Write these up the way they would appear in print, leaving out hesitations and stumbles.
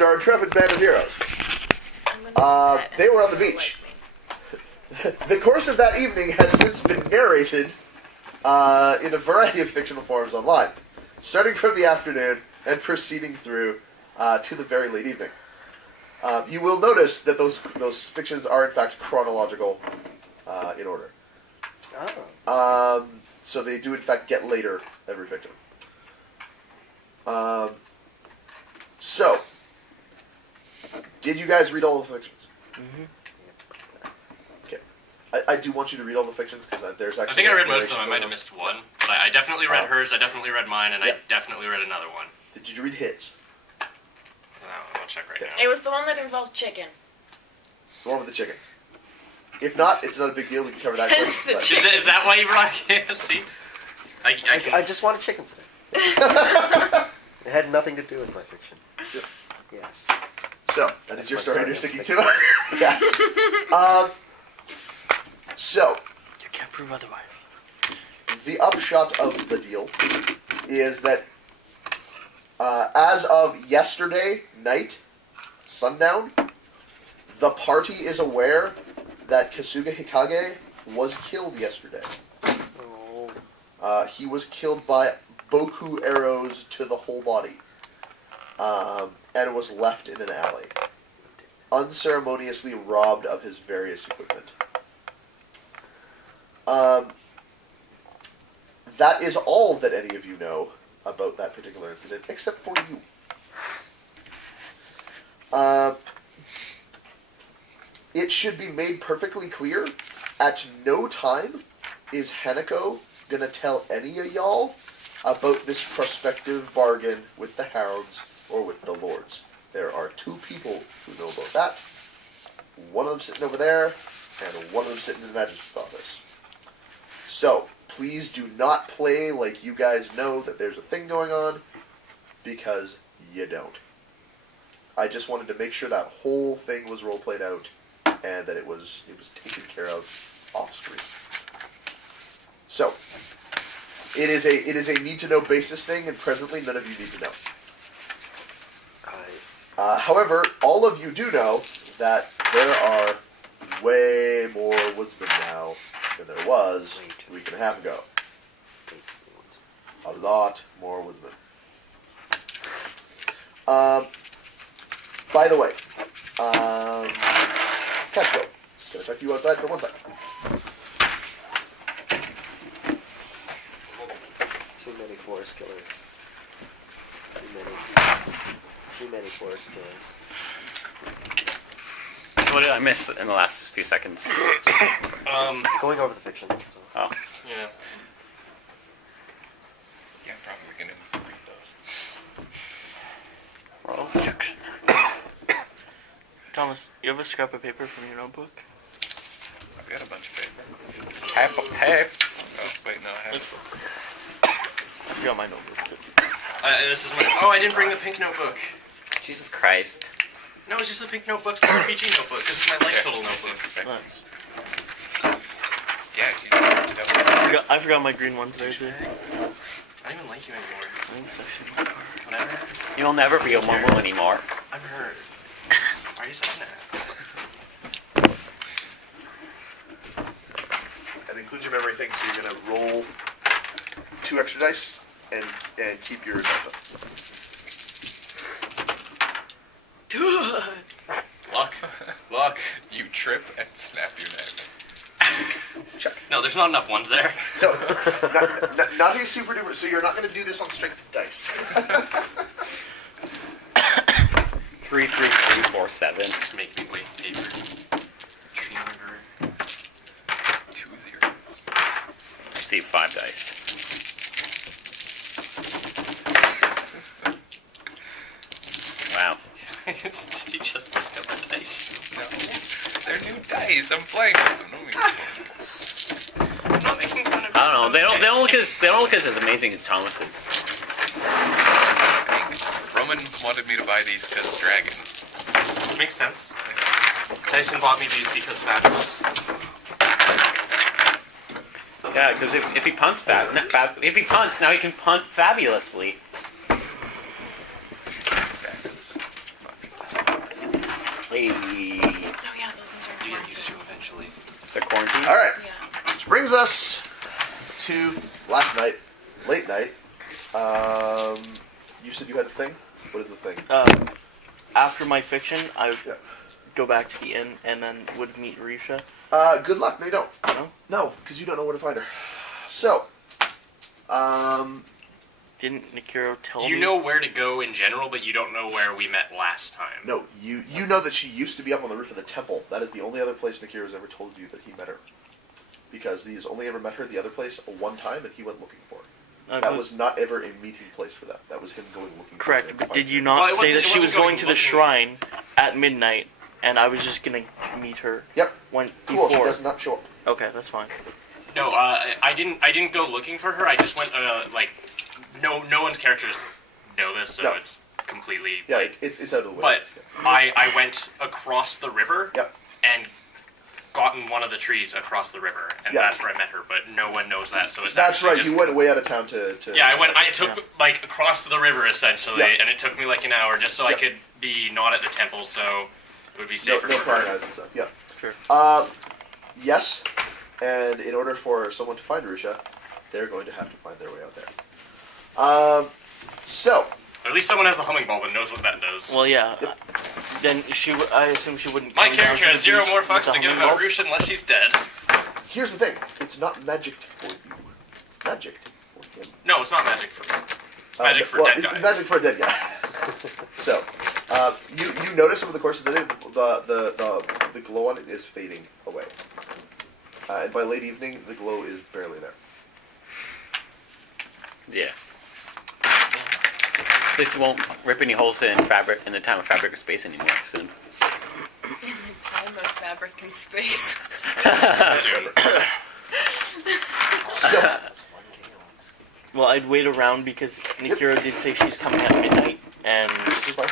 after our intrepid band of heroes. They were on the beach. The course of that evening has since been narrated in a variety of fictional forms online, starting from the afternoon and proceeding through to the very late evening. You will notice that those fictions are in fact chronological in order. Oh. So they do in fact get later every fiction. So, did you guys read all the fictions? Mm-hmm. Okay. I do want you to read all the fictions because there's actually. I think I read most of them. I might have missed one, but I definitely read hers. I definitely read mine, and I definitely read another one. Did you read his? I'll check right now. It was the one that involved chicken. The one with the chickens. If not, it's not a big deal. We can cover that quick. Is that why you brought KFC? I just wanted chicken today. It had nothing to do with my fiction. Yep. Yes. So, that is your story and you're sticking to it? Yeah. So, You can't prove otherwise. the upshot of the deal is that as of yesterday night, sundown, the party is aware that Kasuga Hikage was killed yesterday. Oh. He was killed by Boku arrows to the whole body, and was left in an alley, unceremoniously robbed of his various equipment. That is all that any of you know about that particular incident, except for you. It should be made perfectly clear, at no time is Hanako gonna tell any of y'all about this prospective bargain with the Hounds or with the Lords. There are two people who know about that. One of them sitting over there, and one of them sitting in the magistrate's office. So, please do not play like you guys know that there's a thing going on, because you don't. I just wanted to make sure that whole thing was role played out, and that it was taken care of off screen. So, it is a need to know basis thing, and presently none of you need to know. However, all of you do know that there are way more woodsmen now than there was a week and a half ago. A lot more woodsmen. By the way, Cashco, gonna check you outside for 1 second. Too many forest killers. Too many forest killers. What did I miss in the last few seconds? Going over the fictions. That's all. Oh. Yeah. Yeah, probably gonna read those. Roll fiction. Thomas, you have a scrap of paper from your notebook? I've got a bunch of paper. Hey. Oh, wait, no, I haven't. I forgot my notebook too. This is my... Oh, I didn't bring the pink notebook. Jesus Christ. No, it's just the pink notebook's my RPG notebook. This is my life total notebook. Nice. Yeah, you know, I forgot my green one today too. I don't even like you anymore. Thanks, actually. Whatever. You'll never be a Momo anymore. I've heard. Why are you such an ass? That includes your memory thing, so you're gonna roll 2 extra dice and keep your delta. Luck, you trip and snap your neck. Check. No, there's not enough ones there. So, nothing super duper. So you're not gonna do this on strength dice. 3, 3, 3, 4, 7. Just make me waste paper. Remember. 2 zeros. Let's see, 5 dice. Wow. Did you just discover dice? No, they're new dice. I'm playing with them. I'm not making fun of you. I don't know. They don't look as amazing as Thomas's. Roman wanted me to buy these because dragon. Makes sense. Tyson bought me these because fabulous. Yeah, because if he punts if he punts, now he can punt fabulously. quarantine. All right. Yeah. Which brings us to last night, late night. You said you had a thing? What is the thing? After my fiction, I would Yeah. go back to the inn and then would meet Risha. Good luck. No, you don't. No? No, because you don't know where to find her. So, Didn't Nikiro tell You me? know where to go in general, but you don't know where we met last time. no, you know that she used to be up on the roof of the temple. That is the only other place Nikiro's ever told you that he met her. Because he has only ever met her the other place one time, and he went looking for her. That was not ever a meeting place for that. That was him going looking for her. correct. and But finding did you her. not Well, it say wasn't- that it she was wasn't going to the looking- shrine at midnight, and I was just gonna meet her? Yep. When Cool, she before? does not show up. Okay, that's fine. No, I didn't go looking for her. I just went no one's characters know this, so No. it's completely Yeah, like. it's out of the way. But I went across the river Yep. and gotten one of the trees across the river, and Yeah. that's where I met her. But no one knows that, so it's That's actually right, just- you went way out of town to Yeah, I took like across the river essentially, Yeah. and it took me like an hour just so I Yeah. could be not at the temple, so it would be no, safer no for prying her. eyes and stuff. Yeah. Sure. Yes, and in order for someone to find Rusha, they're going to have to find their way out there. So, At least someone has the humming bulb and knows what that does. Well, yeah. Yep. Then I assume she wouldn't. My come down character to has the zero beach more with fucks the to give humming about bulb? Rusha unless she's dead. here's the thing. It's not magic for you. It's magic for him. No, it's not magic for me. Magic for a well, dead it's guy. magic for a dead guy. So, you notice over the course of the day, the glow on it is fading away. And by late evening, the glow is barely there. Yeah. At least it won't rip any holes in fabric in the time of fabric or space anymore soon. Time of fabric and space. Soon. So, Well, I'd wait around because Nikiro did say she's coming at midnight, and this is fine.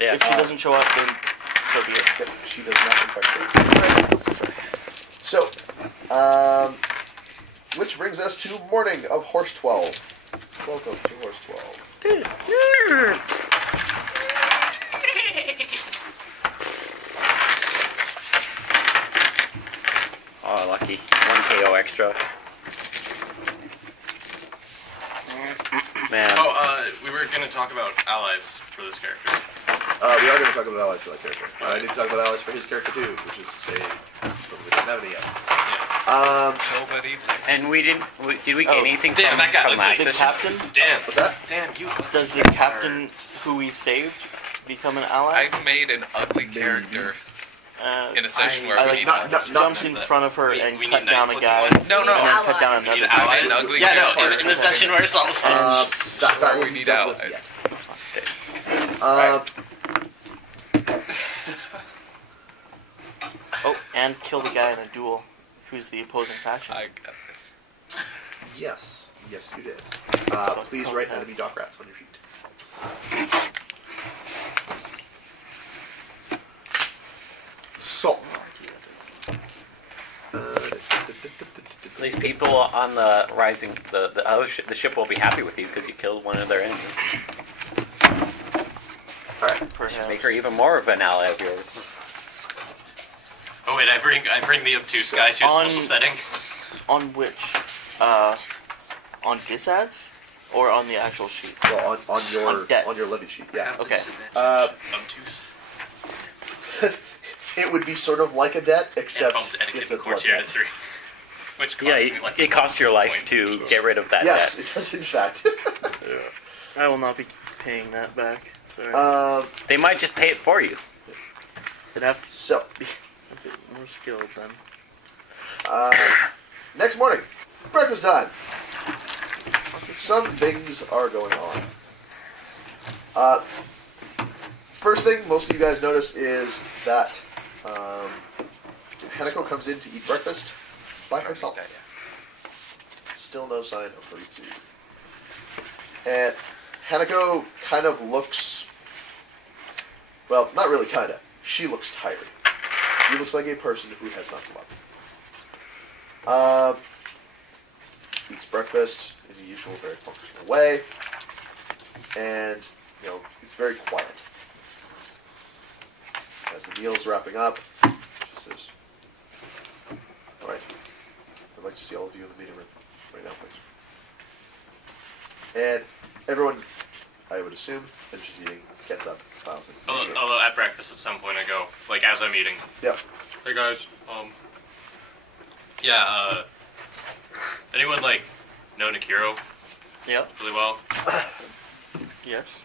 Yeah. if she doesn't show up, then so be it. Yep, she does not infect her. So, which brings us to morning of Horse 12. Welcome to Horse 12. Oh, lucky. 1 KO extra. Man. Oh, we were going to talk about allies for this character. We are going to talk about allies for that character. I need to talk about allies for his character too, which is to say, we didn't have any yet. Nobody. And did we get anything damn, from, that guy from looked last The like session? captain? Damn. What's that? Damn, you. Does the captain who we saved become an ally? I made an ugly character in a session where I we like need not- allies. jumped in front of her We and need cut nice down a looking guy, ones. No, no. and then Allies. cut down We need another guy. allies. I made an ugly Yeah, character. no, in the session where it's all That where will we be need dealt with allies. yet. Right. Oh, and killed a guy in a duel. Who's the opposing faction? I got this. Yes. Yes, you did. Please write enemy dock rats on your sheet. So. These people on the rising, the other the ship will be happy with you because you killed one of their enemies. Perhaps. Make her even more of an ally of yours. Oh wait, I bring the obtuse guy to a On- social setting. On which? On disads? Or on the actual sheet? Well, On debts. on your levy sheet, yeah. Okay. Obtuse. It would be sort of like a debt, And except bumped etiquette it's and a blood courtier debt. to 3. Which costs Yeah, me like it costs your life points. to get rid of that Yes, debt. it does in fact. I will not be paying that back. Sorry. They might just pay it for you. It'd have to So, be a bit more skilled then. next morning, breakfast time. Some things are going on. First thing most of you guys notice is that Hanako comes in to eat breakfast by herself. Still no sign of Maritsu. And Hanako kind of looks, well, not really kinda. She looks tired. She looks like a person who has not slept. Eats breakfast in the usual very functional way. And, it's very quiet. As the meal's wrapping up, she says, "Alright, I'd like to see all of you in the meeting room right now, please. And everyone, I would assume, finishes eating, gets up, files it. Although at breakfast at some point I go, like as I'm eating. Yep. Hey guys, yeah, anyone like know Nikiro Yep. really well? Yes.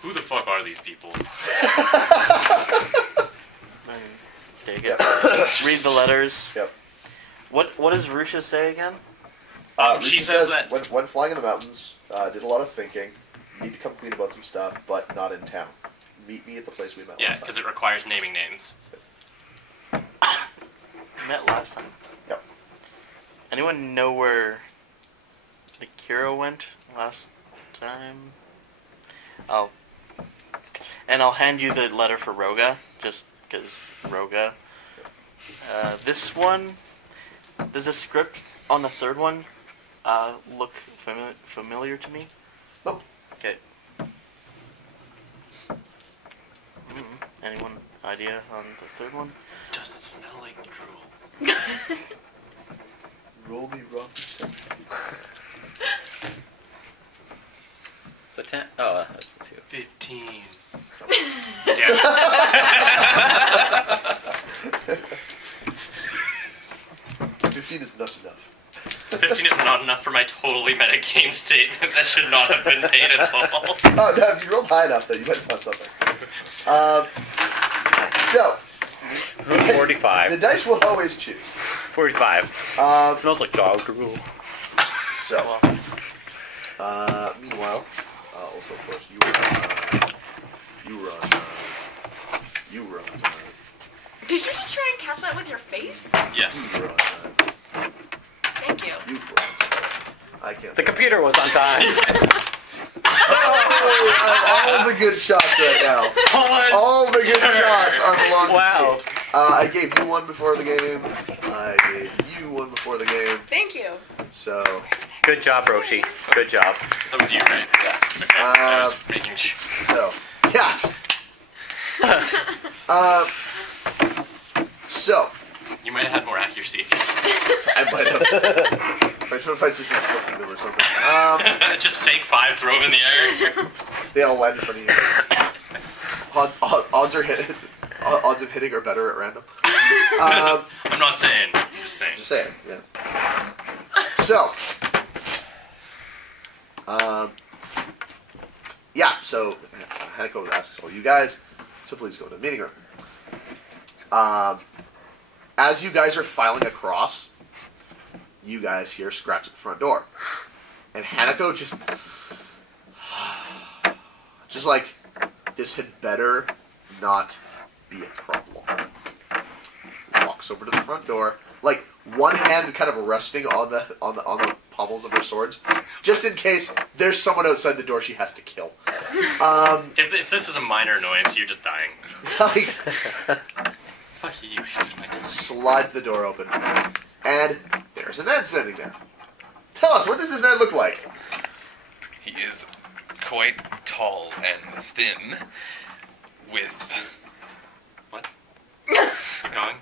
Who the fuck are these people? Take it. Yep. Read the letters. Yep. What does Rusha say again? She Riki says that- when flying in the mountains, did a lot of thinking. Need to come clean about some stuff, but not in town. Meet me at the place we met Yeah, last because time. it requires naming names. Met last time. Yep. Anyone know where the Kiro went last time? I'll hand you the letter for Roga, just because Roga. This one, does the script on the third one look familiar to me? Nope. Okay. Anyone idea on the third one? Does it smell like drool? Roll me Robinson. So 10. Oh, that's 2. 15. Damn. 15 is not enough. 15 is not enough for my totally meta game statement. That should not have been paid at all. Oh, no, if you rolled high enough, though, you might find something. So, 45. the dice will always choose. 45. Smells like dog drool. So, meanwhile, also, of course, you run. Did you just try and catch that with your face? Yes. You run. Thank you. You run. I can't. The computer was on time. All the good shots right now. All the good shots are belong to Wow. me. I gave you one before the game. I gave you one before the game. Thank you. So, Good job, Roshi. Good job. That was you, right? yeah. Okay. I was making sure. So, yes. So, You might have had more accuracy. I might have. If I just been flipping them or something. Just take 5, throw them in the air. They all land in front of you. Odds of hitting are better at random. I'm not saying. I'm just saying. Just saying, yeah. So, yeah. So Hanako asks all you guys to please go to the meeting room. As you guys are filing across, you guys hear a scratch at the front door, and Hanako just like, this had better not be a problem. Walks over to the front door, like one hand kind of resting on the pommels of her swords, just in case there's someone outside the door she has to kill. If this is a minor annoyance, you're just dying. Like, Fuck you, you wasted my time. slides the door open, and there's a man standing there. Tell us, what does this man look like? He is quite tall and thin, with What? Keep going.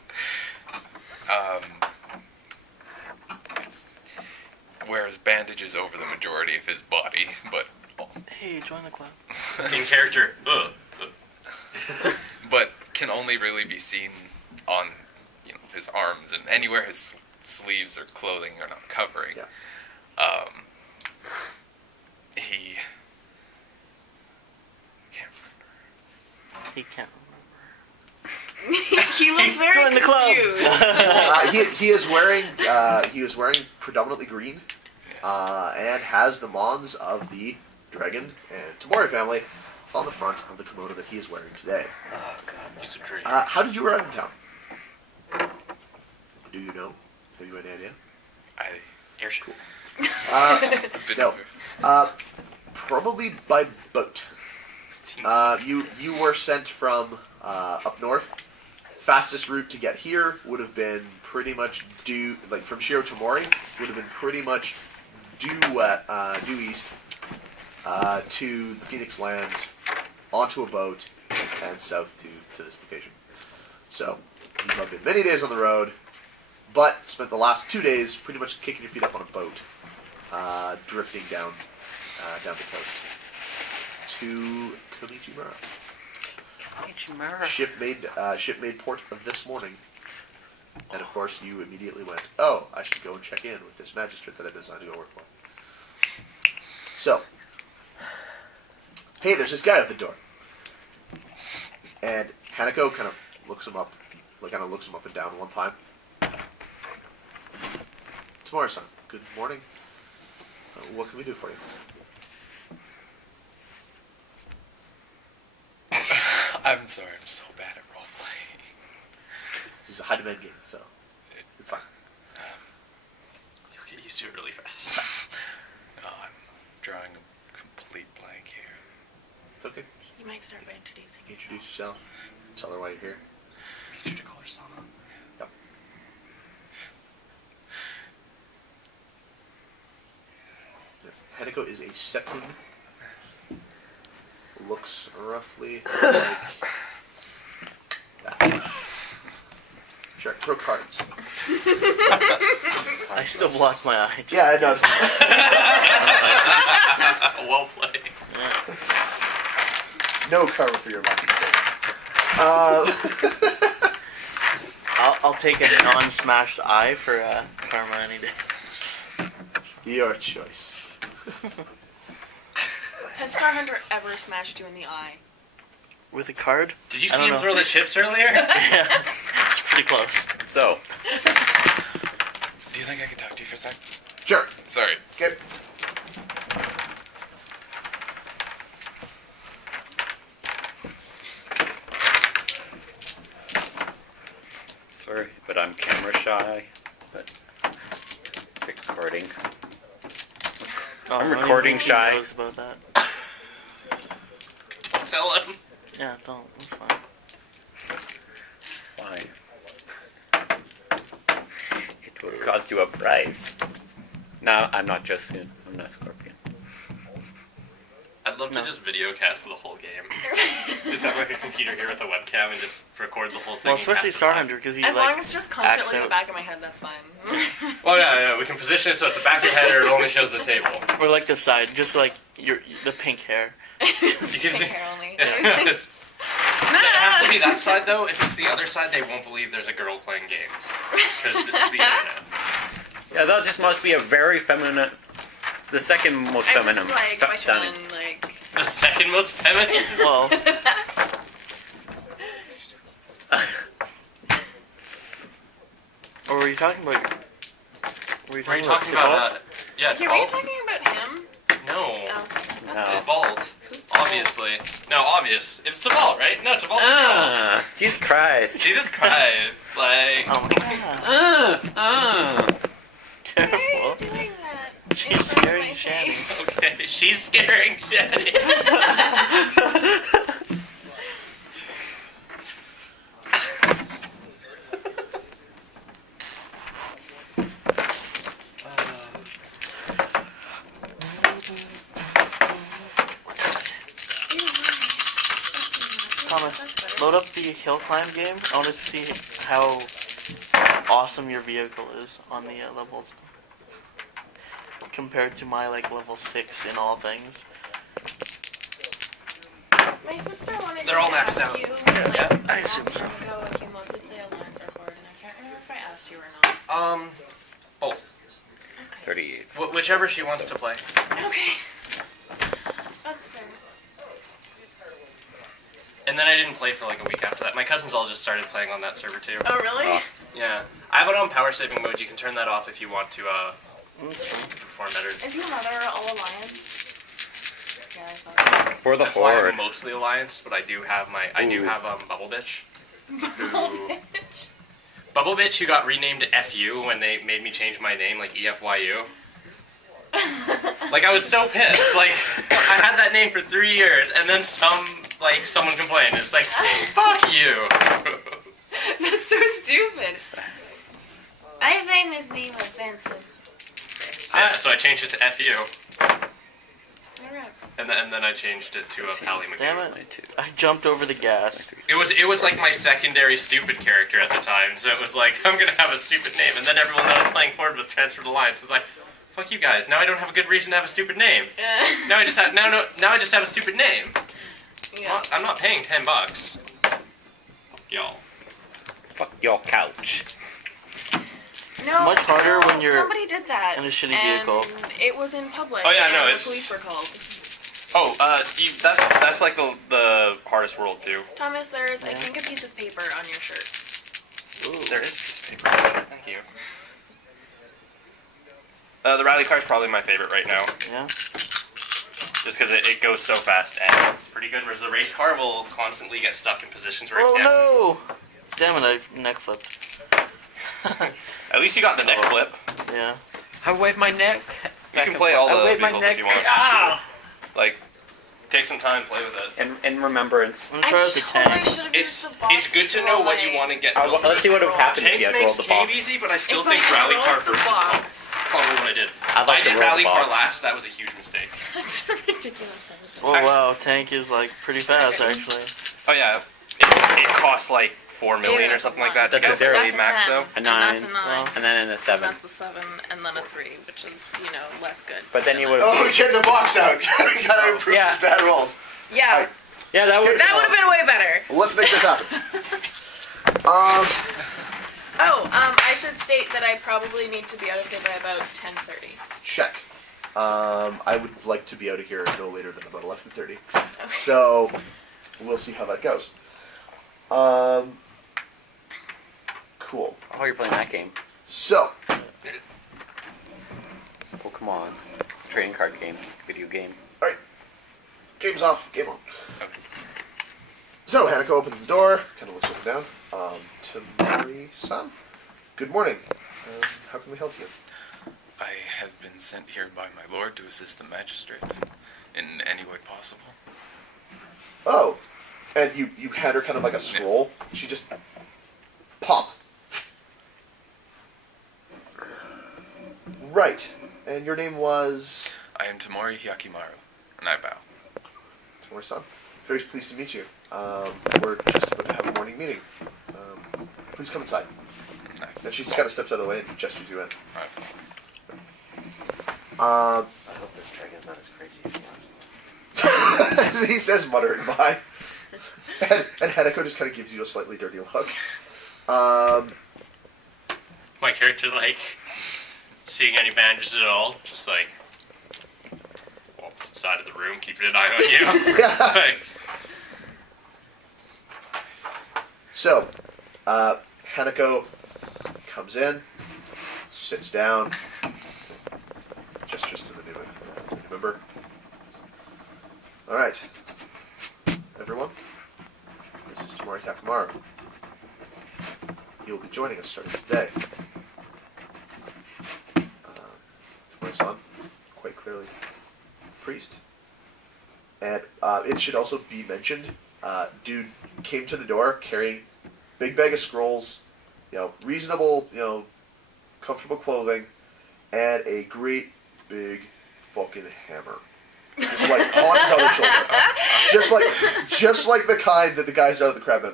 wears bandages over the majority of his body, but Hey, join the club. In character. but can only really be seen on his arms and anywhere his sleeves or clothing are not covering. Yeah. He can't He can't. He looks very Join the club. confused. He is wearing predominantly green, and has the mons of the Dragon and Tamori family on the front of the kimono that he is wearing today. Oh god. He's a tree. How did you arrive in town? Do you know? Have you any idea? Airship. No. Probably by boat. You were sent from up north. Fastest route to get here would have been pretty much from Shiro Tamori, would have been pretty much due east to the Phoenix Lands, onto a boat, and south to this location. So, You have been many days on the road, but spent the last 2 days pretty much kicking your feet up on a boat, drifting down the coast to Komichimura. Ship made port of this morning, and of course you immediately went, oh, I should go and check in with this magistrate that I've been assigned to go work for. So, hey, there's this guy at the door, and Hanako kind of looks him up and down one time. Tamura-san, good morning. What can we do for you? I'm sorry, I'm so bad at roleplay. It's a high-demand game, so it's fine. You'll get used to it really fast. No, I'm drawing a complete blank here. It's okay. You might start by introducing Introduce yourself. Tell her why you're here. Make sure to call her Sana. Yep. Hanako is a Septon. Looks roughly like that. Sure, throw cards. I still block my eye. Yeah, I noticed. Well played. No karma for your lucky day. I'll take a non-smashed eye for karma any day. Your choice. Has Star Hunter ever smashed you in the eye? With a card? Did you I see don't him know. throw the chips earlier? Yeah, it's pretty close. So, Do you think I could talk to you for a sec? Sure. Sorry. Okay. sorry, but I'm camera shy. But recording. Oh, I'm I don't even recording think he shy. knows about that. Don't tell him. Yeah, don't. That's fine. Why? It will cost you a price. No, I'm not Justin. I'm not Scorpion. I'd love No. to just video cast the whole game. Just have like a computer here with a webcam and just record the whole thing. Well, and especially cast it Star live. Hunter, because he As like long as it's just constantly in the out. back of my head, that's fine. Well, yeah, we can position it so it's the back of your head or it only shows the table. or like the side, just like the pink hair. You can Pink see. hair only. Yeah, it has to be that side though. If it's the other side, they won't believe there's a girl playing games because it's the internet. Yeah, that just must be a very feminine. The second most I'm feminine. just like stunning. questioning, like. The second most feminine. Well, or were you talking about? Were you talking about? Yeah, Okay, were you Tybalt. talking about him? No, Oh. No. Tybalt. Obviously, no, obvious. It's Tybalt, right? No, Tybalt's a girl. Ah, Jesus Christ. Jesus Christ! Like, Oh my god! Why are you Careful. doing that? She's in front of scaring my Shannon. face? okay, she's scaring Jenny. Thomas, load up the hill climb game. I want to see how awesome your vehicle is on the levels compared to my like level 6 in all things. My sister wanted They're all to maxed ask out. you, Yeah. like, I assume long so. time ago if you mostly play Alliance or Horde, and I can't remember if I asked you or not. Both. $38. Whichever she wants to play. Okay. That's fair. And then I didn't play for like a week after that. My cousins all just started playing on that server too. Oh, really? Oh. Yeah. I have it on power saving mode. You can turn that off if you want to That's fine. perform better. Is your mother all Alliance? Yeah, I thought For the That's why Horde. I'm mostly Alliance, but I do have Bubble Bitch. Who Bubble Bitch, who got renamed to FU when they made me change my name, like EFYU. Like, I was so pissed. Like, I had that name for 3 years, and then someone complained. It's like, fuck you. That's so stupid. I find this name offensive. Yeah, so I changed it to FU. Alright. And then I changed it to a Pally Magoo. Damn it! I jumped over the gas. It was like my secondary stupid character at the time, so it was like, I'm gonna have a stupid name, and then everyone that I was playing Horde with transferred alliance. So it's like, fuck you guys. Now I don't have a good reason to have a stupid name. Now I just have a stupid name. Yeah. I'm not paying $10. Y'all. Fuck your couch. No, Much harder no, when you're somebody did that in a shitty and vehicle. it was in public. Oh, yeah, and no, the it's- police were called. Oh, that's like the hardest world too. Thomas, there's I think a piece of paper on your shirt. Ooh. There is. Thank you. The rally car is probably my favorite right now, Yeah. just because it goes so fast and it's pretty good. Whereas the race car will constantly get stuck in positions where Oh it no! Damn it! I neck flipped. At least you got the neck flip. Yeah. I wave my neck. You can play all the I wave my vehicles neck. if you want. Ah! Like, take some time, play with it. In remembrance. I'm gonna try out the tank. should have It's used the box it's good to know what you want to get. built. Let's see what would have happened if Tank you had makes rolled the cave box. easy, but I still If think I rally car rolled the first is box. probably what I did. I'd like I to did roll rally the car box. last. That was a huge mistake. That's a ridiculous. Oh wow, tank is like pretty fast actually. Oh yeah, it costs like 4 million Yeah, or something like that to that's get a zero. really That's a max 10. though. A 9. And that's a 9. And then in a 7. That's a 7, and then a 3, which is, less good. But then you would Oh, have. get the box out. You gotta improve Yeah. his bad rolls. Yeah, Yeah, that would. that would have been way better. Well, let's make this happen. I should state that I probably need to be out of here by about 10:30. Check. I would like to be out of here no later than about 11:30. So we'll see how that goes. Cool. Oh, you're playing that game. So Pokemon. Trading card game. Video game. game's off. Game on. So Hanako opens the door. Kind of looks up and down. Tamori-san. Good morning. How can we help you? I have been sent here by my lord to assist the magistrate in any way possible. Oh, and you hand her kind of like a scroll. She just pop. Right. And your name was I am Tamori Hyakimaru, and I bow. Tamori-san. Very pleased to meet you. We're just about to have a morning meeting. Please come inside. No. And she just kind of steps out of the way and gestures you in. Alright. I hope this dragon's not as crazy as last. He says, muttering by. And Hanako just kind of gives you a slightly dirty look. My character, like, seeing any bandages at all, just like, walks to the side of the room, keeping an eye on you. Like, So, Hanako comes in, sits down, gestures to the new member. Alright. Everyone, this is Tamori Hyakimaru. You'll be joining us starting today. Tamori-san, quite clearly, priest. And it should also be mentioned, dude came to the door carrying big bag of scrolls, reasonable, comfortable clothing, and a great big fucking hammer. Just like on his other shoulder. Just like the kind that the guys out of the crab in.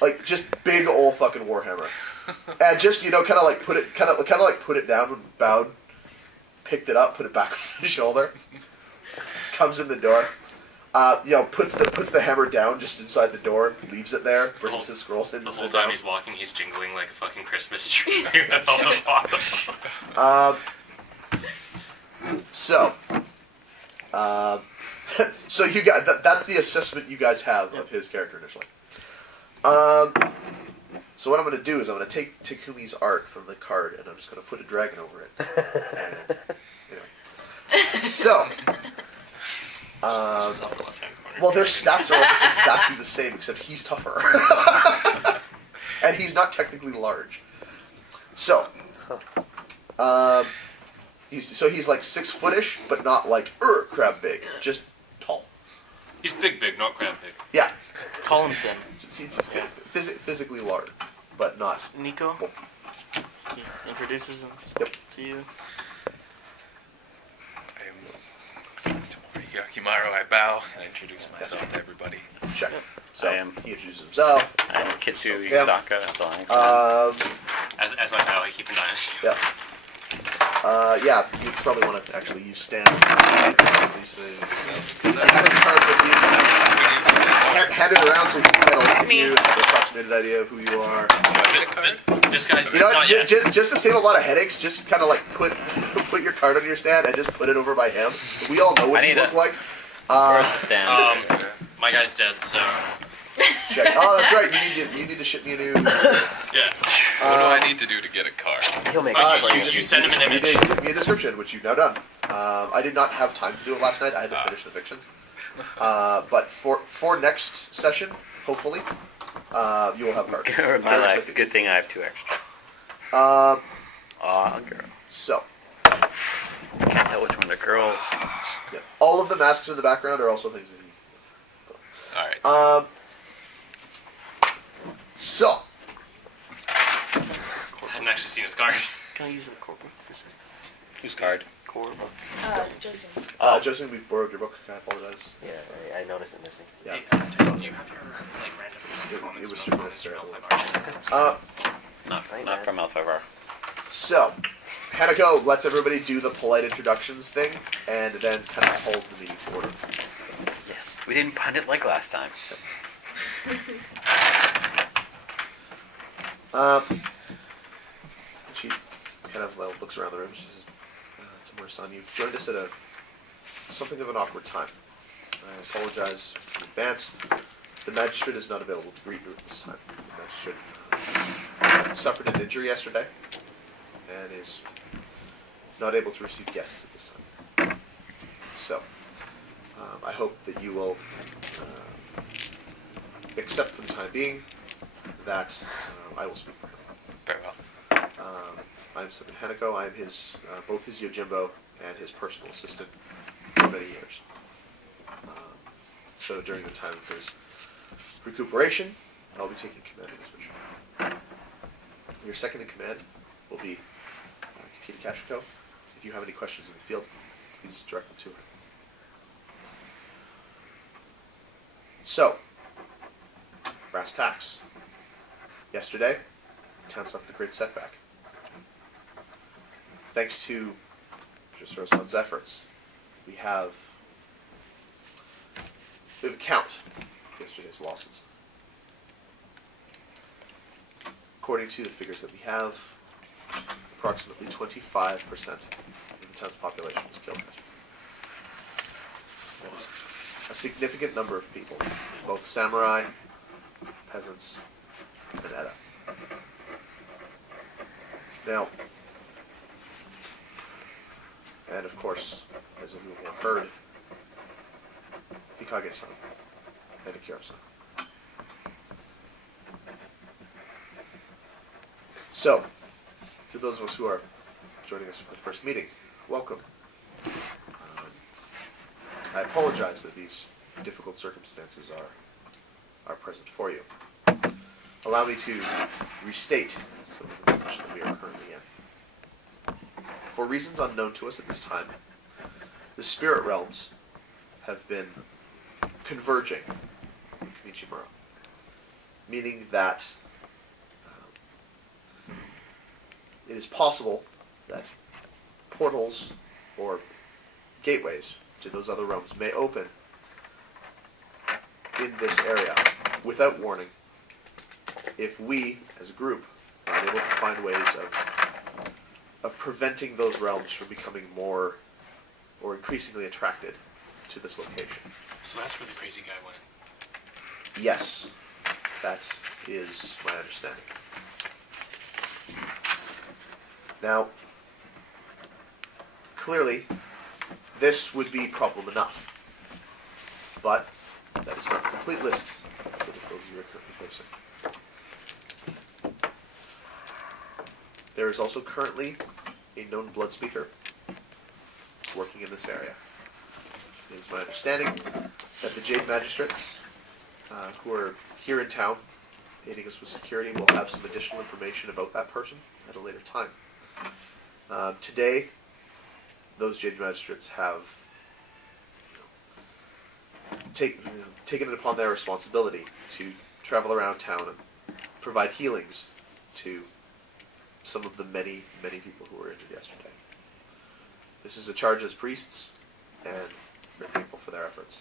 Like just big old fucking warhammer. And just, kind of like put it down and bowed, picked it up, put it back on his shoulder, comes in the door. Puts the hammer down just inside the door, leaves it there, brings his scrolls in. the whole time he's walking, he's jingling like a fucking Christmas tree with all the bottles. So you got that's the assessment you guys have of his character initially. So what I'm going to do is I'm going to take Takumi's art from the card and I'm just going to put a dragon over it. And, so, Just upper left-hand corner. well, their stats are almost exactly the same except he's tougher, and he's not technically large. So, he's like 6 footish, but not like crab big, just tall. He's big, not crab big. Yeah, Tall and thin. he's physically large, but not. Nico he introduces him Yep. to you. I am Yakimaru, I bow and introduce myself to everybody. Check. So I am. he introduces himself. I'm Kitsu Yeah. Yusaka, the Lion. As I know, I keep an eye on it. Yeah. Yeah, you probably want to actually use stands for these things. So. You have a card with you. Hand it around so you can get a look at you and have an approximated idea of who you are. This guy's You know, not yet. just to save a lot of headaches, just kind of like put your card on your stand and just put it over by him. We all know what I you need look a- like. Where's the stand? My guy's dead, so Check. Oh, that's right. You need to ship me a new. yeah. So what do I need to do to get a card? He'll make You send him an You image. did give me a description, which you've now done. I did not have time to do it last night. I had to finish the fictions. But for next session, hopefully, you will have cards. My life. It's a good thing I have 2 extra. Um, Aw, girl. so, Can't tell which one are girls. yeah. All of the masks in the background are also things that he. Alright. So, I haven't actually seen his card. Can I use the Corbin for a second? Whose card? Corbin. Jason. Joseph, we borrowed your book. I apologize. Yeah, I noticed it missing. Yeah. Hey, Jason, do you have your random It was comments super from necessary. Not from L5R. So, Hanako lets everybody do the polite introductions thing, and then kind of calls the meeting to order. Yes. We didn't pun it like last time. She kind of looks around the room. She says, Tamura-san, you've joined us at something of an awkward time. I apologize in advance. The magistrate is not available to greet you at this time. The magistrate suffered an injury yesterday and is not able to receive guests at this time. So, I hope that you will accept for the time being that I will speak for him. Very well. I'm Stephen Hanako. I'm his both his Yojimbo and his personal assistant for many years. So during the time of his recuperation, I'll be taking command of this mission. Your second in command will be Kikita Kashiko. If you have any questions in the field, please direct them to her. So, brass tacks. Yesterday, the town suffered a great setback. Thanks to Jisoro-san's efforts, we have a count of yesterday's losses. According to the figures that we have, approximately 25% of the town's population was killed yesterday. That is a significant number of people, both samurai, peasants, and Edda. Now, and of course, as you will have heard, Hikage-san and Akira-san. So, to those of us who are joining us for the first meeting, welcome. I apologize that these difficult circumstances are present for you. Allow me to restate some of the position that we are currently in. For reasons unknown to us at this time, the spirit realms have been converging in Konichimura, meaning that it is possible that portals or gateways to those other realms may open in this area without warning if we, as a group, are able to find ways of preventing those realms from becoming more or increasingly attracted to this location. So that's where the crazy guy went. Yes, that is my understanding. Now, clearly, this would be problem enough, but that is not the complete list of the difficulties we are currently facing. There is also currently a known blood speaker working in this area. It is my understanding that the Jade Magistrates, who are here in town, aiding us with security, will have some additional information about that person at a later time. Today, those Jade Magistrates have taken it upon their responsibility to travel around town and provide healings to some of the many, many people who were injured yesterday. This is a charge as priests, and we're grateful for their efforts.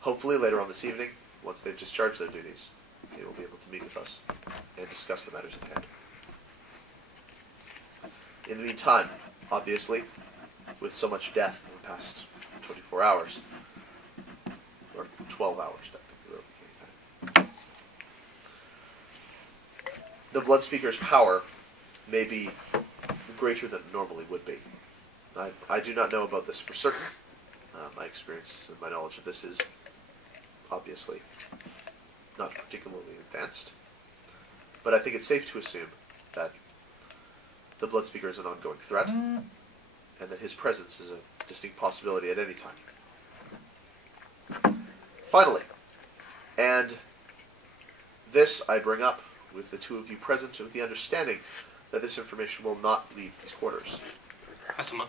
Hopefully later on this evening, once they've discharged their duties, they will be able to meet with us and discuss the matters at hand. In the meantime, obviously, with so much death in the past 24 hours, or 12 hours, technically, the Bloodspeaker's power may be greater than it normally would be. I do not know about this for certain. My experience and my knowledge of this is obviously not particularly advanced. But I think it's safe to assume that the Bloodspeaker is an ongoing threat, and that his presence is a distinct possibility at any time. Finally, and this I bring up with the two of you present with the understanding that this information will not leave these quarters. Asuma.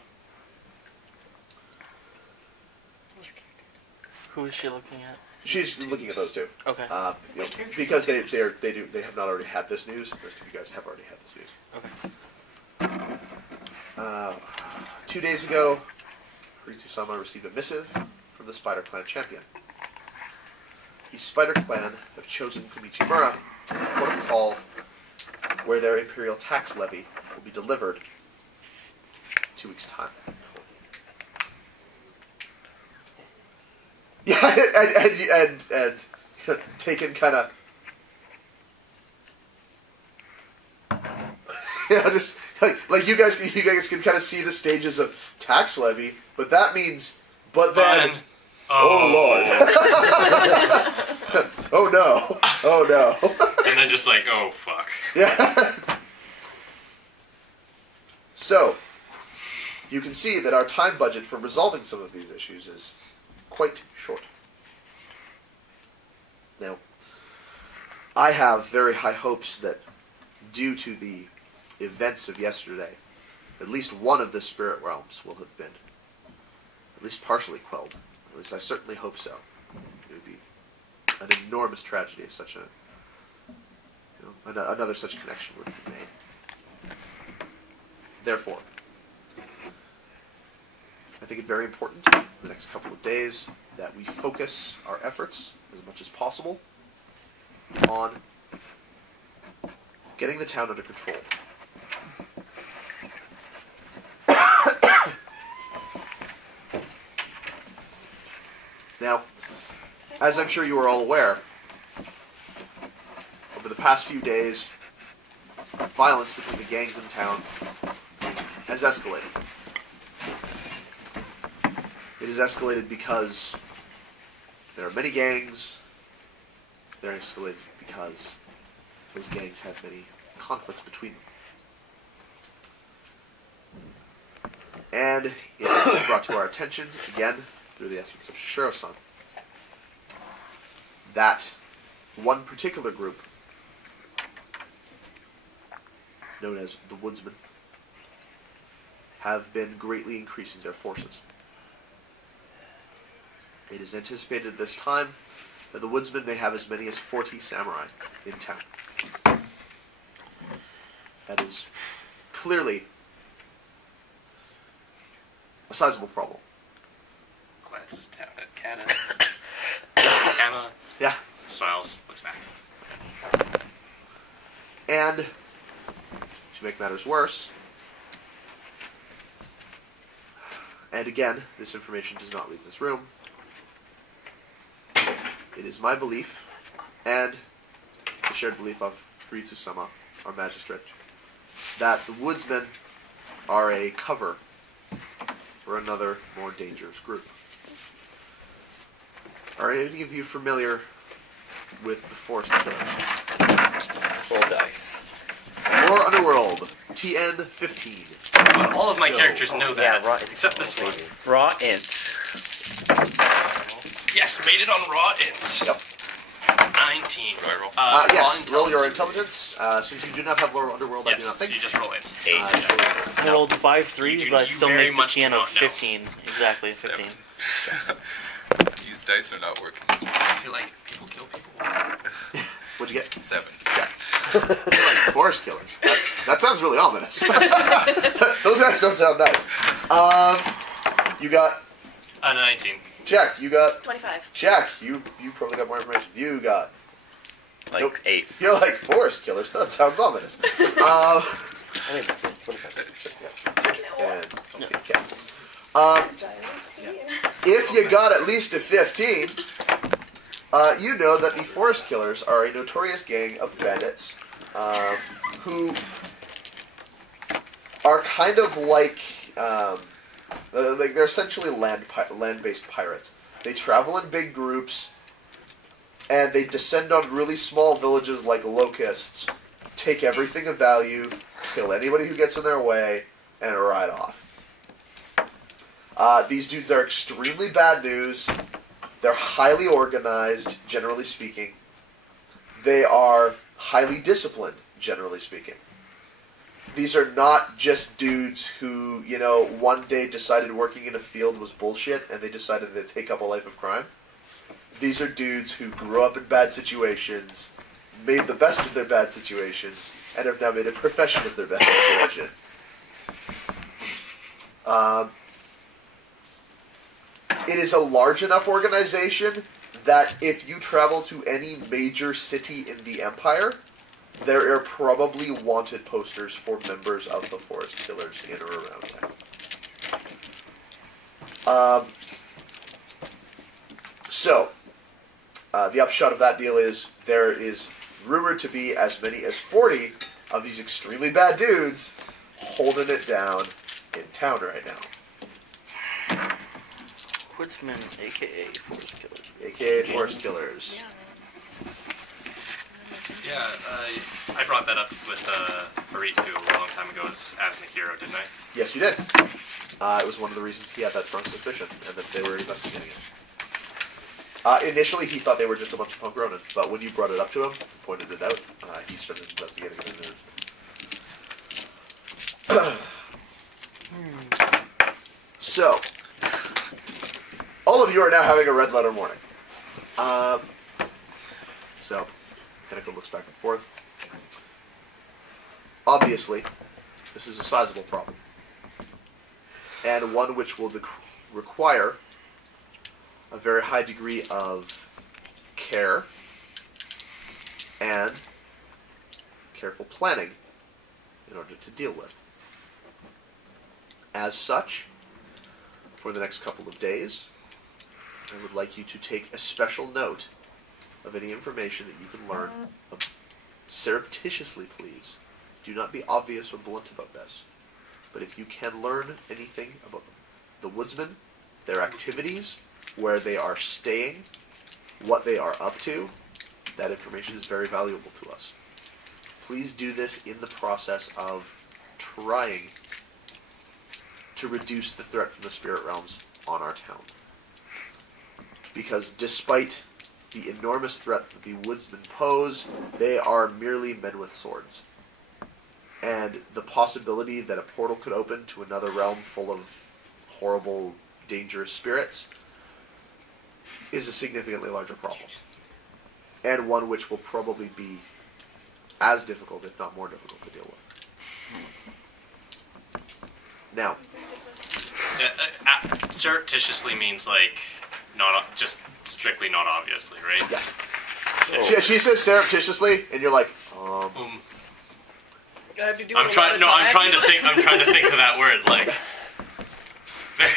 Who is she looking at? She's looking at those two. Okay. Because they have not already had this news. The rest of you guys have already had this news. Okay. 2 days ago, Ritsu-sama received a missive from the Spider Clan champion. The Spider Clan have chosen Komichimura as the port of call where their imperial tax levy will be delivered 2 weeks' time. Yeah, and taken kind of, yeah, just like you guys can kind of see the stages of tax levy, but that means, but then, oh Lord, oh no, oh no, and then just like, oh fuck, yeah. So you can see that our time budget for resolving some of these issues is quite short. Now, I have very high hopes that due to the events of yesterday, at least one of the spirit realms will have been at least partially quelled. At least I certainly hope so. It would be an enormous tragedy if such another such connection would be made. Therefore, I think it's very important in the next couple of days that we focus our efforts as much as possible on getting the town under control. Now, as I'm sure you are all aware, over the past few days, violence between the gangs in town has escalated. It has escalated because there are many gangs. They're escalated because those gangs have many conflicts between them. And it has been brought to our attention, again, through the essence of Shishiro-san, that one particular group, known as the Woodsmen, have been greatly increasing their forces. It is anticipated at this time that the Woodsmen may have as many as 40 samurai in town. That is clearly a sizable problem. Glances down at Kana. Kana. Yeah. Smiles, looks back. And to make matters worse, and again, this information does not leave this room, it is my belief, and the shared belief of Ritsu-sama, our magistrate, that the Woodsmen are a cover for another, more dangerous group. Are any of you familiar with the Forest Killers? Roll dice. Or Underworld, TN15. All of my characters know that, Yeah, except this one. Raw int. Yes, made it on Raw Int. Yep. 19. Do I roll? Yes, Raw roll your intelligence. Since you do not have lower Underworld, Yes, I do not think. you just roll Int. 8. I rolled 5 You 3s, do- but I you still very make the much do piano not know. 15. Exactly, 15. Use dice are not working. I feel like people kill people. What'd you get? 7. Check. Like forest killers. That sounds really ominous. Those guys don't sound nice. You got 19. Jack. You got 25. Jack. You probably got more information. You got. Like Nope. 8. You're like forest killers. That sounds ominous. I think that's it. What is that? And, okay. If you got at least a 15, you know that the forest killers are a notorious gang of bandits who are kind of like they're essentially land-based pirates. They travel in big groups, and they descend on really small villages like locusts, take everything of value, kill anybody who gets in their way, and ride off. These dudes are extremely bad news. They're highly organized, generally speaking. They are highly disciplined, generally speaking. These are not just dudes who, one day decided working in a field was bullshit and they decided to take up a life of crime. These are dudes who grew up in bad situations, made the best of their bad situations, and have now made a profession of their bad situations. It is a large enough organization that if you travel to any major city in the Empire, there are probably wanted posters for members of the Forest Killers in or around town. The upshot of that deal is there is rumored to be as many as 40 of these extremely bad dudes holding it down in town right now. Woodsman, a.k.a. Forest Killers. A.k.a. Forest Killers. Yeah, I brought that up with Haritsu a long time ago as Nahiro, didn't I? Yes, you did. It was one of the reasons he had that strong suspicion, and that they were investigating it. Initially, he thought they were just a bunch of punk Ronin, but when you brought it up to him, pointed it out, he started investigating it. So, all of you are now having a red letter morning. So, Henneko looks back and forth. Obviously, this is a sizable problem, and one which will require a very high degree of care and careful planning in order to deal with. As such, for the next couple of days, I would like you to take a special note of any information that you can learn. Surreptitiously, please. Do not be obvious or blunt about this. But if you can learn anything about the Woodsmen, their activities, where they are staying, what they are up to, that information is very valuable to us. Please do this in the process of trying to reduce the threat from the spirit realms on our town. Because despite the enormous threat that the Woodsmen pose, they are merely men with swords. And the possibility that a portal could open to another realm full of horrible, dangerous spirits is a significantly larger problem. And one which will probably be as difficult, if not more difficult, to deal with. Now, surreptitiously means not just strictly not obviously, right? Yes. She says surreptitiously, and you're like, I'm trying to think of that word,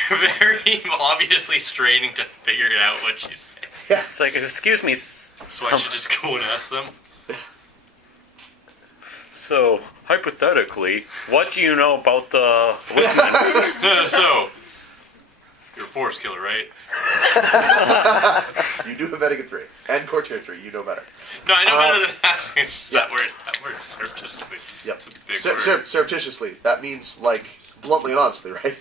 very obviously straining to figure out what she's saying. Yeah. It's like, excuse me. So I should just go and ask them. So, hypothetically, what do you know about the Woodsman? So, you're a forest killer, right? You do have etiquette 3 and core tier 3. You know better. No, I know better than asking. It's just that word surreptitiously. Yep. It's a big word. Surreptitiously. That means bluntly and honestly, right?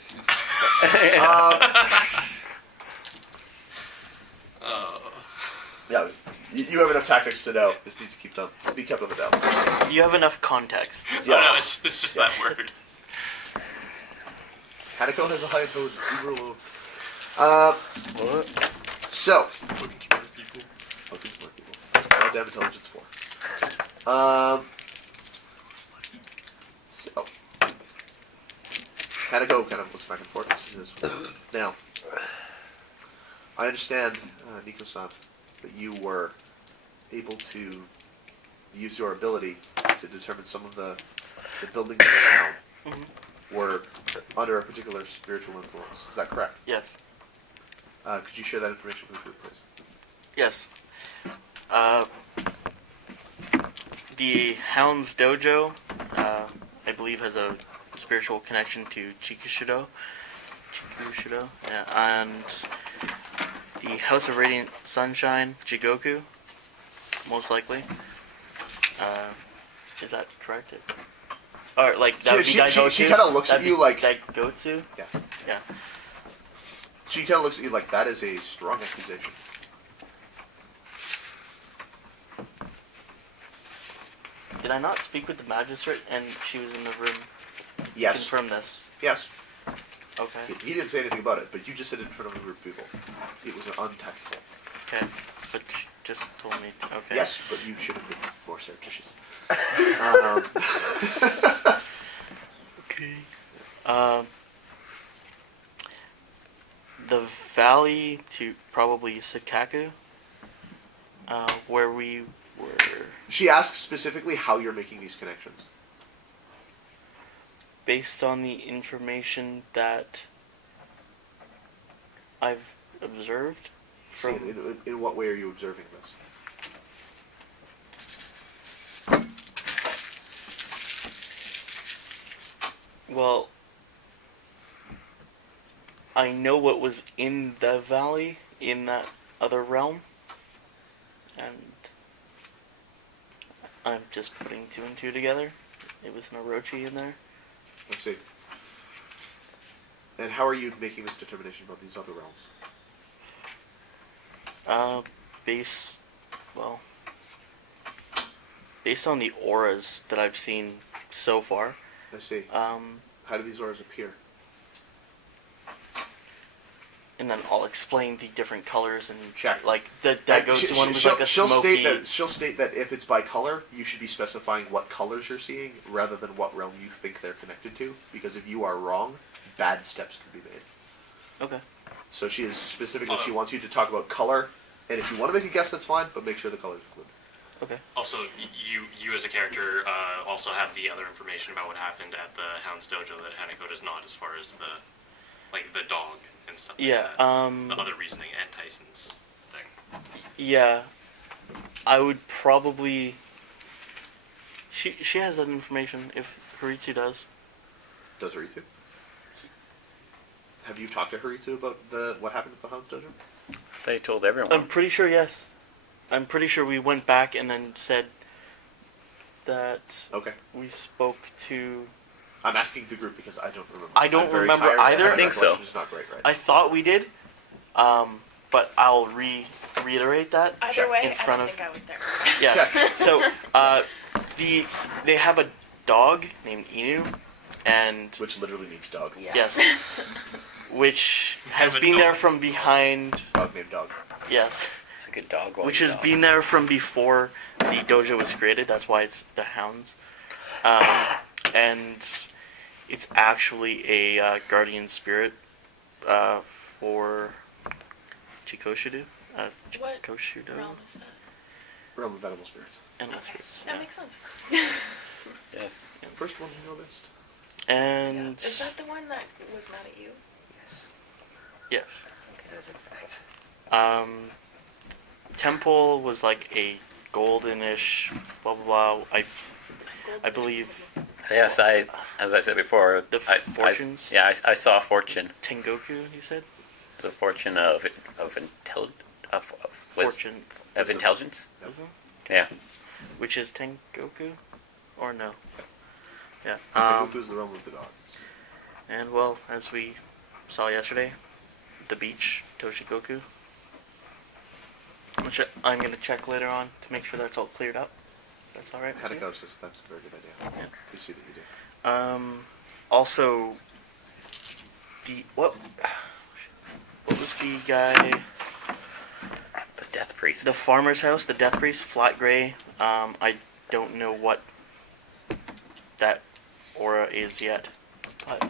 Yeah. You have enough tactics to know. This needs to be kept on the down. You have enough context. Yeah. No, it's just that word. Henneko has a high intelligence. So. Fucking smart people. Oh, damn intelligence 4. So. Hanako kind of looks back and forth. Now, I understand, Nico-san, that you were able to use your ability to determine some of the buildings in the town were under a particular spiritual influence. Is that correct? Yes. Could you share that information with the group, please? Yes. The Hound's Dojo, I believe, has a spiritual connection to Chikushudo. Yeah, and the House of Radiant Sunshine, Jigoku, most likely. Is that correct? Or like that would be Daigotsu? She kind of looks at you like Daigotsu. Yeah. Yeah. She kind of looks at you like that is a strong accusation. Did I not speak with the magistrate and she was in the room? Yes. Confirm this. Yes. Okay. He didn't say anything about it, but you just said it in front of a group of people. It was untactful. Okay. But she just told me. Okay. Yes, but you should have been more surreptitious. Okay. The valley to probably Sakaku, where we were. She asks specifically how you're making these connections. Based on the information that I've observed. See, in what way are you observing this? Well, I know what was in the valley, in that other realm, and I'm just putting two and two together. It was an Orochi in there. I see. And how are you making this determination about these other realms? Based on the auras that I've seen so far. I see. How do these auras appear? And then I'll explain the different colors and Check. like that goes to one with like a she'll smoky. She'll state that if it's by color, you should be specifying what colors you're seeing rather than what realm you think they're connected to. Because if you are wrong, bad steps can be made. Okay. So she is specifically she wants you to talk about color, and if you want to make a guess, that's fine, but make sure the color's included. Okay. Also, you as a character also have the other information about what happened at the Hound's Dojo that Hanako does not, as far as the dog and stuff. Yeah. Like that. The other reasoning and Tyson's thing. Yeah. I would probably. She has that information if Haritsu does. Does Haritsu? Have you talked to Haritsu about what happened at the Hound's Dojo? They told everyone. I'm pretty sure yes. I'm pretty sure we went back and then said that Okay. we spoke to. I'm asking the group because I don't remember. I don't I'm very remember tired. either. My I think so. recollection is not great, right? I thought we did, but I'll reiterate that. Either way, in front I don't of. think I was there. Yes. So they have a dog named Inu, and Which literally means dog. yes, which has Have a been there dog. from behind. Dog named dog. Yes. It's a good dog. Which has been there from before the dojo was created. That's why it's the Hounds. And it's actually a guardian spirit for Chikoshudo. What Chikoshudo. realm is that? Realm of animal spirits. And Okay, spirits. that Yeah. makes sense. Yes. First one on your list. And Is that the one that was mad at you? yes. It is in fact. Temple was like a goldenish blah blah blah. I believe Yes, as I said before, The I fortunes? I saw a fortune. Tengoku. You said The fortune of fortune. intelligence. Isn't it? Yeah. Which is Tengoku, or no? Yeah. Tengoku's the realm of the gods. And well, as we saw yesterday, the beach, Toshikoku. Which I'm gonna check later on to make sure that's all cleared up. That's all right. with you? Hanako says that's a very good idea. Yeah. You see that you do. Also, what was the guy? Death Priest. The farmer's house, the Death Priest, flat gray. I don't know what that aura is yet, but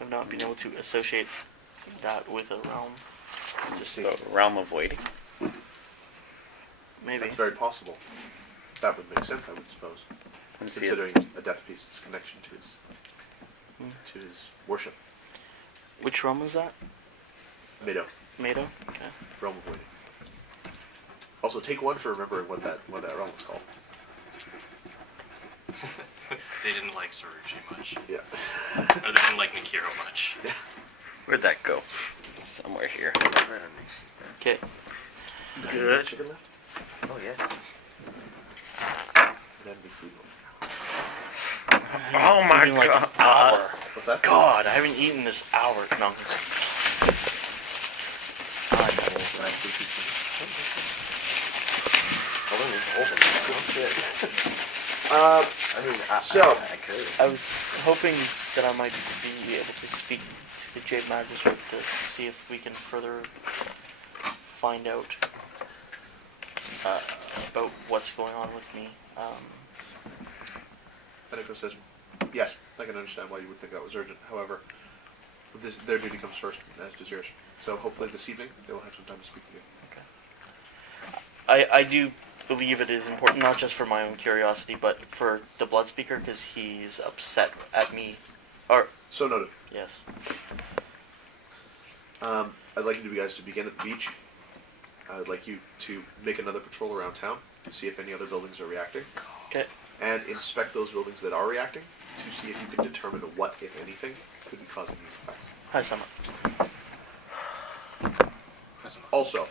I've not been able to associate that with a realm. Just see. The Realm of Waiting. Maybe. That's very possible. That would make sense, I would suppose, Let's see considering a Death Priest's connection to his worship. Which realm was that? Mado, Mado? Okay. Realm of Waiting. Also, take one for remembering what that realm was called. They didn't like Saruchi much. Yeah. Or they didn't like Nikiro much. Where'd that go? Somewhere here. Okay. Good. Chicken left? Oh yeah. That'd be food. Oh my Eating like god. an hour. What's that? God, I haven't eaten this hour. No. So, I could. I was hoping that I might be able to speak to the Jade Magistrate to see if we can further find out about what's going on with me. Beniko says, yes, I can understand why you would think that was urgent. However, their duty comes first, as does yours. So hopefully this evening they will have some time to speak to you. I do believe it is important, not just for my own curiosity, but for the Blood Speaker, because he's upset at me. Or, So noted. yes. I'd like you guys to begin at the beach. I'd like you to make another patrol around town to see if any other buildings are reacting, Okay. and inspect those buildings that are reacting to see if you can determine what, if anything, could be causing these effects. Hi, Summer. Also,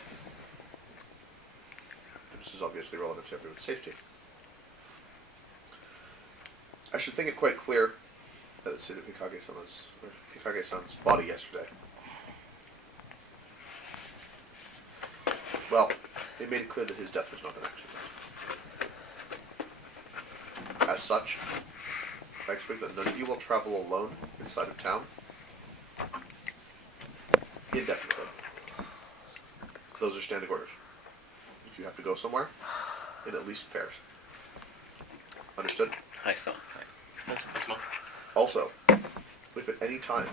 this is obviously relevant to everyone's safety, I should think it quite clear that the city of Hikage-san's body yesterday. Well, they made it clear that his death was not an accident. As such, I expect that none of you will travel alone inside of town indefinitely. Those are standing orders. If you have to go somewhere, in at least pairs. Understood? Hi, son. Also, if at any time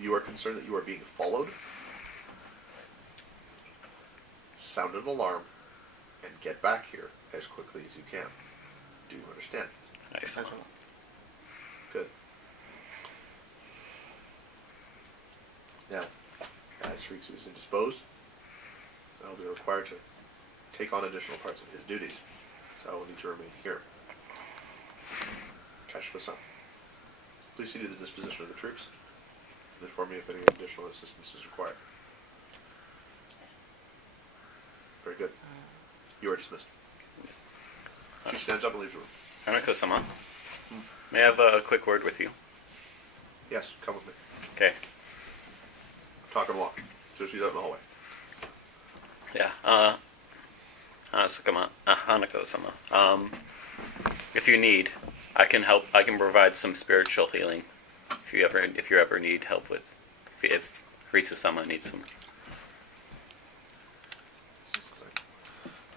you are concerned that you are being followed, sound an alarm and get back here as quickly as you can. Do you understand? Hi, son. Good. Now, as Ritsu is indisposed, I'll be required to take on additional parts of his duties, so I will need to remain here. Kashiko-san, please see to the disposition of the troops and inform me if any additional assistance is required. Very good. You are dismissed. She stands up and leaves the room. Hanako-sama, may I have a quick word with you? Yes, come with me. Okay. Talk and walk. So she's out in the hallway. Yeah, Hanako-sama, if you need, I can help, I can provide some spiritual healing if you ever need help with, if Ritsu-sama needs some.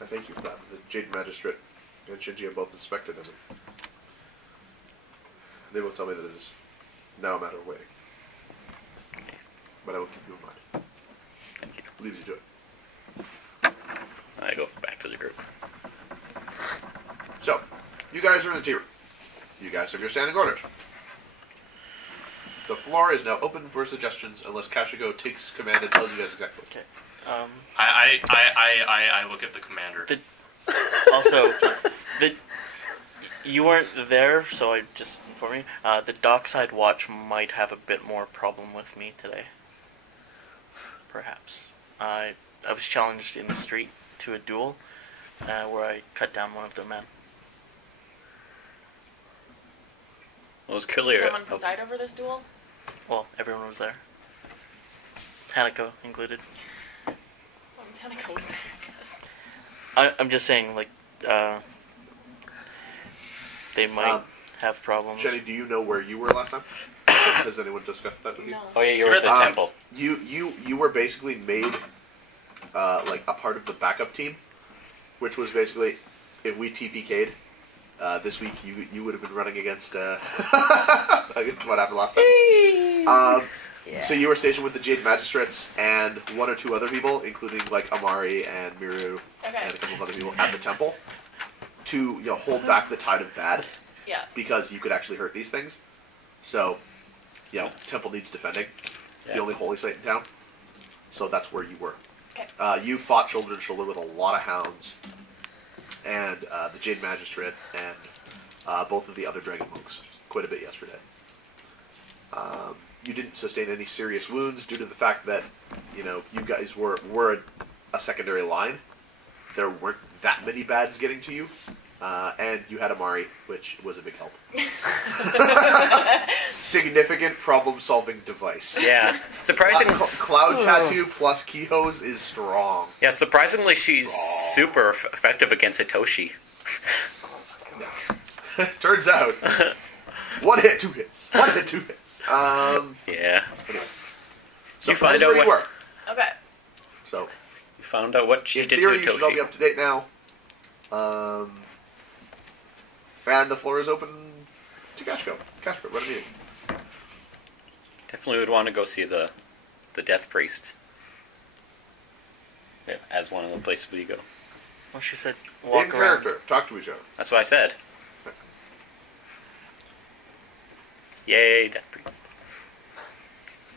I thank you for that. The Jade Magistrate and Shinji have both inspected him. They will tell me that it is now a matter of waiting. But I will keep you in mind. Thank you. Leaves you to it. I go back to the group. So, you guys are in the tea room. You guys have your standing orders. The floor is now open for suggestions unless Kashiko takes command and tells you guys exactly what. Okay. I look at the commander. Also, you weren't there, so I just inform you. The dockside watch might have a bit more problem with me today. Perhaps. I was challenged in the street to a duel, where I cut down one of the men. It was clear. Someone preside over this duel? Well, everyone was there. Hanako included. Well, I'm kind of cozy, I guess. I'm just saying, like, they might have problems. Jenny, do you know where you were last time? Has anyone discussed that with you? No. Oh yeah, you were at the temple. You were basically made like a part of the backup team, which was basically if we TPK'd this week, you would have been running against against what happened last time. So you were stationed with the Jade Magistrates and one or two other people, including like Amari and Miru and a couple of other people at the temple to hold back the tide of bad. Yeah. Because you could actually hurt these things. So, temple needs defending. It's the only holy site in town. So that's where you were. Okay. You fought shoulder to shoulder with a lot of hounds and the Jade Magistrate and both of the other Dragon Monks quite a bit yesterday. You didn't sustain any serious wounds due to the fact that, you guys were a secondary line. There weren't that many bads getting to you. And you had Amari, which was a big help. Significant problem-solving device. Yeah. Surprisingly, Cloud Tattoo plus Keyhose is strong. yeah, surprisingly, she's super effective against Hitoshi. Turns out, one hit, two hits. One hit, two hits. Yeah. So You find that's out where what- you were. Okay. So, You found out what she in did theory, to you should all be Hitoshi. up to date now. And the floor is open to Kashko. Kashko, run a meeting. Definitely would want to go see the Death Priest. Yeah, as one of the places we go. Well, she said In walk around. character, talk to each other. That's what I said. Yay, Death Priest.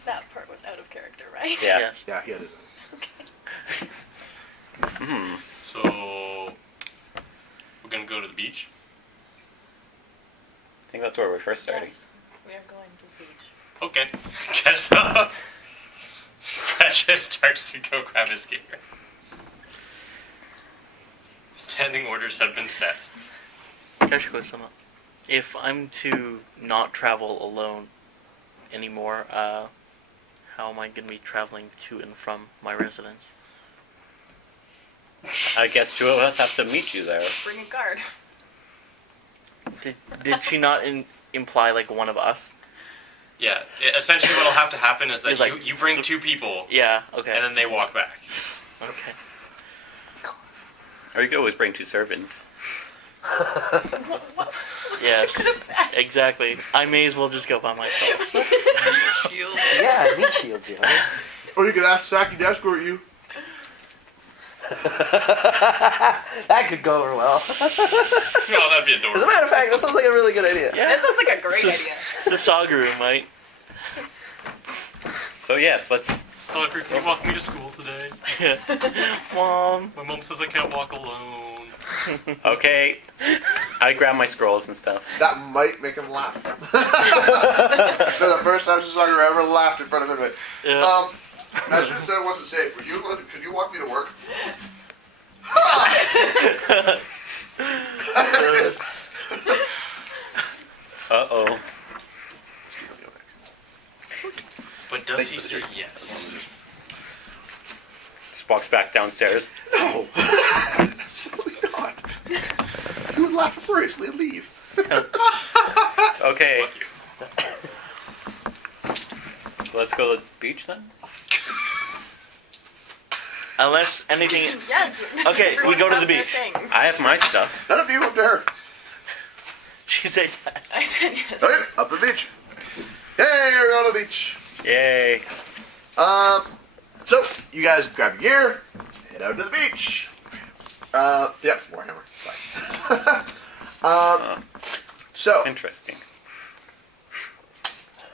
That part was out of character, right? Yeah. Yes. Yeah, he had it. Hmm. So we're gonna go to the beach. I think that's where we're first starting. Yes. We are going to the beach. Okay. Gets up. Precious starts to go grab his gear. Standing orders have been set. Kashiko sama, if I'm to not travel alone anymore, how am I going to be traveling to and from my residence? I guess two of us have to meet you there. Bring a guard. Did she not imply like one of us? Yeah. Essentially, what'll have to happen is that It's like- you bring two people, Yeah. Okay. and then they walk back. Okay. Or you could always bring two servants. Yes. Exactly. I may as well just go by myself. Shield. Yeah, meat shields, Or you could ask Saki to escort you. That could go over well. No, that'd be As a adorable. matter of fact, that sounds like a really good idea. Yeah. That sounds like a great idea. Sasaguru might. So yes, let's. Soccer, can you walk me to school today? Mom. My mom says I can't walk alone. Okay. I grab my scrolls and stuff. That might make him laugh. So the first time Sasaki ever laughed in front of him. Yeah. I should have said it wasn't safe. Could you walk me to work? Uh-oh. But does he say yes? Just walks back downstairs. No. Absolutely not. He would laugh furiously and leave. Okay. Fuck you. So let's go to the beach then? Unless anything. Yes. Okay, we go to the Everyone beach. has their things. I have my stuff. None of you up there. She said yes. I said yes. Okay, up the beach. Hey, we're on the beach. Yay. So you guys grab your gear, head out to the beach. Yep, Warhammer. Nice. So Interesting.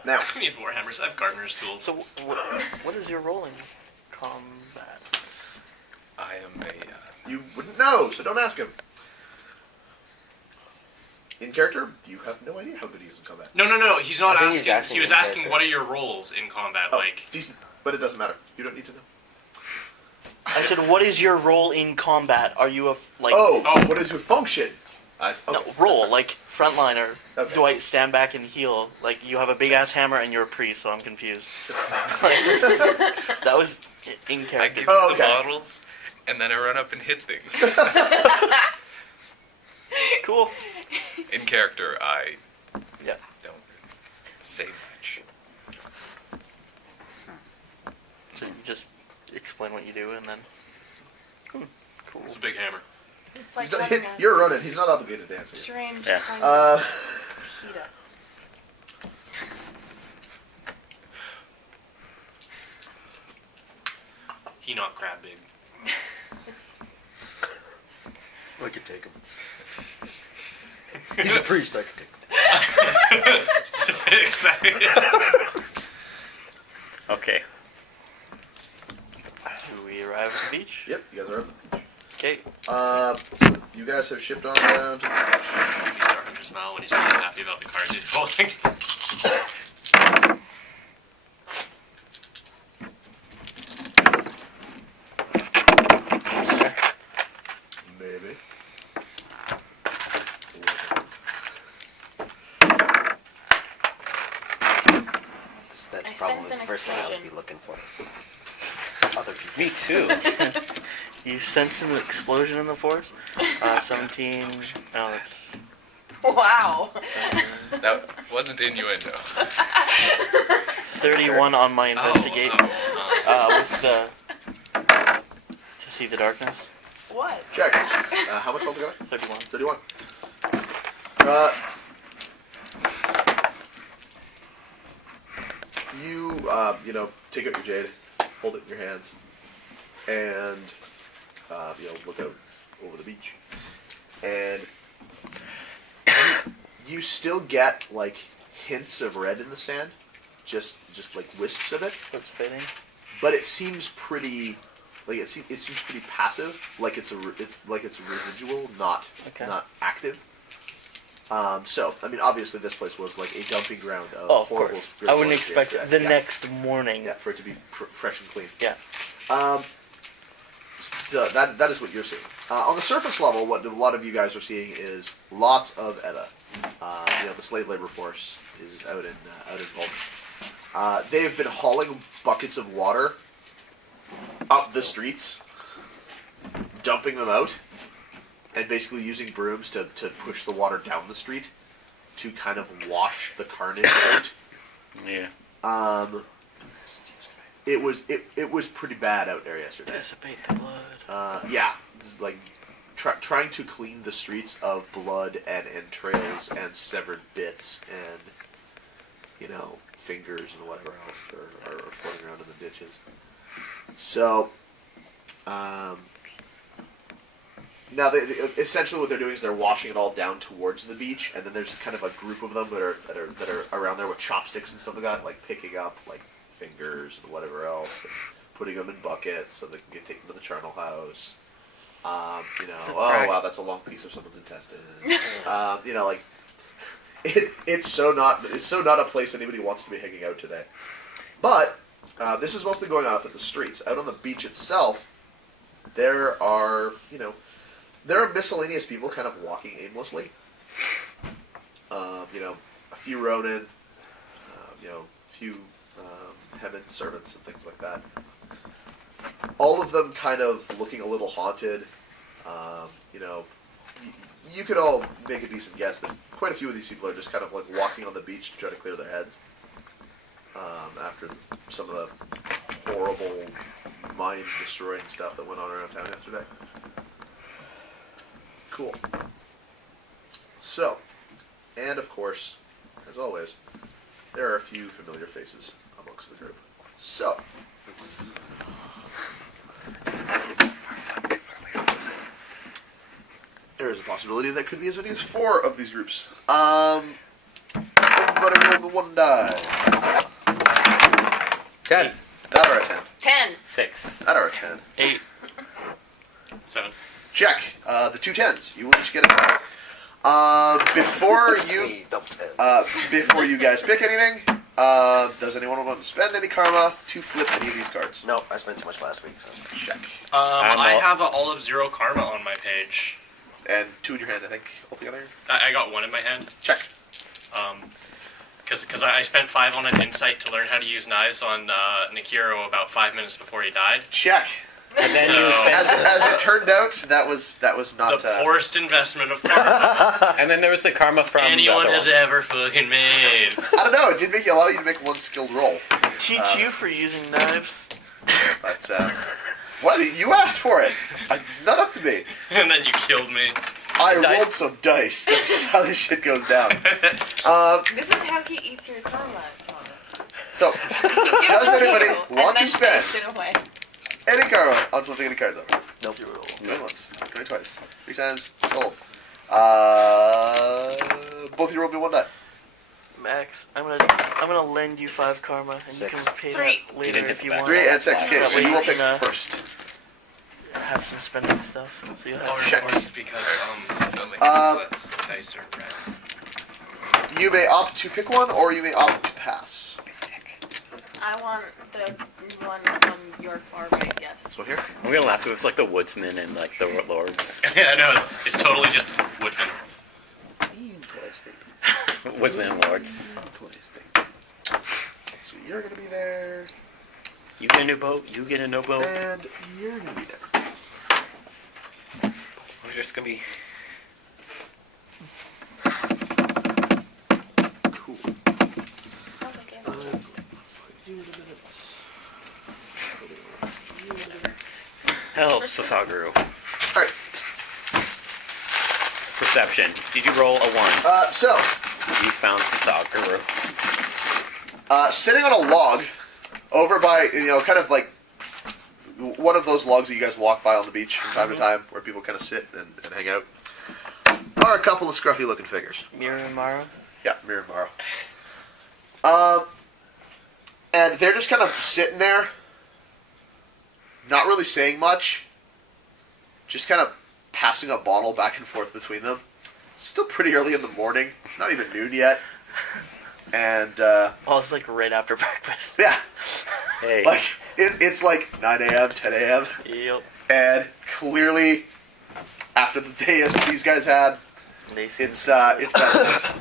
now, Who needs Warhammers? I have gardener's tools. So, what is your role in combat? I am a. you wouldn't know, so don't ask him. In character, you have no idea how good he is in combat. No. He's not I think he's asking. asking He was in asking, character. what are your roles in combat? Oh, Like, decent, but it doesn't matter. You don't need to know. I said, what is your role in combat? Are you a like? Oh. What is your function? No, role like frontliner. Okay. Do I stand back and heal? Like you have a big ass hammer and you're a priest, so I'm confused. That was in I character. give Oh, you okay. the bottles, and then I run up and hit things. Cool. In character, I Yeah. don't say much. So you just explain what you do and then. Cool. It's a big hammer. It's like He's not- Ronan. you're Ronan. He's not obligated to answer. Strange Yeah. kind Uh, of Peta. He not crab big. I could take him. He's a priest. I could take him. Exactly. Okay. Do we arrive at the beach? yep, you guys are up. Okay. So you guys have shipped on down to the beach. He's starting to smile when he's really happy about the cards he's holding. Maybe. That's I probably sense the an first thing I would explosion. be looking for. Other people. Me too. You sense an explosion in the forest? 17. No, that's. Wow. That wasn't innuendo. 31 on my investigate. With the. To see the darkness? What? Check. How much altogether? 31. 31. You take out your jade, hold it in your hands, and, look out over the beach. And you still get, like, hints of red in the sand, just like wisps of it, That's fitting. but it seems pretty, like, it seems pretty passive, like it's residual, not Okay. not active. So, I mean, obviously this place was like a dumping ground of Oh, of horrible course. I spiritual wouldn't energy expect after the that. Yeah. next morning. Yeah, for it to be fresh and clean. Yeah. So that is what you're seeing. On the surface level, what a lot of you guys are seeing is lots of Edda. The slave labor force is out in Vulcan. They have been hauling buckets of water up the streets, dumping them out, and basically using brooms to push the water down the street to kind of wash the carnage out. Yeah. It was pretty bad out there yesterday. Dissipate the blood. Yeah, like trying to clean the streets of blood and entrails and severed bits and fingers and whatever else are floating around in the ditches. So, now essentially what they're doing is they're washing it all down towards the beach, and then there's kind of a group of them that are around there with chopsticks and stuff like that, like picking up like fingers and whatever else, and putting them in buckets so they can get taken to the charnel house. Oh wow, that's a long piece of someone's intestine. Like it's so not a place anybody wants to be hanging out today. But this is mostly going on up at the streets. Out on the beach itself, there are miscellaneous people kind of walking aimlessly. A few Ronin, a few Hemin servants and things like that. All of them kind of looking a little haunted. You could all make a decent guess that quite a few of these people are just kind of like walking on the beach to try to clear their heads after some of the horrible, mind-destroying stuff that went on around town yesterday. Cool. So, and of course, as always, there are a few familiar faces amongst the group. So, there is a possibility that could be as many as 4 of these groups. Everybody roll the 1 die. 10. That are a 10. 10. 6. That are a 10. 8. 7. Check. The 2 10s. You will each get a 10. Before you guys pick anything, does anyone want to spend any karma to flip any of these cards? No, I spent too much last week. So. Check. I have a all of 0 karma on my page. And 2 in your hand, I think, altogether. I got 1 in my hand. Check. Because I spent 5 on an insight to learn how to use knives on Nikiro about 5 minutes before he died. Check. And then you So- As it turned out, that was not. The poorest investment of karma and then there was the karma from anyone the other has one. ever fucking made. I don't know. It did allow you to make 1 skilled roll, Teach you for using knives. but What? You asked for it. It's not up to me. And then you killed me. I Dice. rolled some dice. That's just how this shit goes down. This is how he eats your karma, Thomas. So, does anybody want to spend It away. any card on flipping any cards over? Nope. Going once, going twice, 3 times, sold. Both of you roll me 1 die. Max, I'm gonna lend you 5 karma, and you 6. can pay 3. that You later didn't if hit you the want. 3 and 6. Okay, so you will pick Nah. first. Have some spending stuff, so you'll have. Check. Or just because nobody lets dice are red. You may opt to pick one, or you may opt to pass. I want the one from your far right, yes. This one here. I'm gonna laugh if it's like the woodsman and like the lords. Yeah, I know. It's totally just Woodman. Woodsman and lords. So you're gonna be there, You get a new boat. You get a new boat. and you're gonna be there. We're just gonna be. Cool. Sounds like it. Put you in the minutes. Help, Sasaguru. Alright, Perception. Did you roll a 1? so, You found Sasaguru. sitting on a log over by, kind of like one of those logs that you guys walk by on the beach from time to time where people kind of sit and hang out, are a couple of scruffy looking figures. Mira and Mara. Yeah, Mir and Morrow. And they're just kind of sitting there, not really saying much, just kind of passing a bottle back and forth between them. It's still pretty early in the morning. It's not even noon yet. And, Oh, it's like right after breakfast. yeah, Hey. like, it's like 9 a.m., 10 a.m., Yep. and clearly, after the day as these guys had, They see it's bedtime.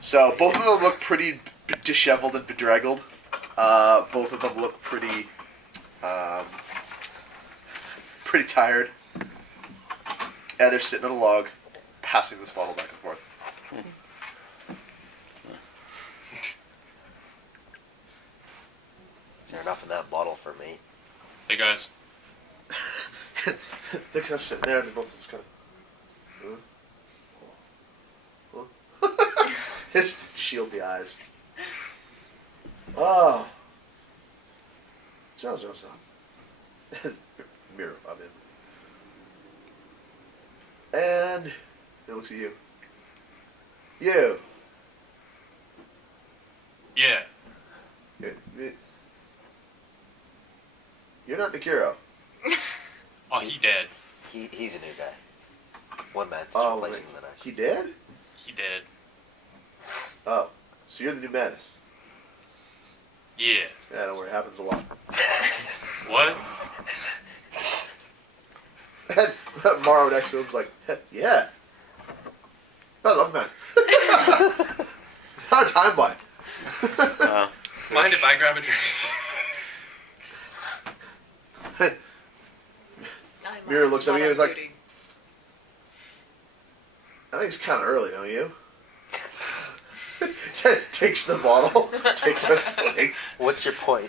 So, both of them look pretty disheveled and bedraggled. Both of them look pretty tired. And they're sitting on a log, passing this bottle back and forth. Is there enough of that bottle for me? Hey guys. They're kind of sitting there, and they're both just kind of... Huh? Just shield the eyes. Oh. Jozo-san. Mirror, I'm in. And it looks at you. You. Yeah. You're not Nikiro. Oh, he dead. He's a new guy. One man's Oh, replacing wait. the next. He did? He dead. Oh. So you're the new Manus. Yeah. Yeah, don't worry, it happens a lot. What? And Morrow next to him's like, yeah. I love man. How time by? Mind if I grab a drink? Mira looks at me and is like, Duty. I think it's kind of early, don't you? Takes the bottle, takes a drink. What's your point?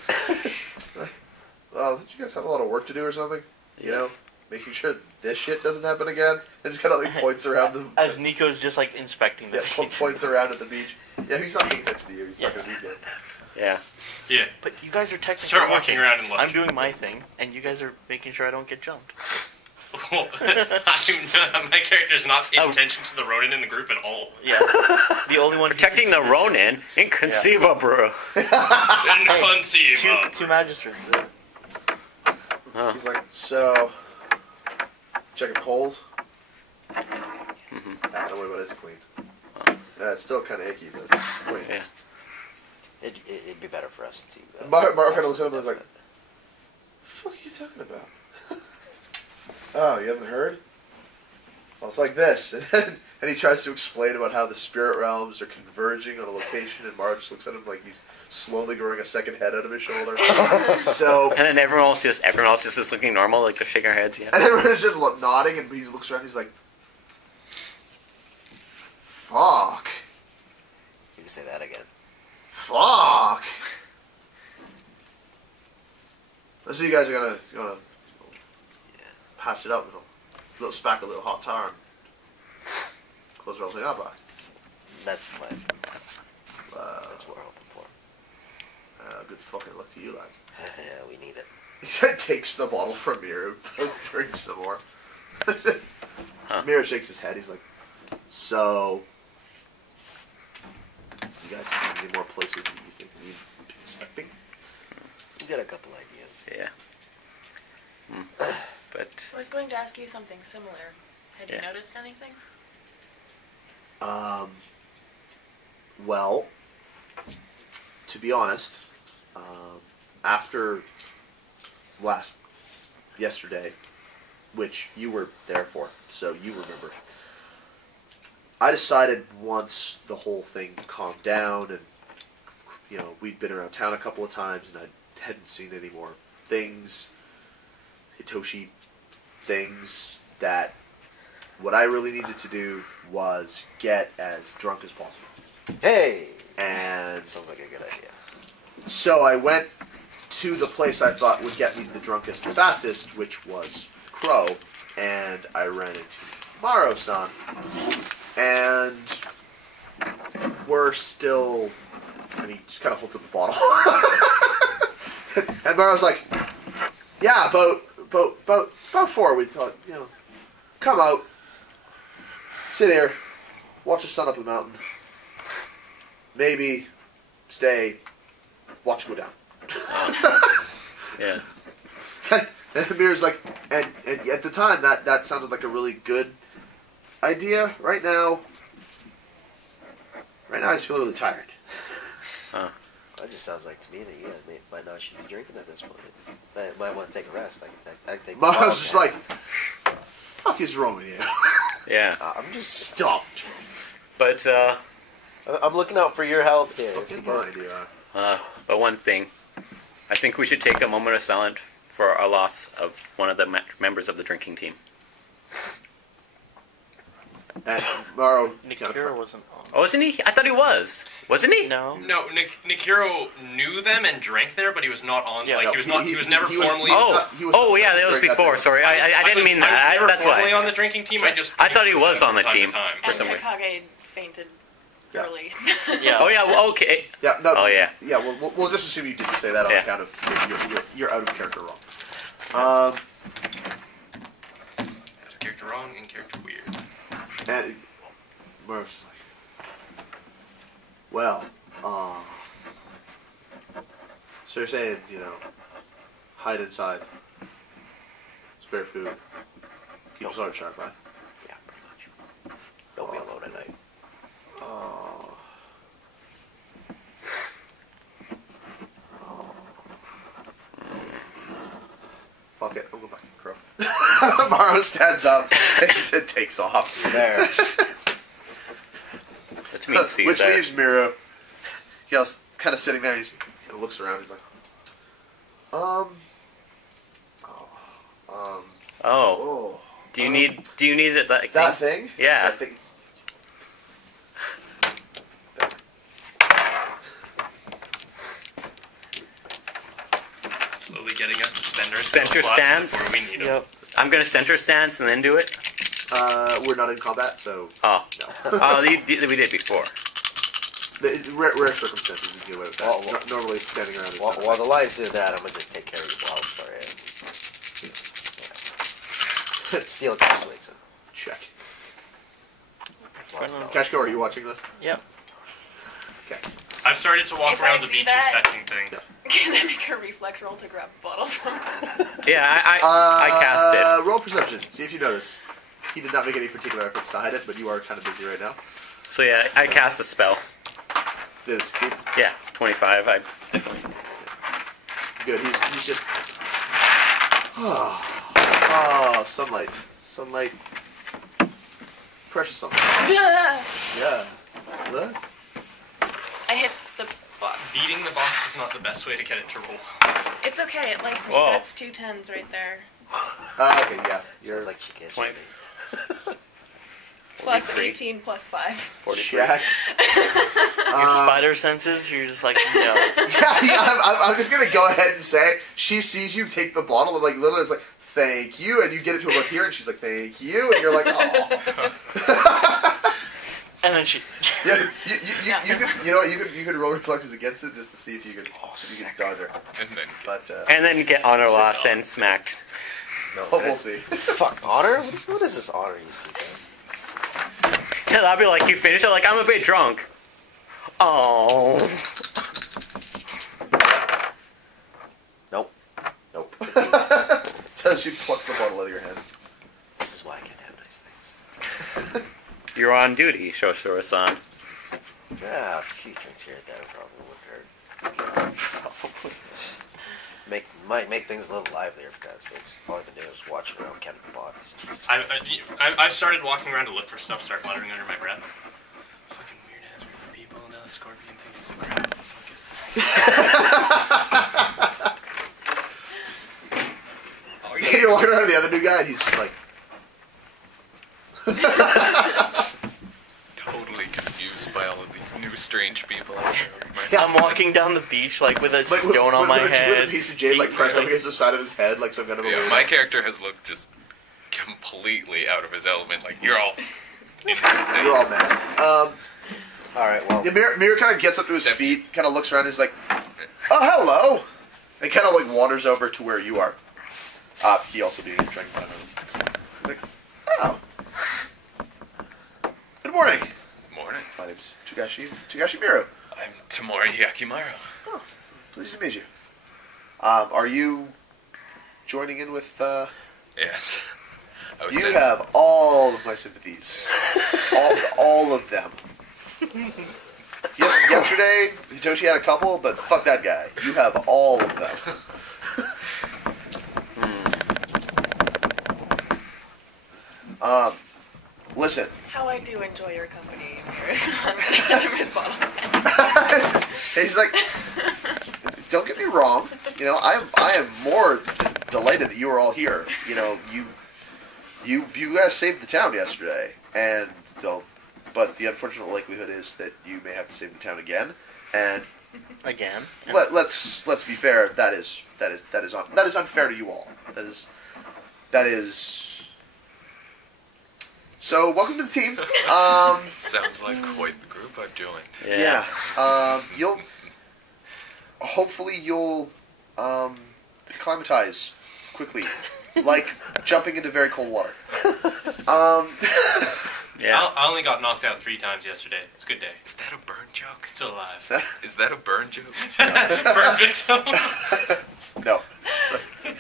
Oh, don't you guys have a lot of work to do or something? You know, making sure this shit doesn't happen again. And just kind of like points around the... As Nico's just like inspecting the Yeah, beach. points around at the beach. Yeah, he's not paying attention to you. He's talking to these guys. Yeah. Yeah. But you guys are technically Start walking around and looking. I'm doing my thing, and you guys are making sure I don't get jumped. Well, my character's not paying Oh. attention to the rodent in the group at all. Yeah. The only one who Protecting the can see- Ronin, inconceivable. Inconceivable. Two magistrates. Huh. He's like, so... Checking holes? Mhm. Nah, don't worry about it. It's clean. It's still kind of icky, but it's clean. Yeah. It'd be better for us to. Mark kind of looks at him and is like, "The fuck are you talking about?" Oh, you haven't heard? Well, it's like this, and he tries to explain about how the spirit realms are converging on a location, and Mark just looks at him like he's slowly growing a second head out of his shoulder. So, And then everyone else just is looking normal, like they're shaking their heads. Yeah. and everyone's just nodding, and he looks around, and he's like, "Fuck, You can say that again. fuck." So you guys are gonna Hash it up with a little spack of little hot tar and close the whole thing up. That's the plan. That's what we're hoping for. Good fucking luck to you, lads. Yeah, we need it. He takes the bottle from Mira and drinks some more. Mira shakes his head. He's like, so, you guys have any more places that you think need inspecting? We got a couple ideas. Yeah. But I was going to ask you something similar. Had you Yeah. noticed anything? Well, to be honest, after yesterday, which you were there for, so you remember, I decided once the whole thing calmed down and, you know, we'd been around town a couple of times and I hadn't seen any more things, Hitoshi things, that what I really needed to do was get as drunk as possible. Hey! And Sounds like a good idea. so I went to the place I thought would get me the drunkest and fastest, which was Crow, and I ran into Maro-san. And we're still... And he just kind of holds up the bottle. And Maro's like, yeah, about 4 we thought, you know, come out, sit here, watch the sun up the mountain, maybe stay, watch it go down. yeah. And Amir's like, and at the time that sounded like a really good idea. Right now I just feel really tired. Huh. That just sounds like to me that you guys might not should be drinking at this point. Might want to take a rest. I can take. Maro's just like, fuck is wrong with you? Yeah. I'm just stopped. But I'm looking out for your health here. Fucking mind, yeah. but one thing, I think we should take a moment of silence for a loss of one of the members of the drinking team. And Maro, Nikira wasn't on. Oh, wasn't he? I thought he was. Wasn't he? No. No, Nikiro knew them and drank there, but he was not on. Yeah, like no, he was not. He was never formally. Yeah, that was before. Sorry, I didn't mean that. I was never That's formally why. on the drinking team. I thought he was on the team. For And some reason. Hikage fainted Yeah. early. Yeah. Oh yeah. Well, okay. Yeah, no. Oh, yeah. Yeah, we'll just assume you didn't say that on Yeah. account of you're out of character wrong. Out of character wrong and character weird. And Murph's like, well, so you're saying, you know, hide inside, spare food, keep us hard sharp, right? Yeah, pretty much. Don't be alone at night. Fuck it, I'll go back to the Crow. Maro stands up and takes off. There. That means see Which that. leaves Mira. He was kind of sitting there and he kind of looks around. He's like, Oh. Do you need it like that thing? Yeah. That thing. Slowly getting us to Center stance. before we need 'em. Yep. I'm gonna center stance and then do it. We're not in combat, so Oh. no. Oh, we did before. Rare circumstances we deal with that. Well, Normally standing around. Is While, not while the lions do that, I'm gonna just take care of the wild. Sorry. Steal a couple swings. check. Lots of Kashko, are you watching this? Yep. Okay. I've started to walk If I around the see beach that- inspecting things. Can I make a reflex roll to grab a bottle from him? Yeah, I cast it. Roll perception. See if you notice. He did not make any particular efforts to hide it, but you are kind of busy right now. So yeah, I cast a spell. Did it succeed? Yeah, 25. I definitely. Good. He's just. Oh, sunlight. Sunlight. Precious sunlight. Yeah. What? I hit the box. Beating the box is not the best way to get it to roll. It's okay, it likes me. Whoa. That's 2 10s right there. Okay, yeah. You're Sounds like she gets 20. Plus 43. 18 plus 5. 43. Jack. Your spider senses, you're just like, no. Yeah, I'm just gonna go ahead and say she sees you take the bottle and like literally is like, thank you, and you get it to about here, and she's like, thank you, and you're like, oh. And then she. Yeah, you could, you know what, you could roll reflexes against it just to see if you could, dodge her. And then But And then you get honor loss and smacked. No, we'll see. Fuck, honor? What is this honor used to be? Cause I'll be like, you finished it? Like, I'm a bit drunk. Oh. Nope. So she plucks the bottle out of your hand. This is why I can't have nice things. You're on duty, Shoshiro-san. Yeah, a few drinks here and there probably would hurt. Might make things a little livelier, for God's sakes. All I've been doing is watching around counting bodies. I've started walking around to look for stuff, start muttering under my breath. Fucking weird ass group of people, now the scorpion thinks he's a crab. What the fuck is that? Oh, And you're walking around with the other new guy, and he's just like... totally confused by all of these new strange people. I'm walking down the beach like with a stone on my head. With a piece of jade like pressed up against the side of his head, like some kind of a... Yeah, my character has looked just completely out of his element. Like, you're all insane. You're all mad. Alright, well. Yeah, Mir kind of gets up to his feet, kind of looks around, and is like, oh, hello! And kind of like wanders over to where you are. He also needed a drink, but I don't know. He's like, oh. Good morning. Morning. My name's Togashi Miru. I'm Tamori Yakimaru. Oh, pleased to meet you. Are you joining in with, Yes. I was You sent- have all of my sympathies. all of them. Yesterday, Hitoshi had a couple, but fuck that guy. You have all of them. Listen. How I do enjoy your company, Miss Bottom. He's like, don't get me wrong. You know, I am more than delighted that you are all here. You know, you guys saved the town yesterday, but the unfortunate likelihood is that you may have to save the town again. And Again. let's be fair. That is unfair to you all. That is. So welcome to the team. Sounds like quite the group I've joined. Yeah. Hopefully you'll acclimatize quickly, like jumping into very cold water. Yeah. I only got knocked out 3 times yesterday. It's a good day. Is that a burn joke? Still alive. Is that a burn joke? Burn victim? No.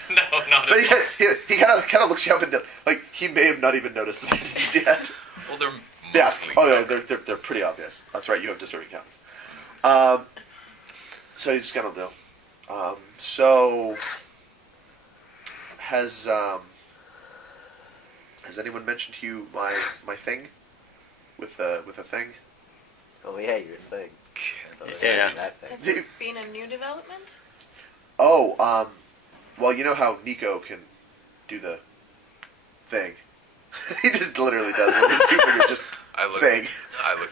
No, not But at all. he kind of looks you up and like he may have not even noticed the bandages yet. Well, they're Yeah. mostly Oh, yeah. covered. They're pretty obvious. That's right. You have disturbing counters. So you just gotta know. So has anyone mentioned to you my thing with a thing? Oh, yeah, your thing. Yeah. That thing. Has it been a new development? Oh, well, you know how Nico can do the thing. He just literally does it. His 2 fingers just I look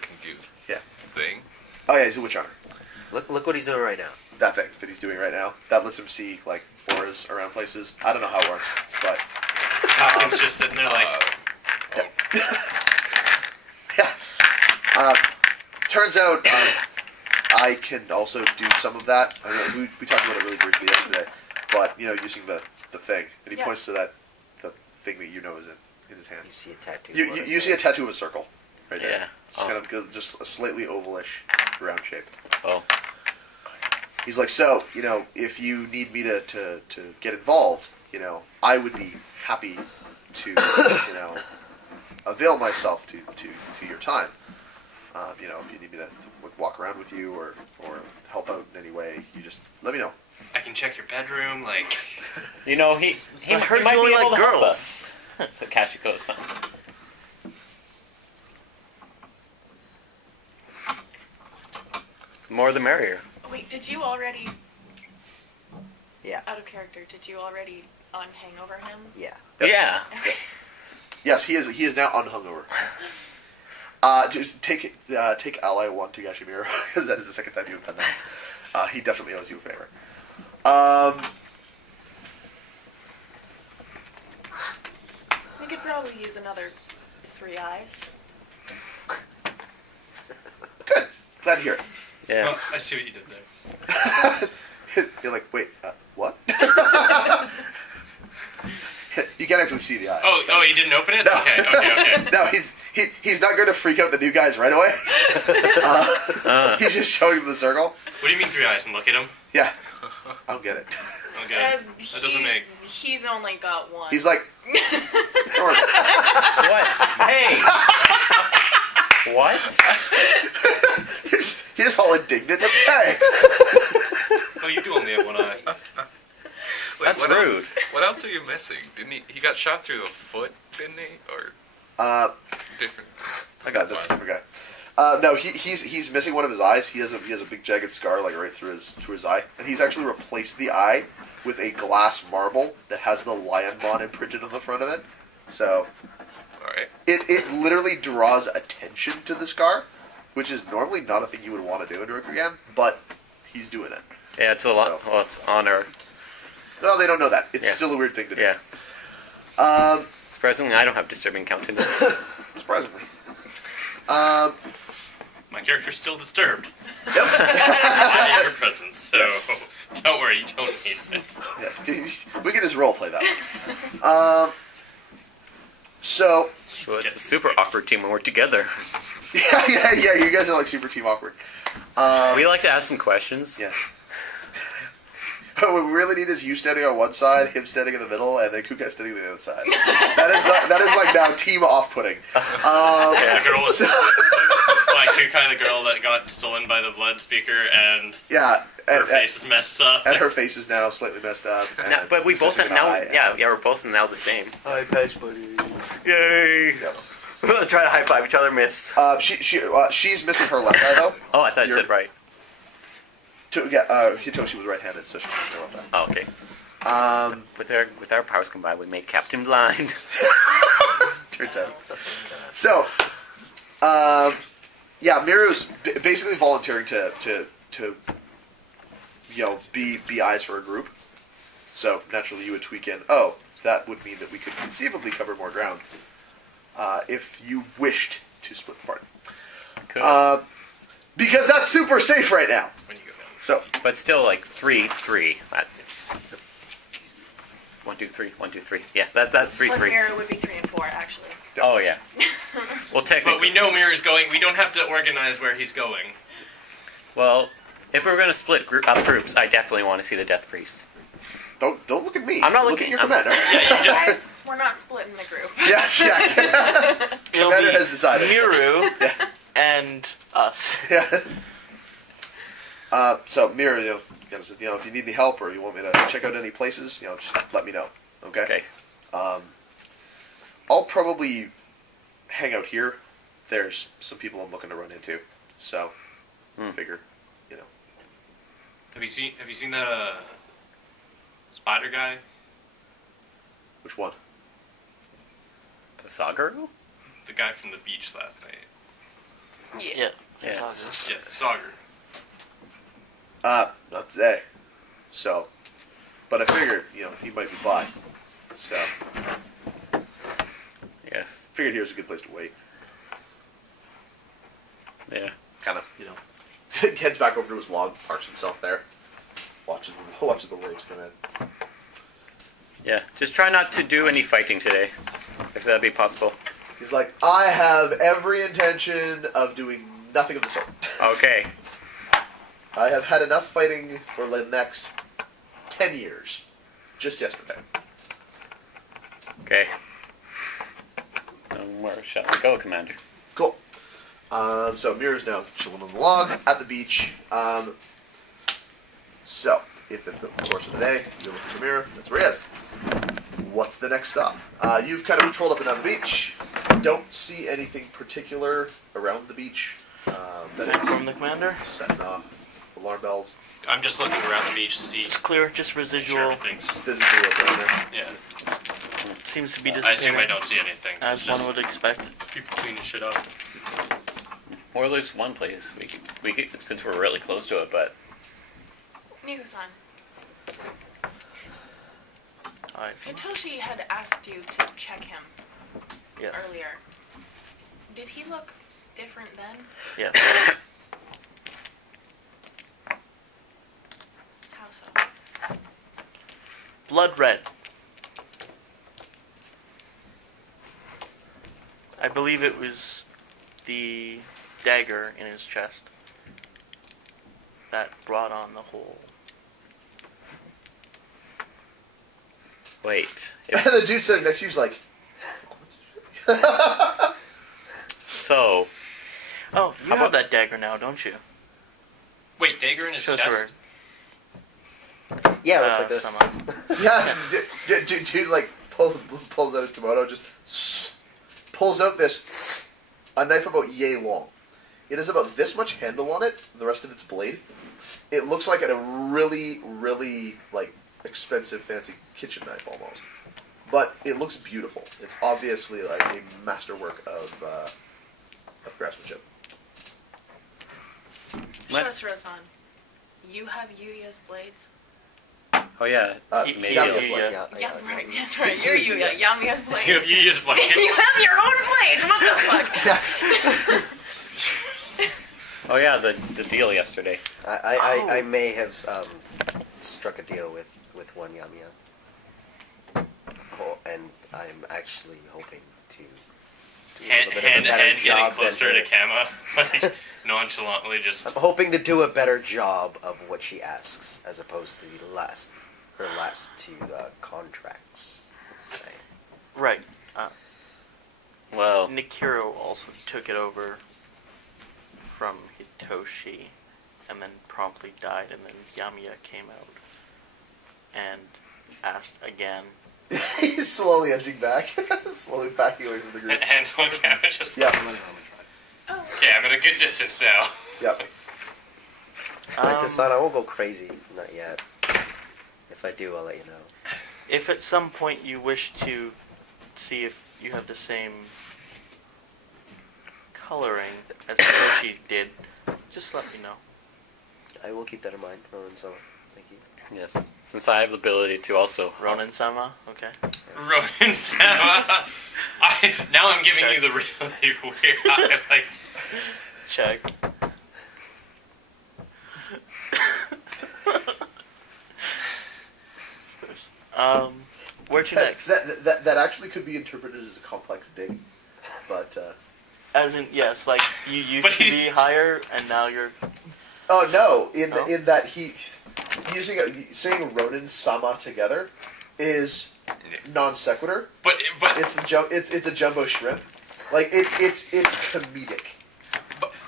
confused. Yeah. Thing? Oh yeah, he's a witch hunter. Look what he's doing right now. That thing that he's doing right now, that lets him see like auras around places. I don't know how it works, but Hopkins just sitting there like, yeah. Turns out I can also do some of that. I mean, we talked about it really briefly yesterday, but you know, using the thing, and he Yeah. points to the thing that you know is in his hand. You see a tattoo. You see a tattoo of a circle right there. Yeah. Just kind of just a slightly ovalish round shape. Oh. He's like, so, you know, if you need me to get involved, you know, I would be happy to, you know, avail myself to your time. You know, if you need me to walk around with you or help out in any way, you just let me know. I can check your bedroom, like... You know, he I heard might you be only able like to help girls. us. So Kashiko's-san. More the merrier. Wait, did you already... Yeah. Out of character, did you already unhangover him? Yeah. Yeah. Yes, he is now unhungover. Just take ally 1 to Gashimiro, because that is the second time you've done that. He definitely owes you a favor. probably use another 3 eyes. Good. Glad to hear Yeah. Well, I see what you did there. it. You're like, wait, what? You can't actually see the eye. Oh, you didn't open it? No. Okay. No, he's not going to freak out the new guys right away. He's just showing them the circle. What do you mean 3 eyes and look at him? Yeah, I don't get it. Okay. That doesn't make... He's only got one. He's like, What? Hey! What? you're just all indignant. Like, hey. Oh, you do only have one eye. Wait, That's what rude. What else are you missing? Didn't he got shot through the foot, didn't he? Or different? I got this different guy. No, he's missing one of his eyes. He has a big jagged scar like right through his eye, and he's actually replaced the eye with a glass marble that has the Lionmon imprinted on the front of it. So Alright. it literally draws attention to the scar, which is normally not a thing you would want to do in Rokugan, but he's doing it. Yeah, it's a lot. Well, it's honor. No, they don't know that. It's Yeah. still a weird thing to do. Yeah. Surprisingly, I don't have disturbing countenance. Surprisingly. My character's still disturbed Yep. by your presence, so Yes. don't worry, you don't need it. Yeah, we can just roleplay that. So, So it's a super awkward team when we're together. yeah, you guys are like super team awkward. We like to ask some questions. Yeah. What we really need is you standing on one side, him standing in the middle, and then Kukai standing on the other side. That is like now team off-putting. The girl was like kind of the girl that got stolen by the blood speaker, and Yeah, her face is messed up. and her face is now slightly messed up. No, and but we both she's have now. missing an eye, Yeah, we're both now the same. Hi, patch buddy. Yay! Yep. Try to high five each other, miss. She's missing her left eye though. Oh, I thought you You're- said right. Hitoshi was right-handed, so she's missing her left Oh, okay. eye. With our powers combined, we make Captain Blind. Turns out. So, yeah, Miru's basically volunteering to be eyes for a group. So naturally, you would tweak in. Oh, that would mean that we could conceivably cover more ground if you wished to split the party. Cool. Because that's super safe right now. When you go down. So, But still, like 3-3. 1, 2, 3. 1, 2, 3. Yeah, that's 3, Plus 3. Mira would be 3 and 4, actually. Oh yeah. Well, technically. But we know Mirror's going. We don't have to organize where he's going. Well, if we're gonna split up groups, I definitely want to see the Death Priest. don't look at me. I'm not look looking- at your I'm- commander. Yeah, you just Guys, we're not splitting the group. Yes, yeah. It'll Commander be has decided. Miru Yeah. and us. Yeah. So Mira, if you need any help or you want me to check out any places, just let me know. Okay. Okay. I'll probably hang out here. There's some people I'm looking to run into, so figure, have you seen that spider guy? which one? The Sagaru? The guy from the beach last night. Yeah. Yeah. Yes, Sauger. Not today. So, but I figured, he might be by. So, Yes. figured here's a good place to wait. Yeah. Kind of, heads back over to his log, parks himself there, watches the waves come in. Yeah. Just try not to do any fighting today, if that'd be possible. He's like, I have every intention of doing nothing of the sort. Okay. I have had enough fighting for the next 10 years. Just yesterday. Okay. Where shall I go, Commander? Cool. So Mira's now chilling on the log at the beach. So, if in the course of the day you're looking for Mira, that's where he is. What's the next stop? You've kind of patrolled up and down the beach. Don't see anything particular around the beach. That And is from the commander, setting off alarm bells. I'm just looking around the beach to see it's clear, just sure residual. everything's. Physically what's around there. Yeah. Seems to be I assume dissipating. I don't see anything. As It's one just would expect. people cleaning shit up. Or there's one place we could, since we're really close to it, but Nico-san, Alright, so Hitoshi had asked you to check him. Yes. earlier. Did he look different then? Yeah. How so? Blood red. I believe it was the dagger in his chest that brought on the whole. Wait. And the dude sitting next to you's like, So, Oh, you How have about- that dagger now, don't you? Wait, dagger in his Show us chest? Yeah, looks like this. Someone. yeah, dude, like pulls out his kimono, just pulls out a knife about yay long. It has about this much handle on it. The rest of it's blade. It looks like a really, really like expensive, fancy kitchen knife almost. But it looks beautiful. It's obviously like a masterwork of craftsmanship. What? Show us, Rosan. You have Yuya's blades? oh yeah, maybe Yamiya's I'll- blade. Yeah, right. That's right. You're Yuya. Yamiya's blades. You have Yuya's blade. You have your own blades. What the fuck? Oh yeah, the deal yesterday. I may have struck a deal with one Yamiya. Oh, and I'm actually hoping to do a Hand little bit of a better getting job closer than to her. Kama. Like, nonchalantly just... I'm hoping to do a better job of what she asks, as opposed to her last two contracts. Let's say. Right. Well, Nikiro also took it over from Hitoshi and then promptly died, and then Yamiya came out and asked again. He's slowly edging back, slowly backing away from the group. Hands on Kama, just... Yeah. Oh. Okay, I'm at a good distance now. Yep. Like the sun, I won't go crazy. Not yet. If I do, I'll let you know. If at some point you wish to see if you have the same coloring as Hitoshi did, just let me know. I will keep that in mind, Ronan Sama. Thank you. yes. Since I have the ability to also Ronin-sama, okay. Ronin Sama. Now I'm giving you the really weird eye, like... Check. Where to next? That actually could be interpreted as a complex dig, but As in, yes, like you used But to he- be higher and now you're. oh no! No? In that he saying Ronin Sama together is non sequitur. But It's a jumbo shrimp. Like it's comedic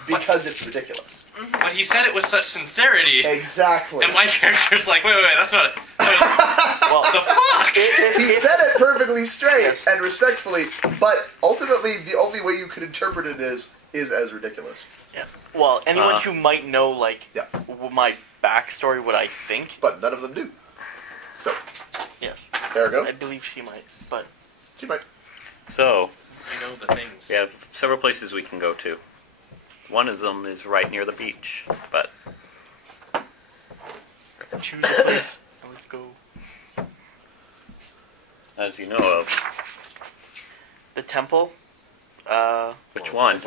because it's ridiculous. but he said it with such sincerity, Exactly. and my character's like, wait, that's not it. Well, The fuck? He said it perfectly straight Yes. and respectfully, but ultimately the only way you could interpret it is as ridiculous. yeah. Well, anyone who might know like Yeah. my backstory, what I think, But none of them do. So yes, there we go. I believe she might. But She might. So I know the things. we have several places we can go to. One of them is right near the beach, but choose a place. Let's go. as you know of, The temple. which one?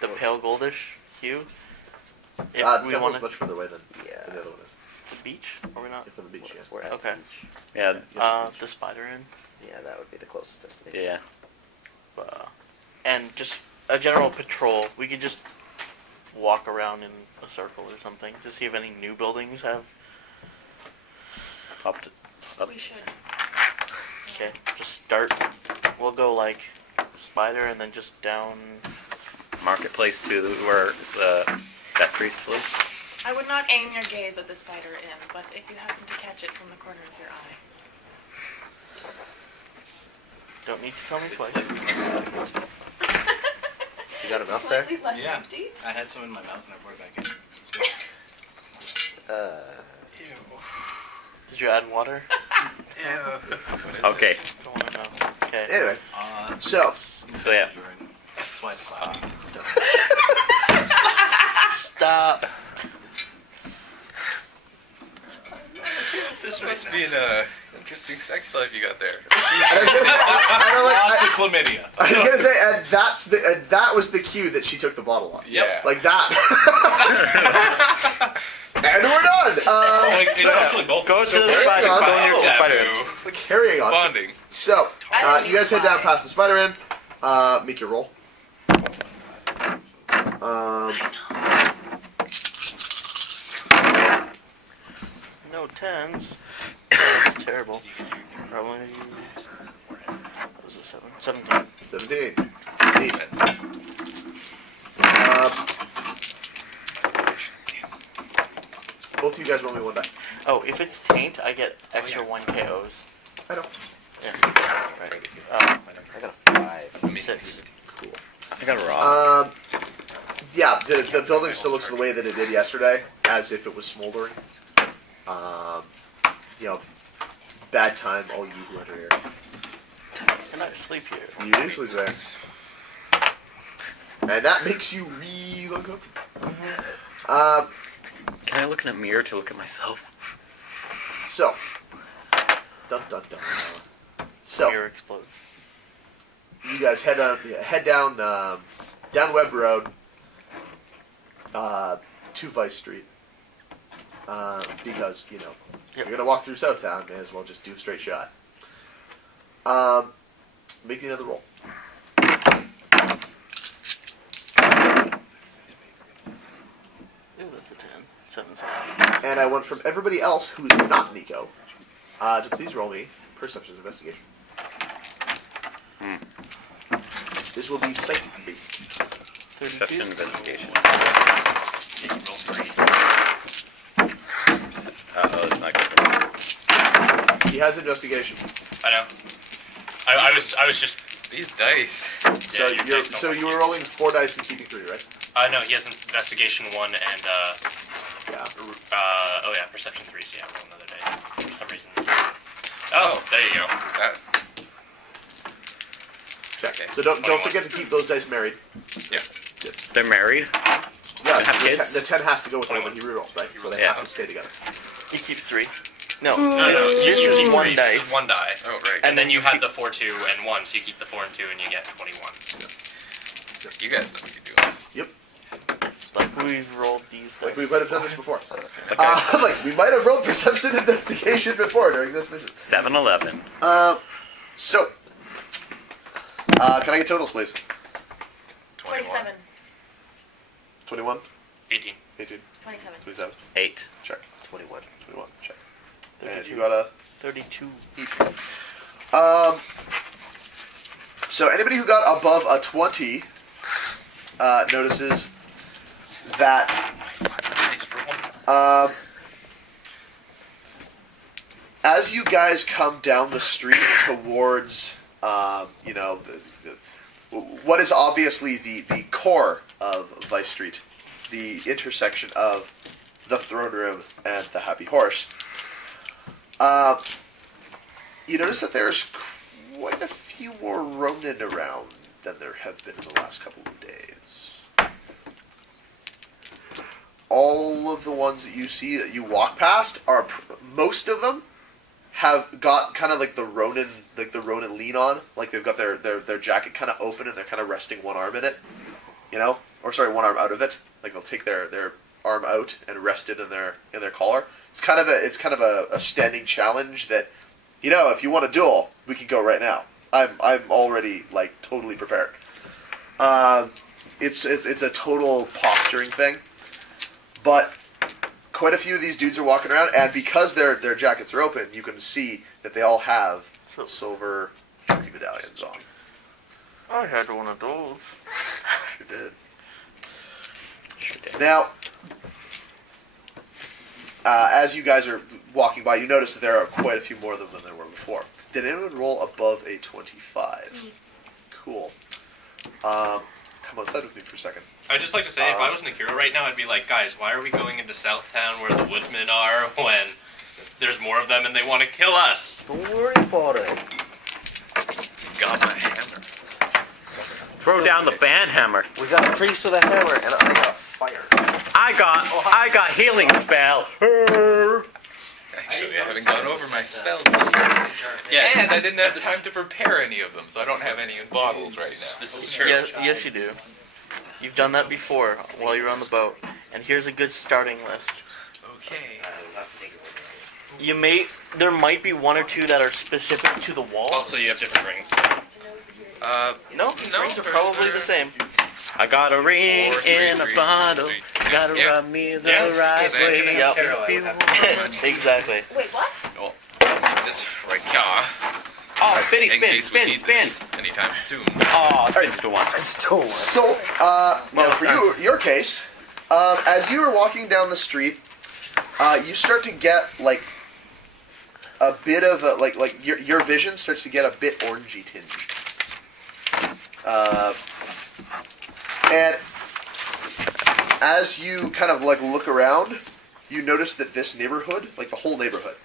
The pale goldish hue. If we Temple's want much further away than Yeah. the other one is. the beach, are we not? From the beach, yeah. We're at Okay. the beach. Yeah, The spider inn. Yeah, that would be the closest destination. yeah. And just a general patrol. We could just walk around in a circle or something to see if any new buildings have. Up to, up. We should. Okay, just start. We'll go like spider and then just down. Marketplace to where the Death Priest lives. I would not aim your gaze at the spider inn, but if you happen to catch it from the corner of your eye. Don't need to tell me twice. You got enough there? Slightly less Yeah. empty. I had some in my mouth and I poured it back in. Did you add water? Okay, Don't want to know. Okay. Anyway, Uh, so so yeah. That's why it's cloudy. Stop. This must be in a interesting sex life you got there. And I'm like, Lots of chlamydia. I was gonna say, and that was the cue that she took the bottle on. Yeah. Like that. And we're done. It's actually both. Go to the we're spider. done. Go near the Taboo. spider. It's like Carrying on. bonding. So, you guys head down past the spider inn. Make your roll. No 10s. That's terrible. Probably. What was it, 17. 17. Neat. Both of you guys roll me one die. Oh, if it's taint, I get extra 1 KOs. I know. Yeah. Right. I got a 5. 6. Cool. I got a rock. Yeah, the building still looks the way that it did yesterday, as if it was smoldering. You know, bad time, all you who enter here. And I sleep here. You usually there. And that makes you real uncomfortable. Can I look in a mirror to look at myself? So, dun dun dun. So, Mirror explodes. you guys head down down Webb Road to Vice Street because you're gonna walk through Southtown. May as well just do a straight shot. Make me another roll. Ooh, that's a 10. 7. And I want from everybody else who is not Nico to please roll me perception investigation. This will be psychic based. 32. Perception investigation. Oh, it's not good for me. He has investigation. I know. I was just. These dice. Yeah, your dice don't like You were rolling 4 dice and keeping 3, right? No, he has investigation 1 and Yeah. oh yeah, perception 3. So yeah, roll another dice for some reason. Oh, there you go. That, Check. Okay. So don't 21. forget to keep those dice married. yeah. They're married? Yeah, Have the, kids? the 10 has to go with the one that he rerolls, right? So they Yeah. have to stay together. You keep 3. No, No, this you is keep 1 three, dice. This is 1 die. Oh, right. And then you had the 4, 2, and 1, so you keep the 4 and 2, and you get 21. You guys know what you're doing. Yep. Like we've rolled these dice. Like we might have done this before. It's like a Like we might have rolled perception investigation before during this mission. 7-11. So, can I get totals, please? 27. 21, 18. 18, 27. 27. 8. Check. 21. 21. Check. And 32. you got a 32. each. So anybody who got above a 20 notices that Dice for 1. as you guys come down the street towards, what is obviously the core of Vice Street, the intersection of the Throne Room and the Happy Horse, you notice that there's quite a few more Ronin around than there have been in the last couple of days. All of the ones that you see that you walk past are most of them have got kind of like the Ronin lean on, like they've got their jacket kind of open and they're kind of resting one arm in it, one arm out of it. Like they'll take their arm out and rest it in their collar. It's kind of a standing challenge that, if you want to duel, we can go right now. I'm already like totally prepared. It's a total posturing thing, but quite a few of these dudes are walking around, and because their jackets are open, you can see that they all have silver trophy medallions on. I had one of those. Sure did. Now, as you guys are walking by, you notice that there are quite a few more of them than there were before. Did anyone roll above a 25? Cool. Come outside with me for a second. I'd just like to say, if I wasn't a hero right now, I'd be like, guys, why are we going into Southtown where the woodsmen are when there's more of them and they want to kill us? Don't worry about it. Got my hammer. Throw down the band hammer. We got a priest with a hammer, and I got fire. I got healing spell. actually. I haven't gone over my spells. Yeah. And I didn't have time to prepare any of them, so I don't have any in bottles right now. This is true. Yes, you do. You've done that before while you were on the boat. And here's a good starting list. Okay. There might be one or two that are specific to the wall. Also, you have different rings. No, rings are probably the same. I got a ring Four, three, in a three, bottle. three. Gotta Yeah. rub me the Yeah, right same. way. Yep. If you want. Exactly. Wait, what? Well, this right here. Oh, spinny, In spin, case we spin, need spin. this anytime soon. Oh, spin to one. So, now for your case, as you were walking down the street, you start to get like a bit of a, like your vision starts to get a bit orangey tinged, and as you kind of like look around, you notice that this neighborhood, like the whole neighborhood,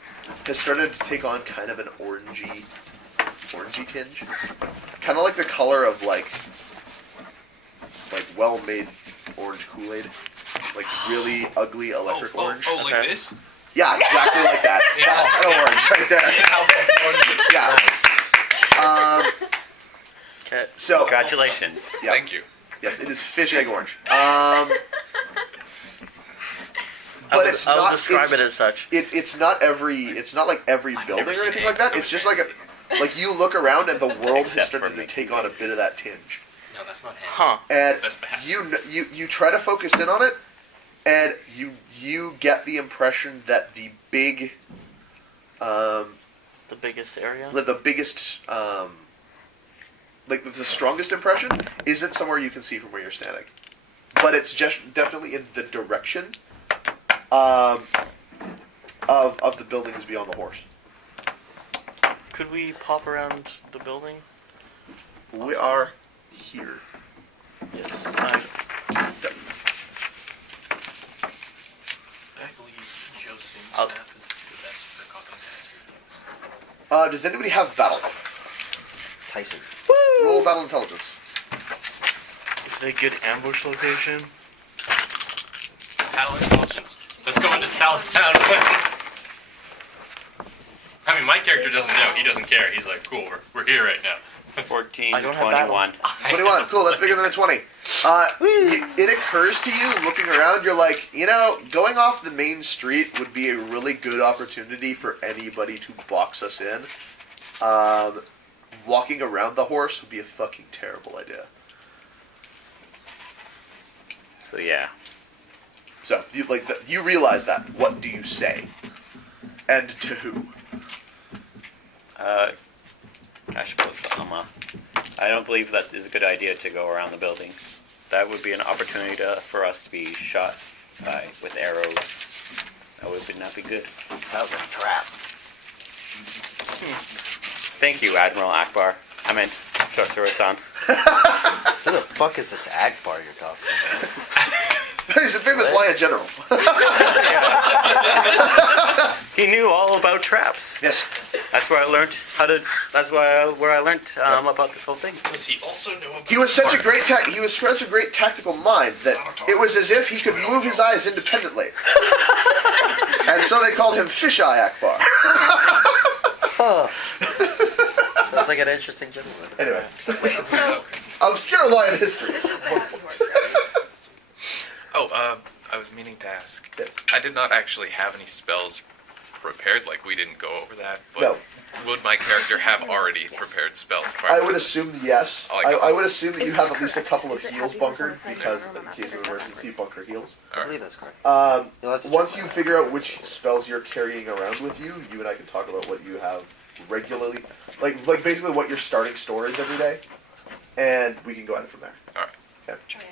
has started to take on kind of an orangey tinge, kind of like the color of like well-made orange Kool-Aid, like really ugly electric orange. Oh, like Okay. this? Yeah, exactly like that. That kind of orange right there. Yeah. Okay. So Congratulations. yeah, Thank you. yes, it is fish egg orange. But it's I'll not. describe it as such. It's not like every building or anything like that. It's just like you look around and the world has Except started for to me. take on a bit of that tinge. No, that's not him. Huh. And That's bad. you try to focus in on it, and you get the impression that the big, The biggest area. the biggest, like the strongest impression isn't somewhere you can see from where you're standing, but it's just definitely in the direction, of the buildings beyond the horse. Could we pop around the building? We are here. Yes. I believe Joseph's I'll- map is the best for copying Does anybody have battle? Tyson. Roll battle intelligence. Is it a good ambush location? Battle intelligence. Let's go into Southtown. I mean, my character doesn't know. He doesn't care. He's like, cool, we're here right now. 14 I to don't have battle. 21. 21. Cool. That's bigger than a 20. It occurs to you, looking around, you're like, going off the main street would be a really good opportunity for anybody to box us in. Walking around the horse would be a fucking terrible idea. So yeah. So, you realize that. What do you say? And to who? Ashko-sama. I don't believe that is a good idea to go around the building. That would be an opportunity for us to be shot with arrows. That would not be good. Sounds like a trap. Thank you, Admiral Akbar. I meant Shosuro-san. Who the fuck is this Akbar you're talking about? He's a famous lion general. He knew all about traps. Yes. That's where I learned how to. That's where I learned about this whole thing. Does he also know about He was such a great tactical mind that it was as if he could move his eyes independently. And so they called him Fisheye Akbar. Sounds like an interesting gentleman. Anyway, So, obscure lion history. this is the happy horse, right? Oh, I was meaning to ask. Yes. I did not actually have any spells prepared, like we didn't go over that, but No. would my character have already prepared spells I prior? would assume yes. I like that. I would assume that you have at least a couple of heals bunkered because in case of emergency, bunker heals. I believe that's correct. You'll have to Once check you that. figure out which spells you're carrying around with you, you and I can talk about what you have regularly, like basically what your starting store is every day, and we can go at it from there. Try it.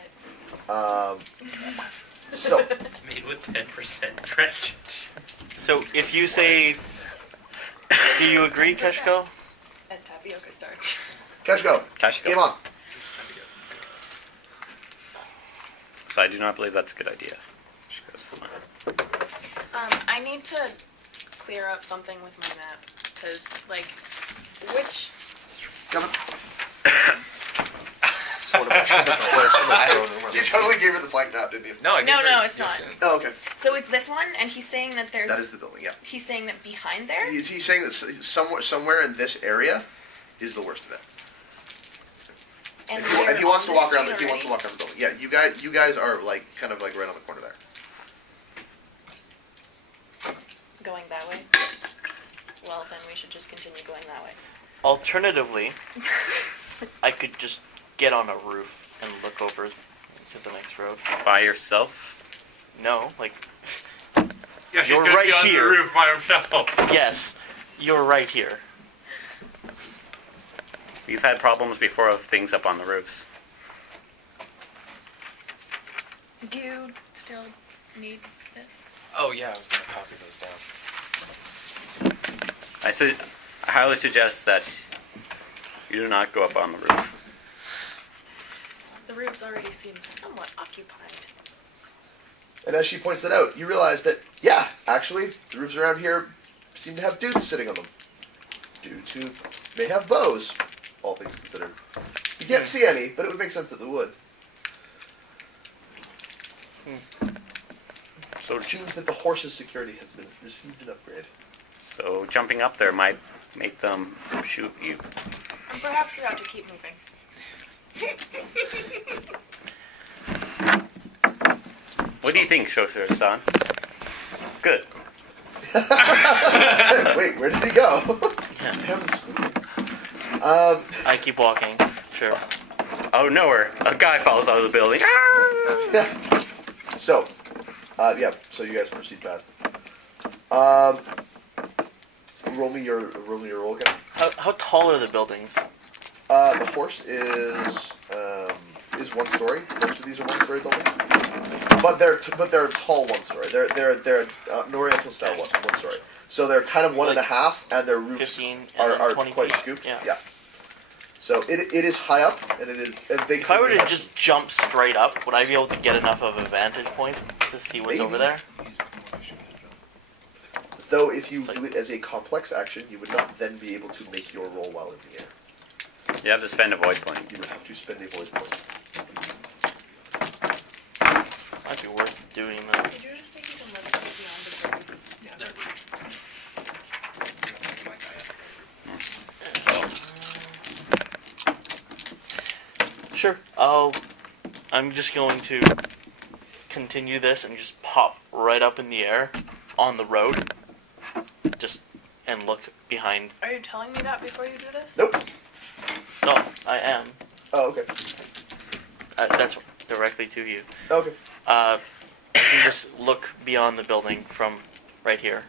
So made with 10% pressure? So if you say, do you agree, Keshko? And tapioca starch. Cash go. Cash Game go. on. So I do not believe that's a good idea. Ashko-sama. I need to clear up something with my map. Because, Come on. Just want to make sure that the horse and the throne room are You totally gave her the flank nap, didn't you? No, I gave No, her no, it's not. distance. Oh, okay. So it's this one, and he's saying that there's. That is the building, yeah. He's saying that behind there. He's saying that somewhere in this area is the worst of it. And, And he we're wants to on walk this around. street He wants to walk around the building. Yeah, you guys are like kind of like right on the corner there. going that way. Well, then we should just continue going that way. Alternatively, I could just get on a roof and look over to the next road. By yourself? No, like, Yeah, You're right on here. the roof by himself. yes, you're right here. We've had problems before of things up on the roofs. Do you still need this? Oh yeah, I was gonna copy those down. I highly suggest that you do not go up on the roof. The roofs already seem somewhat occupied. And as she points that out, you realize that, yeah, actually, the roofs around here seem to have dudes sitting on them. Dudes who may have bows, all things considered. You can't see any, but it would make sense that they would. So, It seems that the horse's security has been received an upgrade. so jumping up there might make them shoot you. And perhaps we ought to keep moving. What do you think, Shosuro-san? Good. Wait, where did he go? Yeah. Heavens fools. I keep walking. Sure. Oh, nowhere. A guy falls out of the building. Ah! So, yeah, so you guys proceed past. Roll me your roll again. How tall are the buildings? The horse is 1 story. Most of these are 1 story buildings, but they're tall 1 story. They're Oriental style 1 story. So they're kind of 1.5, and their roofs 15 and are 20 quite feet? scooped. Yeah. So it is high up, and it is. And they If I were to have- just jump straight up, would I be able to get enough of a vantage point to see what's Maybe. over there? though, if you do it as a complex action, you would not then be able to make your roll while in the air. You have to spend a void point. You would have to spend a void point. Might be worth doing that. Did you just think you can levitate beyond the room? Yeah, there. Sure. I'm just going to continue this and just pop right up in the air on the road. And look behind. Are you telling me that before you do this? Nope. No, I am. Oh, okay. That's directly to you. Okay. You can just look beyond the building from right here.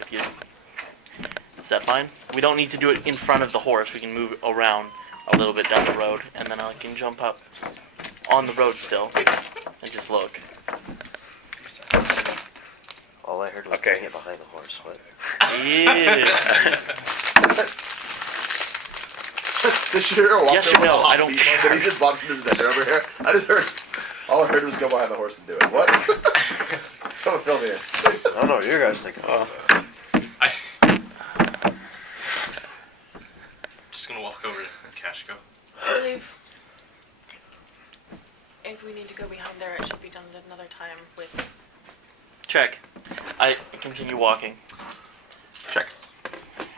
If you, is that fine? We don't need to do it in front of the horse. We can move around a little bit down the road, and then I can jump up on the road still and just look. All I heard was Okay. bring it behind the horse. What? Yeah. The Shiro walked Yes or over no? the hot I don't meat care. that he just bought from this vendor over here. I just heard. All I heard was go behind the horse and do it. What? Someone film me. I don't know what you guys think. Just gonna walk over to Kashko. I believe if we need to go behind there, it should be done at another time with... Check. I continue walking. Check.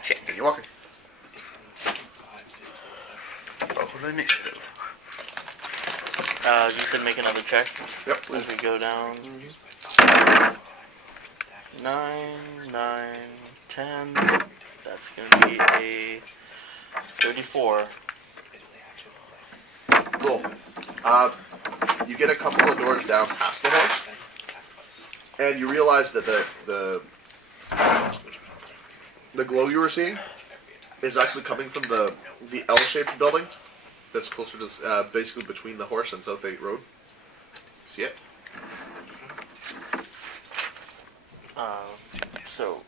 Check. You're walking. You can make another check Yep. Please. as we go down. 9, 10. That's gonna be a 34. Cool. You get a couple of doors down past the horse, and you realize that the glow you were seeing is actually coming from the L-shaped building that's closer to basically between the horse and South 8 Road. See it? So,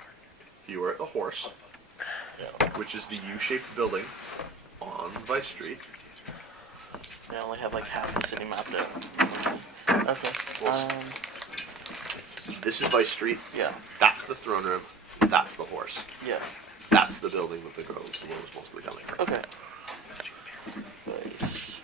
You are at the horse, which is the U-shaped building on Vice Street. I only have like half the city map there. Okay. Well, This is Vice Street. Yeah. That's the throne room. That's the horse. Yeah. That's the building with the groves. The one was mostly coming from. Okay. Base.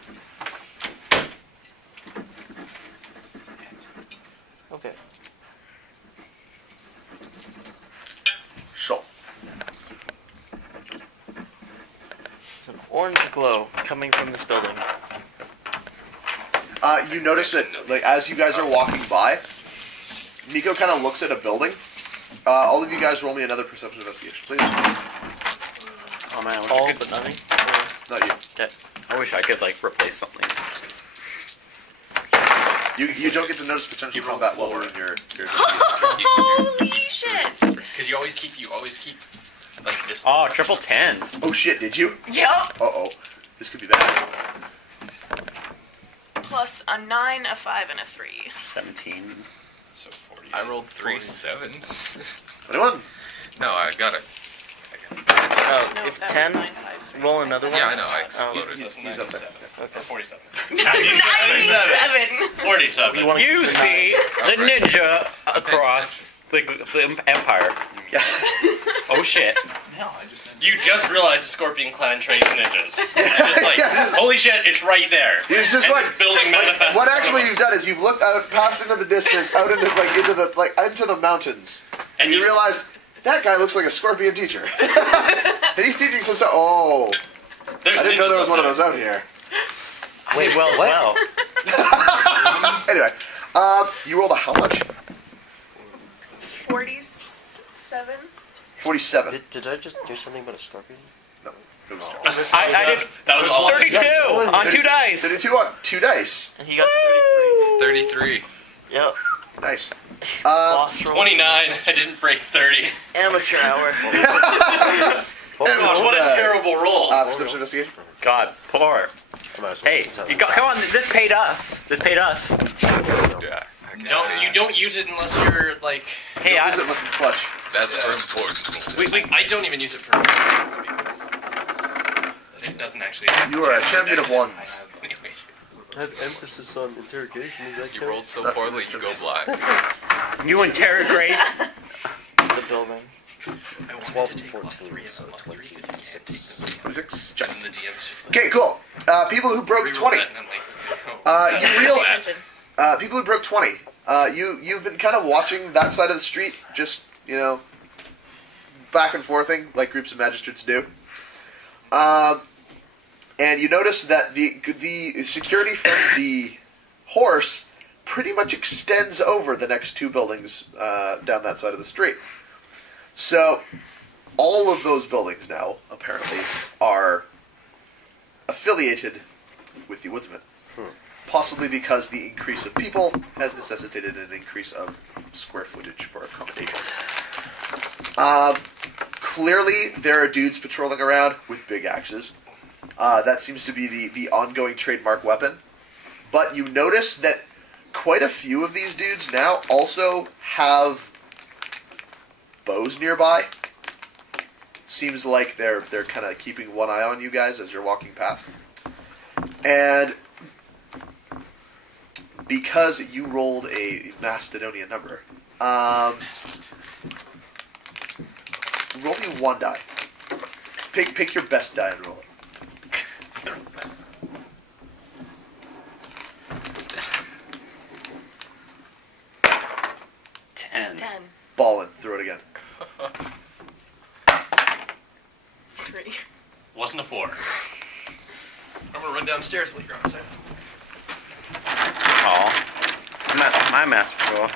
orange glow coming from this building. You notice that, like, as you guys are walking by, Nico kind of looks at a building. All of you guys roll me another perception investigation, please. Oh man, I wish, All I, could, but nothing. Not you. Okay. I wish I could like replace something. You don't get to notice potential You rolled combat four. level in your Holy shit! Because you always keep like this. Oh, triple tens. Oh shit, did you? Yep. Uh-oh. This could be bad. Plus a 9, a 5, and a 3. 17. So 40. I rolled 3 sevens. 21. No, I got it. No, If that was 10, 9, 5, 3. roll another one. Yeah, I know. I exploded. He's up there. Okay. 47. 97! 47. You want You see the ninja across the empire. Yeah. Oh shit. No, I just didn't. You just realized the Scorpion Clan trains ninjas. Just like, Yeah, just- holy shit, it's right there. It's just And like, this building manifests. what actually you've done is you've looked out past into the distance, out into into the mountains, and you he's- realize that guy looks like a scorpion teacher, and he's teaching some stuff. Oh, There's I didn't know ninjas there was up one of there. those out here. Wait, well. Anyway, you rolled a how much? 47? 47. Did I just do something about a scorpion? No, it was I did That was all. 32 on 2 dice. 32 on 2 dice. And he got 33. 33. Yep. Nice. Boss roll. 29. I didn't break 30. Amateur hour. Oh gosh, what a terrible roll. Perception investigation. God, poor. I might as well Hey, since I- you got, come on, this paid us. This paid us. Yeah. Okay. You don't use it unless you're like. Hey, Don't use it unless it's clutch. That's for important. I don't even use it for because it doesn't actually. You are a champion of ones. Anyway. have emphasis on interrogation. Is that You rolled so poorly, you go blind. You interrogate. The building. 12 and 14, so 26. 26. Check. And the DM's just like. Okay, cool. People who broke reroll 20. that, and I'm like, oh, You real. Attention. People who broke 20. You've been kind of watching that side of the street, just, back and forthing, like groups of magistrates do. And you notice that the security from the horse pretty much extends over the next 2 buildings down that side of the street. So, all of those buildings now, apparently, are affiliated with the Woodsman. Possibly because the increase of people has necessitated an increase of square footage for accommodation. Clearly, there are dudes patrolling around with big axes. That seems to be the ongoing trademark weapon. But you notice that quite a few of these dudes now also have bows nearby. Seems like they're kind of keeping one eye on you guys as you're walking past. And because you rolled a Macedonian number, roll me 1 die. Pick your best die and roll it. Ten. 10. Ballin'. Throw it again. 3. wasn't a 4. I'm gonna run downstairs while you're outside. Oh, my master roll.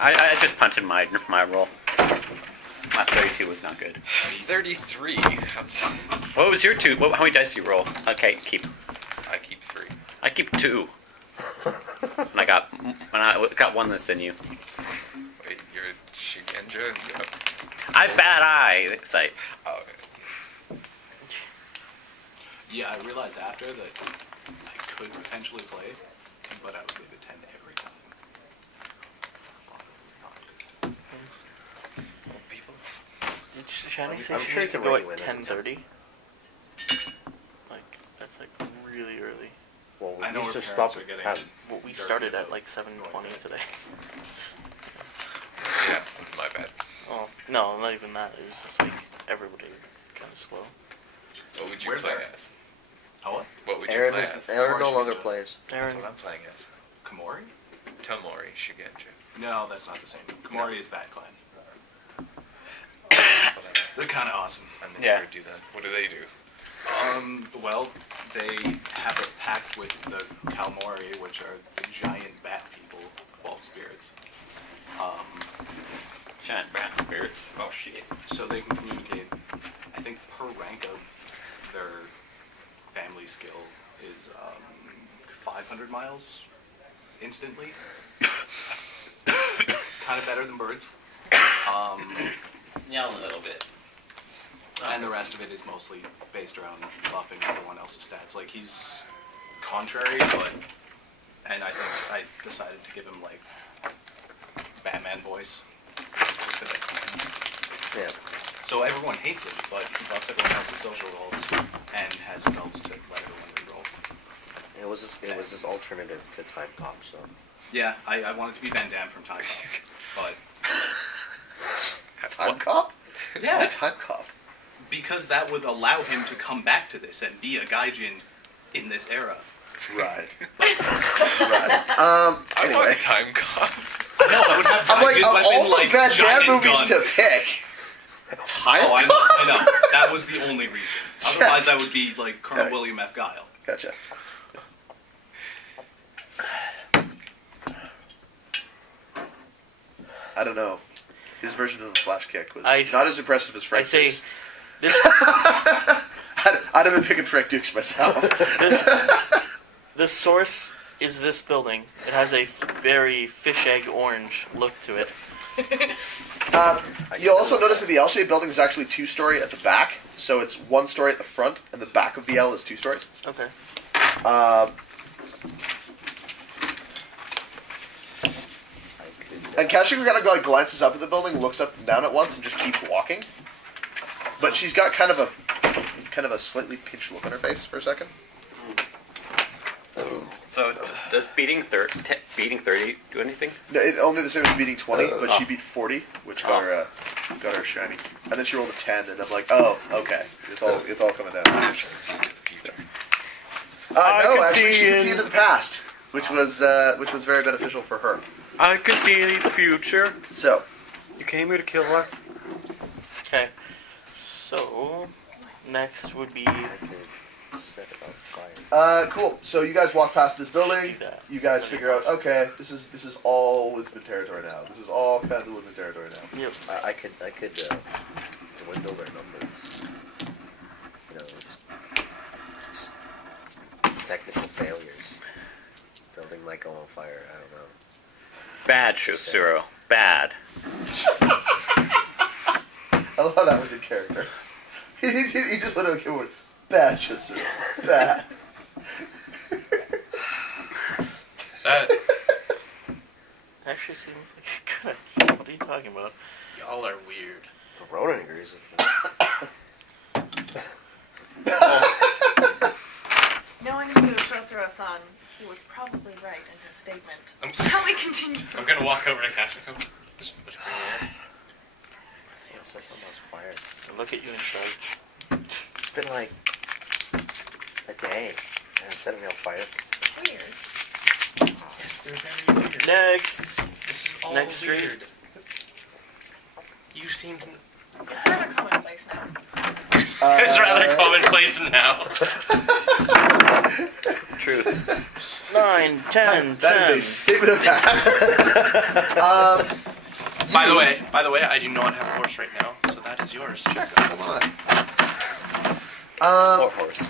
I just punted my roll. My 32 was not good. 33. What was your 2? How many dice do you roll? Okay, keep. I keep 3. I keep 2. And I got 1 less than you. Wait, you're a Shigenja? I bad eye. Sight. Oh, okay. Yeah, I realized after that I could potentially play, but I would leave a 10 every time. Did Shining say I'm she sure needs you to can go run at you in as a 10:30? Like, that's like really early. Well, we I know used our to parents stop are getting- at Well, we started at like 7:20 today. Yeah, my bad. Oh, no, not even that. It was just like everybody kind of slow. What would you Where's play Aaron? as? Oh, what? What would you Aaron. play as? Aaron no Or longer Shigenja. plays. That's Aaron, what I'm playing as. Komori? Tomori Shigenja. No, that's not the same. Komori is Bat Clan. They're kind of awesome. I'm not Yeah. sure to do that. What do they do? Well, they have a pact with the Kalmori, which are the giant bat people, wolf spirits. Giant rat spirits. Oh shit. So they can communicate, I think per rank of their family skill is 500 miles instantly. It's kind of better than birds. Yeah, a little bit. And the rest of it is mostly based around buffing everyone else's stats. Like, he's contrary, and I think I decided to give him, like, Batman voice. Just because I can. Yeah. So everyone hates him, but he buffs everyone else's social roles and has spells to let everyone reroll. It was this alternative to Time Cop, so. Yeah, I wanted to be Van Damme from Time Cop, but Time Cop? yeah, Why Time Cop? because that would allow him to come back to this and be a gaijin in this era. Right. Right. Anyway. Time Cop. No, I would have I'm like, of gaijin all weapon, the like, Van Damme giant movies gun. to pick, Time Oh, I Cop? know. That was the only reason. Otherwise, I would be like Colonel Okay. William F. Guile. Gotcha. I don't know. His version of the flash kick was not as impressive as Frank I say, Duke's. this I'd have been picking Frank Dukes myself. the source is this building. It has a very fish egg orange look to it. You'll also notice that the L-shaped building is actually 2-story at the back, so it's 1 story at the front, and the back of the L is 2 stories. Okay. And Kashika kind of like glances up at the building, looks up and down at once, and just keeps walking. But she's got kind of a slightly pinched look on her face for a second. So does beating 30 do anything? No, only the same as beating 20, but she beat 40, which got her a shiny. And then she rolled a 10, and I'm like, oh, okay, it's all coming down. Actually, it's into the future. No, can actually, see she could see in- into the past, which was very beneficial for her. I can see the future. So, You came here to kill her. Okay. So, next would be... I could set it on fire. cool. So you guys walk past this building. Do that. You guys figure out, okay, this is all Woodman territory now. This is all kinds of Woodman territory now. Yep. I could dwindle their numbers. You know, just technical failures. Building might go on fire. I don't know. Bad, Shosuro. Bad. I love how that was in character. He just literally came with bad Chester. Bad. That Actually seems like a good idea. What are you talking about? y'all are weird. Ronan agrees with me. Knowing who Shosuro-san, he was probably right in his statement. Shall we continue? I'm gonna walk over to Kashiko. Just bring her in. He also says something on fire. I look at you and shrug. It's been like a day. And I set it on fire. Weird. Yes, they're very weird. Next. This is all Next street. weird. You seem to... It's rather commonplace now. It's rather commonplace now. Truth. 9, 10, That 10. is a statement of fact. By the way, I do not have a horse right now, so that is yours. Check. Come on. Or horse.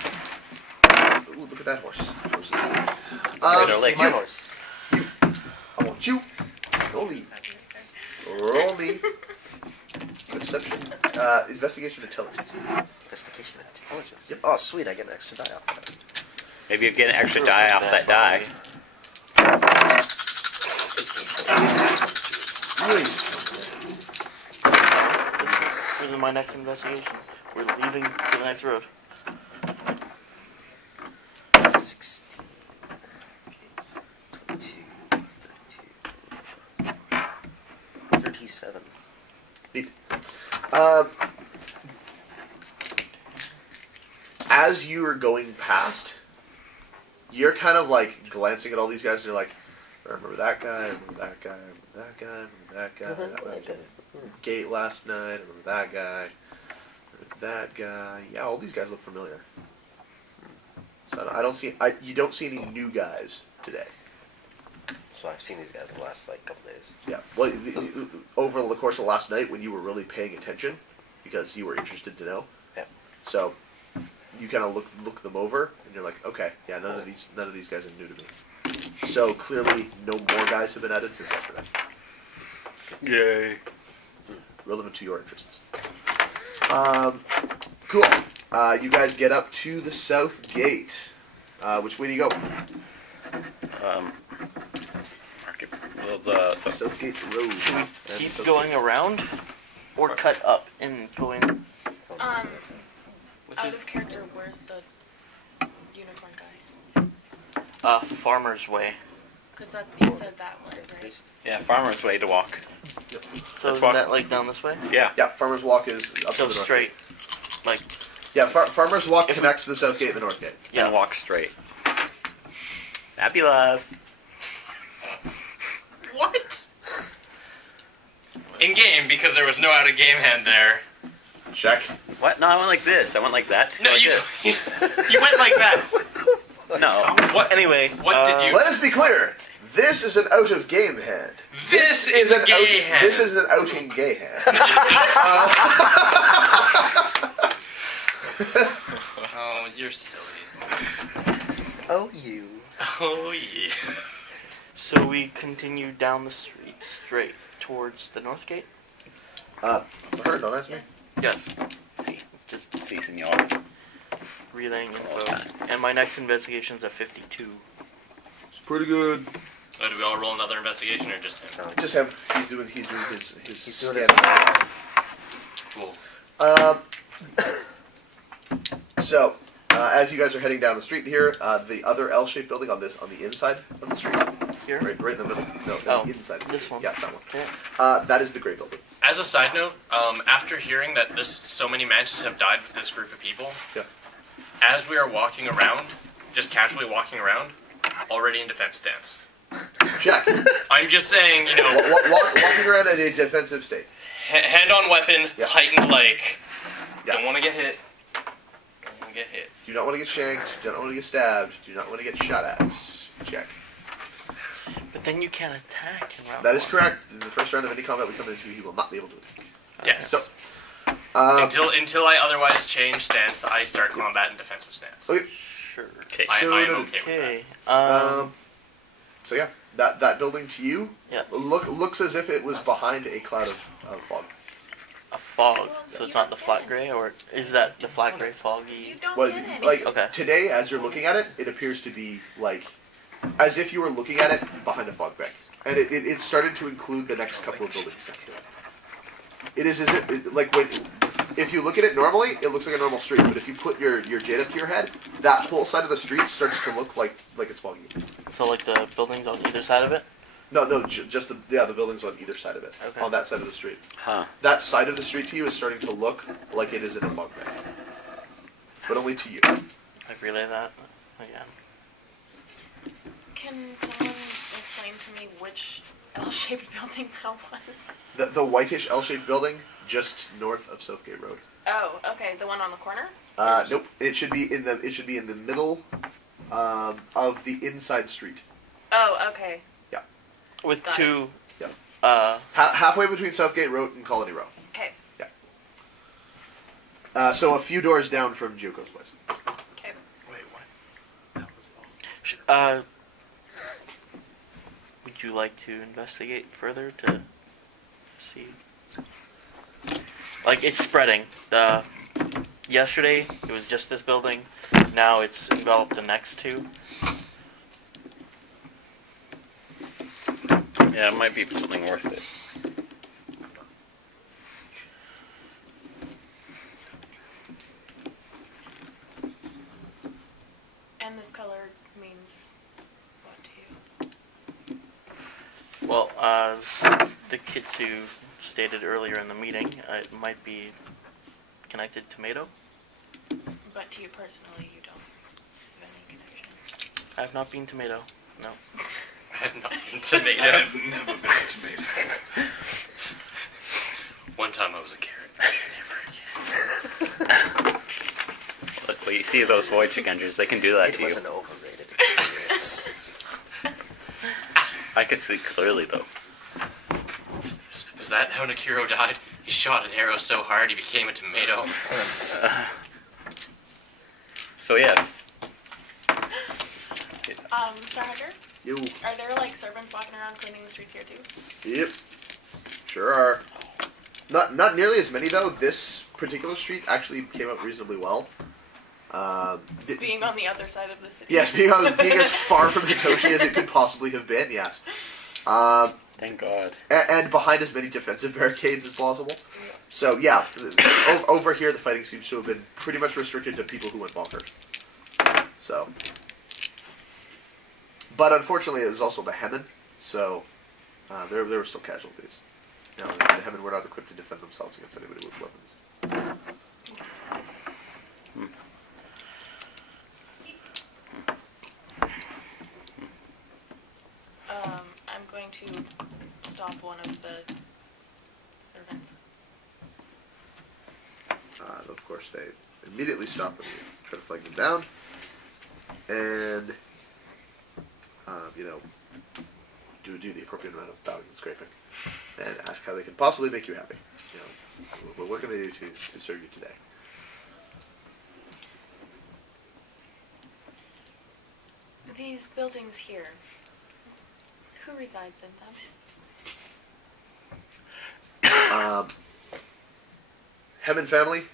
Ooh, look at that horse. Horse is Better like my you. horse. I want you. Roll me. Roll me. Perception. Investigation intelligence. Investigation intelligence. Yep. Oh, sweet. I get an extra die off of that. Maybe you get an extra die off that die. This is my next investigation. We're leaving to the next road. 16. 22. 32. 37. Neat. As you are going past, you're kind of like glancing at all these guys and you're like, I remember that guy, I remember that guy, I remember that guy, I remember that guy, that went to the gate last night, I remember that guy. That guy. Yeah, all these guys look familiar. So I don't see. You don't see any new guys today. So I've seen these guys in the last like couple days. Yeah. Well, over the course of last night, when you were really paying attention, because you were interested to know. Yeah. So you kind of look them over, and you're like, okay, yeah, none of these guys are new to me. So clearly, no more guys have been added since yesterday. Yay. Relevant to your interests. Cool. You guys get up to the south gate. Which way do you go? Well, the South Gate Road. Keep South going around, or cut up and go in. Out of character, where's the unicorn guy? Farmer's Way. Because you said that word, right? yeah, Farmer's Way to walk. So Let's isn't walk. that like down this way? Yeah. Yeah, Farmer's Walk is up So to the north straight. gate. Like, Yeah, Farmer's Walk connects to the south gate and the north gate. yeah. And walk straight. Fabulous. What? In game, because there was no out of game hand there. Check. What? No, I went like this. I went like that. No, like you this. you went like that. No. What? Anyway, What did you? Let us be clear. This is an out of game hand. This is a gay hand. This is an outing gay hand. Oh, you're silly. Oh, you. Oh yeah. so we continue down the street straight towards the north gate? Heard, don't ask me. Yes. See. Just See, senor. relaying info. And my next investigation's a 52. It's pretty good. So do we all roll another investigation or just him? Just him. He's doing his He's doing scan. his Cool. So, as you guys are heading down the street here, the other L-shaped building on the inside of the street, Here? right in the middle. No, Oh, the inside. this one. Yeah, that one. Okay. That is the Grey Building. As a side note, after hearing that so many mansions have died with this group of people, Yes. as we are walking around, just casually walking around, already in defense stance. Check. I'm just saying, you know, Walking around in a defensive state. hand on weapon, Yeah. heightened like, Yeah. don't want to get hit. Don't want to get hit. Do not want to get shanked. Do not want to get stabbed. Do not want to get shot at. Check. But then you can't attack in round That is one. correct. In the first round of any combat we come into, he will not be able to attack. Yes. So, Until I otherwise change stance, I start combat in defensive stance. okay. Sure. Okay. I am So- okay with Okay. So yeah, that building to you Yeah. looks as if it was behind a cloud of fog. A fog. So it's not the flat gray, or is that the flat gray foggy? You don't Well, get any. like Okay. today, as you're looking at it, it appears to be like as if you were looking at it behind a fog bank, and it started to include the next couple of buildings next to it. It is as if like if you look at it normally, it looks like a normal street, but if you put your jade up to your head, that whole side of the street starts to look like it's foggy. So like the buildings on either side of it? No, just the buildings on either side of it, Okay. on that side of the street. Huh. That side of the street to you is starting to look like it is in a fog bank, but only to you. I relay that again. Can someone explain to me which L-shaped building that was? The whitish L-shaped building just north of Southgate Road. Oh, okay, the one on the corner? Nope. It should be in the middle of the inside street. Oh, okay. With Got two. Yeah. Halfway between Southgate Road and Colony Row. Okay. So a few doors down from Juko's place. Okay. Wait, what? That was Would you like to investigate further to see? Like it's spreading. Yesterday it was just this building. Now it's enveloped the next two. Yeah, it might be something worth it. And this color means what to you? Well, as the Kitsu stated earlier in the meeting, it might be connected tomato. But to you personally, you don't have any connection. I have not been tomato. No. I have not been tomato. I've never been to tomato. One time I was a carrot. Never again. Well, you see those void challengers, they can do that It to was you. an overrated experience. I could see clearly, though. Is that how Nakiro died? He shot an arrow so hard he became a tomato. So, yes. Star Hunter, You. are there like servants walking around cleaning the streets here too? Yep. Sure are. Not nearly as many though. This particular street actually came out reasonably well. Being on the other side of the city. Yes, being as far from Hitoshi as it could possibly have been. Yes. Thank God. And behind as many defensive barricades as possible. So yeah, over here the fighting seems to have been pretty much restricted to people who went bonkers. So, but unfortunately it was also the Hemen, so there were still casualties. You know, the Hemen were not equipped to defend themselves against anybody with weapons. I'm going to stop one of the servants. Of course, they immediately stop and try to flag them down, and do the appropriate amount of bowing and scraping, and ask how they can possibly make you happy. What can they do to serve you today? These buildings here, who resides in them? Hemen family,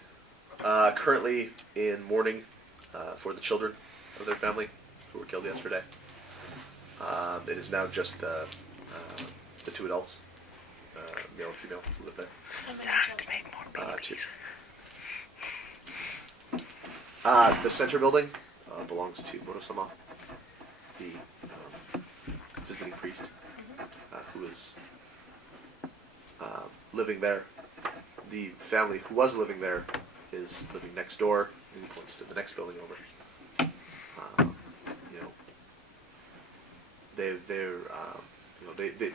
currently in mourning for the children of their family who were killed yesterday. It is now just the two adults, male and female, who live there. How many children? Two. The center building belongs to Moto-sama, the visiting priest, who is living there. The family who was living there is living next door, and he points to the next building over.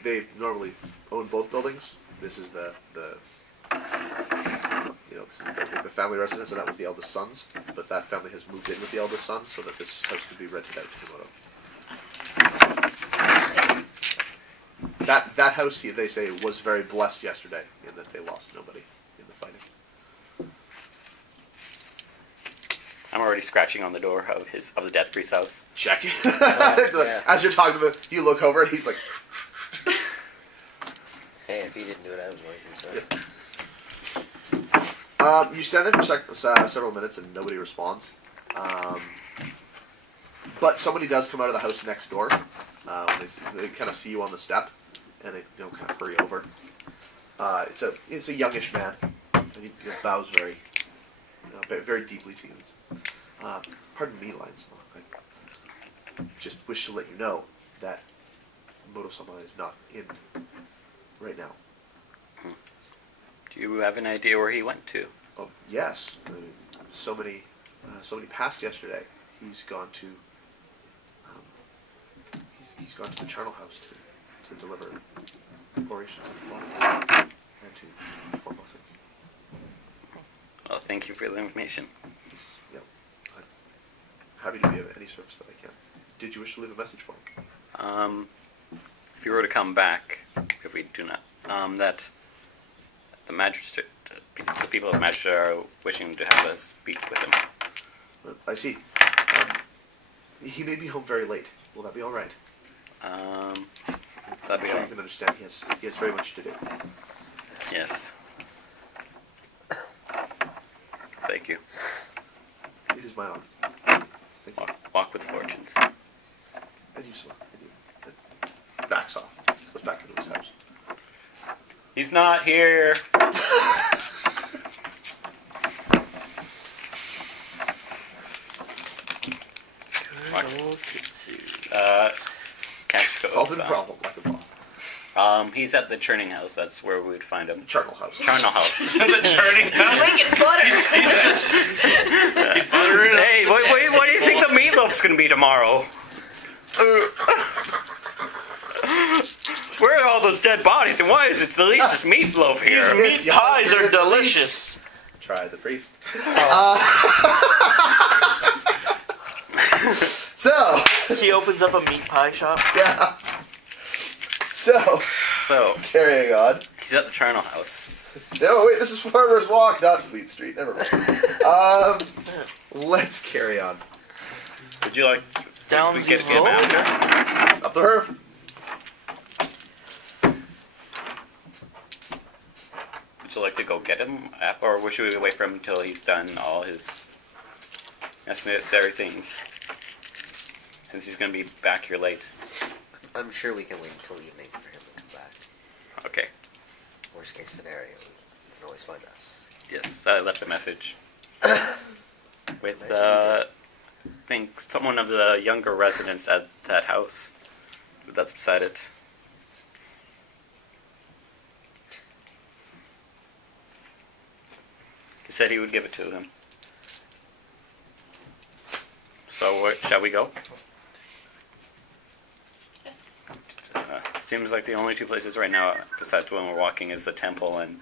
They normally own both buildings. This is the family residence, and that was the eldest son's. But that family has moved in with the eldest son, so that this house could be rented out to Komodo. That house, they say, was very blessed yesterday in that they lost nobody in the fighting. I'm already scratching on the door of the Death Priest's house. Check. Yeah. As you're talking to you look over and he's like. Hey, if he didn't do it, I was going to. So. You stand there for several minutes and nobody responds. But somebody does come out of the house next door. When they kind of see you on the step, and they kind of hurry over. It's a youngish man, and he bows very deeply to you. Pardon me, Lion-sama. I just wish to let you know that Moto-sama is not in right now. Do you have an idea where he went to? Oh yes, so many passed yesterday. He's gone to he's gone to the charnel house to deliver orations of water and to perform blessing. Well, thank you for the information. I'm happy to be of any service that I can. Did you wish to leave a message for him? If you were to come back, if we do not, that the magistrate, the people of the magistrate are wishing to have us speak with him. I see. He may be home very late. Will that be all right? That'd I'm be sure all. you can understand. He has very much to do. Yes. Thank you. It is my honor. Thank you. Walk with fortunes. And you, sir. And you. And backs off. Goes back into his house. He's not here. Solving the problem like a boss. He's at the churning house. That's where we would find him. Charnel house. Charnel house. The churning house. Making butter. He's buttering. Hey, what do you think the meatloaf's gonna be tomorrow? Where are all those dead bodies, and why is it delicious meatloaf here? These meat you pies hunger are the delicious. Try the priest. So, He opens up a meat pie shop. yeah. So, So, carrying on. he's at the charnel house. No, wait, this is Farmer's Walk, not Fleet Street. Never mind. Let's carry on. Would you like Down we the get him road? after? Up the her. Would you like to go get him, or should we wait for him until he's done all his necessary things? Since he's going to be back here late. I'm sure we can wait until evening for him to come back. Okay. Worst case scenario, he can always find us. Yes, I left a message with I think someone of the younger residents at that house that's beside it. He said he would give it to him. So shall we go? Yes. Seems like the only two places right now besides when we're walking is the temple and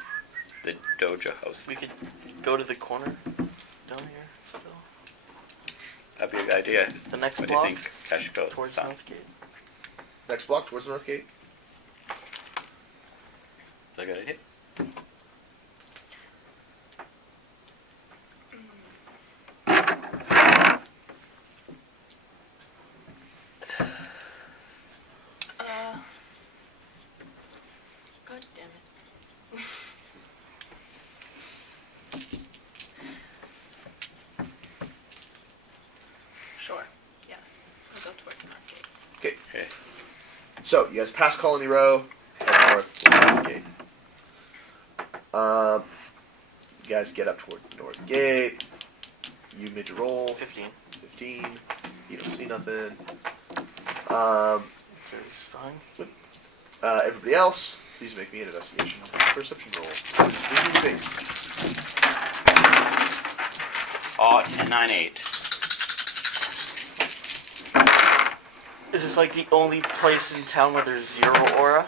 the dojo house. We could go to the corner down here still. That'd be a good idea. The next What block do you think, Kashiko? towards Northgate. Next block towards the North Gate. Is that a good idea? God damn it. Sure. Yes. We'll go towards Northgate. Okay. Okay. So, you guys pass Colony Row, head north to the North Gate. You guys get up towards the North Gate. You made your roll. 15. 15. You don't see nothing. 30's fine. Everybody else, please make me an investigation perception roll. Visual face. Oh, 10, 9, 8. Is this like the only place in town where there's 0 aura?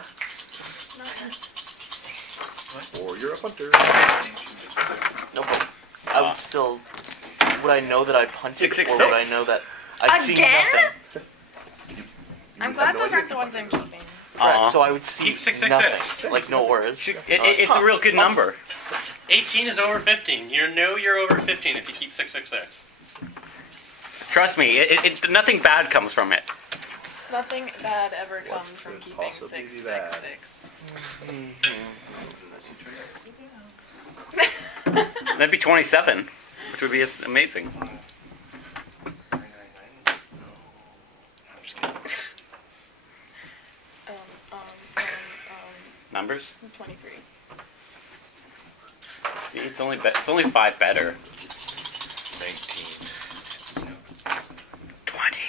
Or you're a hunter. No, but I would still. Would I know that I punted, or 666. would I know that I'd seen Again? nothing? I'm You glad have no those idea aren't the ones I'm keeping. Right, so I would see Keep 666. nothing, like no auras. It's a real good number. 18 is over 15. You know you're over 15 if you keep 666. Trust me, nothing bad comes from it. Nothing bad ever What comes from could keeping possibly be bad? 666. That'd be 27, which would be amazing. Numbers? 23. See, it's only 5 better. 19. 20.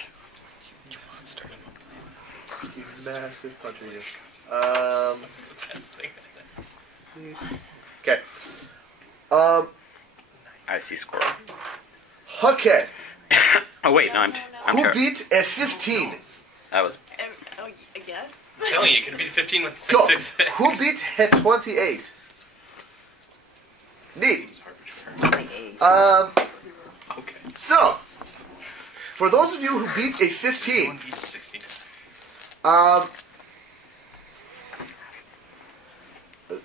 You massive puncher, you. That's the best thing. Okay. I see squirrel. Okay. Oh wait, no, I'm Who terrible. beat a 15? That was Oh, yes? I'm telling you, you could beat 15 with Go. 666. Who beat a 28? Neat. Okay. So, for those of you who beat a 15, Beat 16.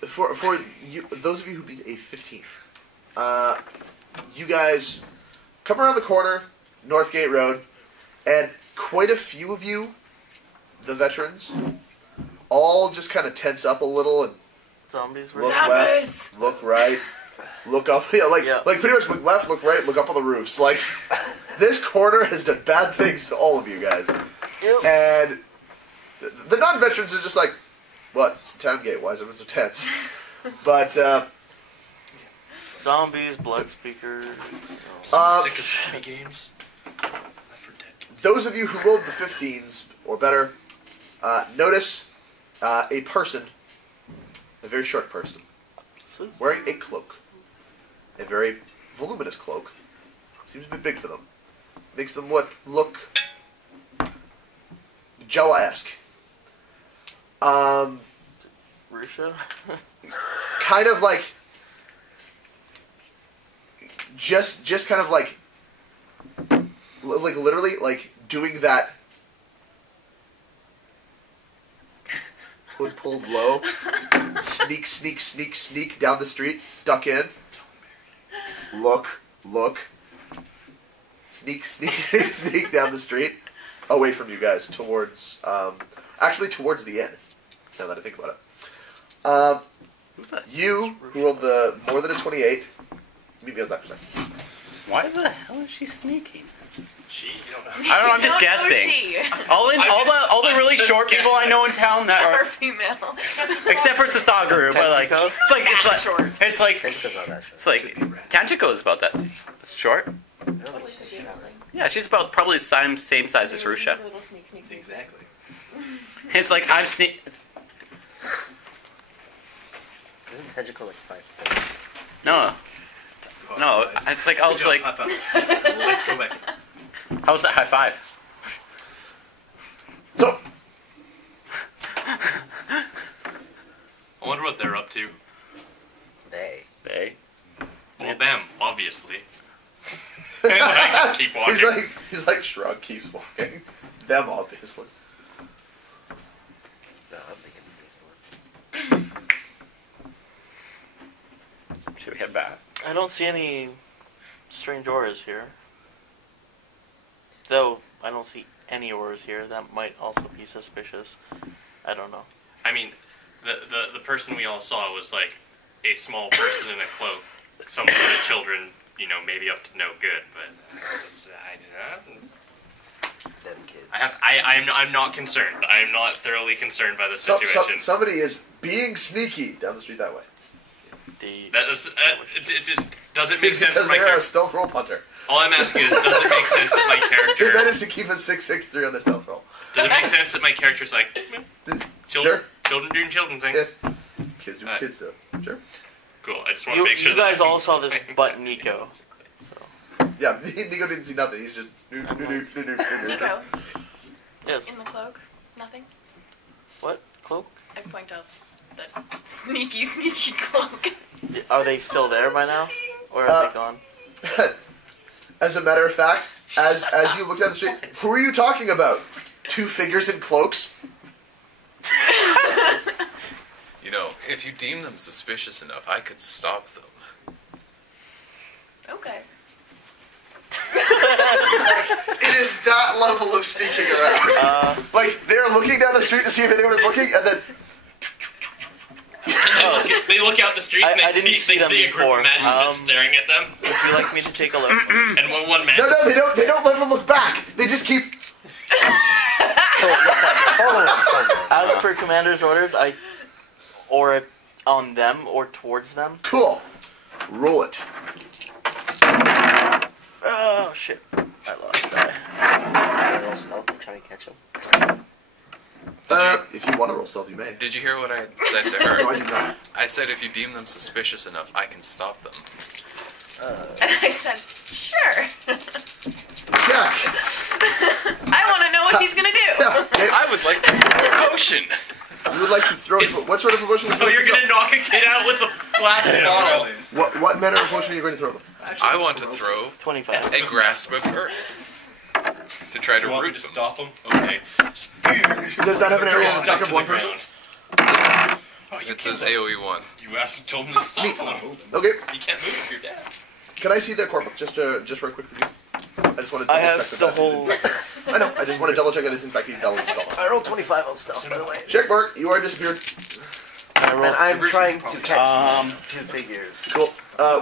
for you, those of you who beat a 15, you guys come around the corner, Northgate Road, and quite a few of you, the veterans, all just kind of tense up a little and Zombies were. look Zombies! left, look right, look up. Yeah, like pretty much look left, look right, look up on the roofs. Like this corner has done bad things to all of you guys, Yep. and the non-veterans are just like, what? It's the town gate. Why is everyone so tense? But Zombies, blood speakers. Sick of zombie games. Left 4 Dead. those of you who rolled the 15s or better, notice a person, a very short person, wearing a cloak, a very voluminous cloak. Seems a bit big for them. Makes them look Jawa-esque. Rusha? Kind of like, just kind of like literally like doing that hood pulled low, sneak, sneak, sneak, sneak down the street, duck in, look, sneak, sneak, sneak down the street, away from you guys, towards, actually towards the end, now that I think about it. Who's that? You, who rolled the more than a 28, meet me on that for a second. Why the hell is she sneaking? She, you don't know. I don't know. I'm just Don't know guessing. she. All the really I'm short just people I know in town that Or are, female. except for Sasaguru, but like Tanjiko? it's like Tenchiko's not that it's like Tanjiko is about that short. short. Really? Yeah, she's about probably the same size as Rusha. Exactly. It's like I've seen. Isn't Tenchiko like 5'4"? No, it's like I was like, Let's go back. how was that high five? So, I wonder what they're up to. They. Hey, Well, them, obviously. And I just keep walking. he's like shrug, keeps walking. Them, obviously. No, I'm thinking he's the one. should we head back? I don't see any strange auras here. Though I don't see any auras here. That might also be suspicious. I don't know. I mean, the person we all saw was like a small person in a cloak. Some sort of children, you know, maybe up to no good, but Them kids. I'm not concerned. I am not thoroughly concerned by the situation. Somebody is being sneaky down the street that way. That is, it just doesn't make sense Because for my they're a character. stealth roll punter. All I'm asking is, does it make sense that my They character? managed to keep a 663 on the stealth roll. Does it make sense that my character's like children doing children things? Yes. Kids do kid stuff. Sure. Cool. I just want to make sure You that guys all saw this but Nico. So. Yeah, Nico didn't see nothing. He's just... Nico, Yes. in the cloak, nothing. What? Cloak? I point out the sneaky cloak. Are they still there by now? Or have they gone? As a matter of fact, as you look down the street, who are you talking about? Two figures in cloaks? You know, if you deem them suspicious enough, I could stop them. Okay. It is that level of sneaking around. Like, they're looking down the street to see if anyone is looking, and then... they look out the street and I they didn't see they them see a group before. of magicians staring at them, Would you like me to take a look? and one man. No, they don't let them look back. They just keep... So it looks like they're following someone. As per commander's orders, I aura on them or towards them. Cool. Roll it. Oh shit! I lost that. Roll stealth to try and catch them. If you want to roll stealth, you may. Did you hear what I said to No, I her? did not. I said if you deem them suspicious enough, I can stop them. And I said, sure. Jack. I want to know what he's gonna do. Yeah. Okay. I would like to throw a potion. You would like to throw... What sort of a potion would So you you're like to gonna knock a kid out with a glass bottle? throw? What manner of potion are you going to throw them? I want to throw 25. a grasp of earth to try to root them. stop him? Okay. Does that have an area of Stuck attack to of the one person? ground. Oh, you It says can't. AoE 1. You asked, told him to stop him. Okay. You can't move if you're dead. Can I see the corporal? Just real quick for you. I just want to I double have check the that whole. I know. I just want to double check that it's in fact a valid spell. I rolled 25 on stealth, by the way. Check mark. You are disappeared. I And rolled I'm trying to catch Um, these two figures. Cool.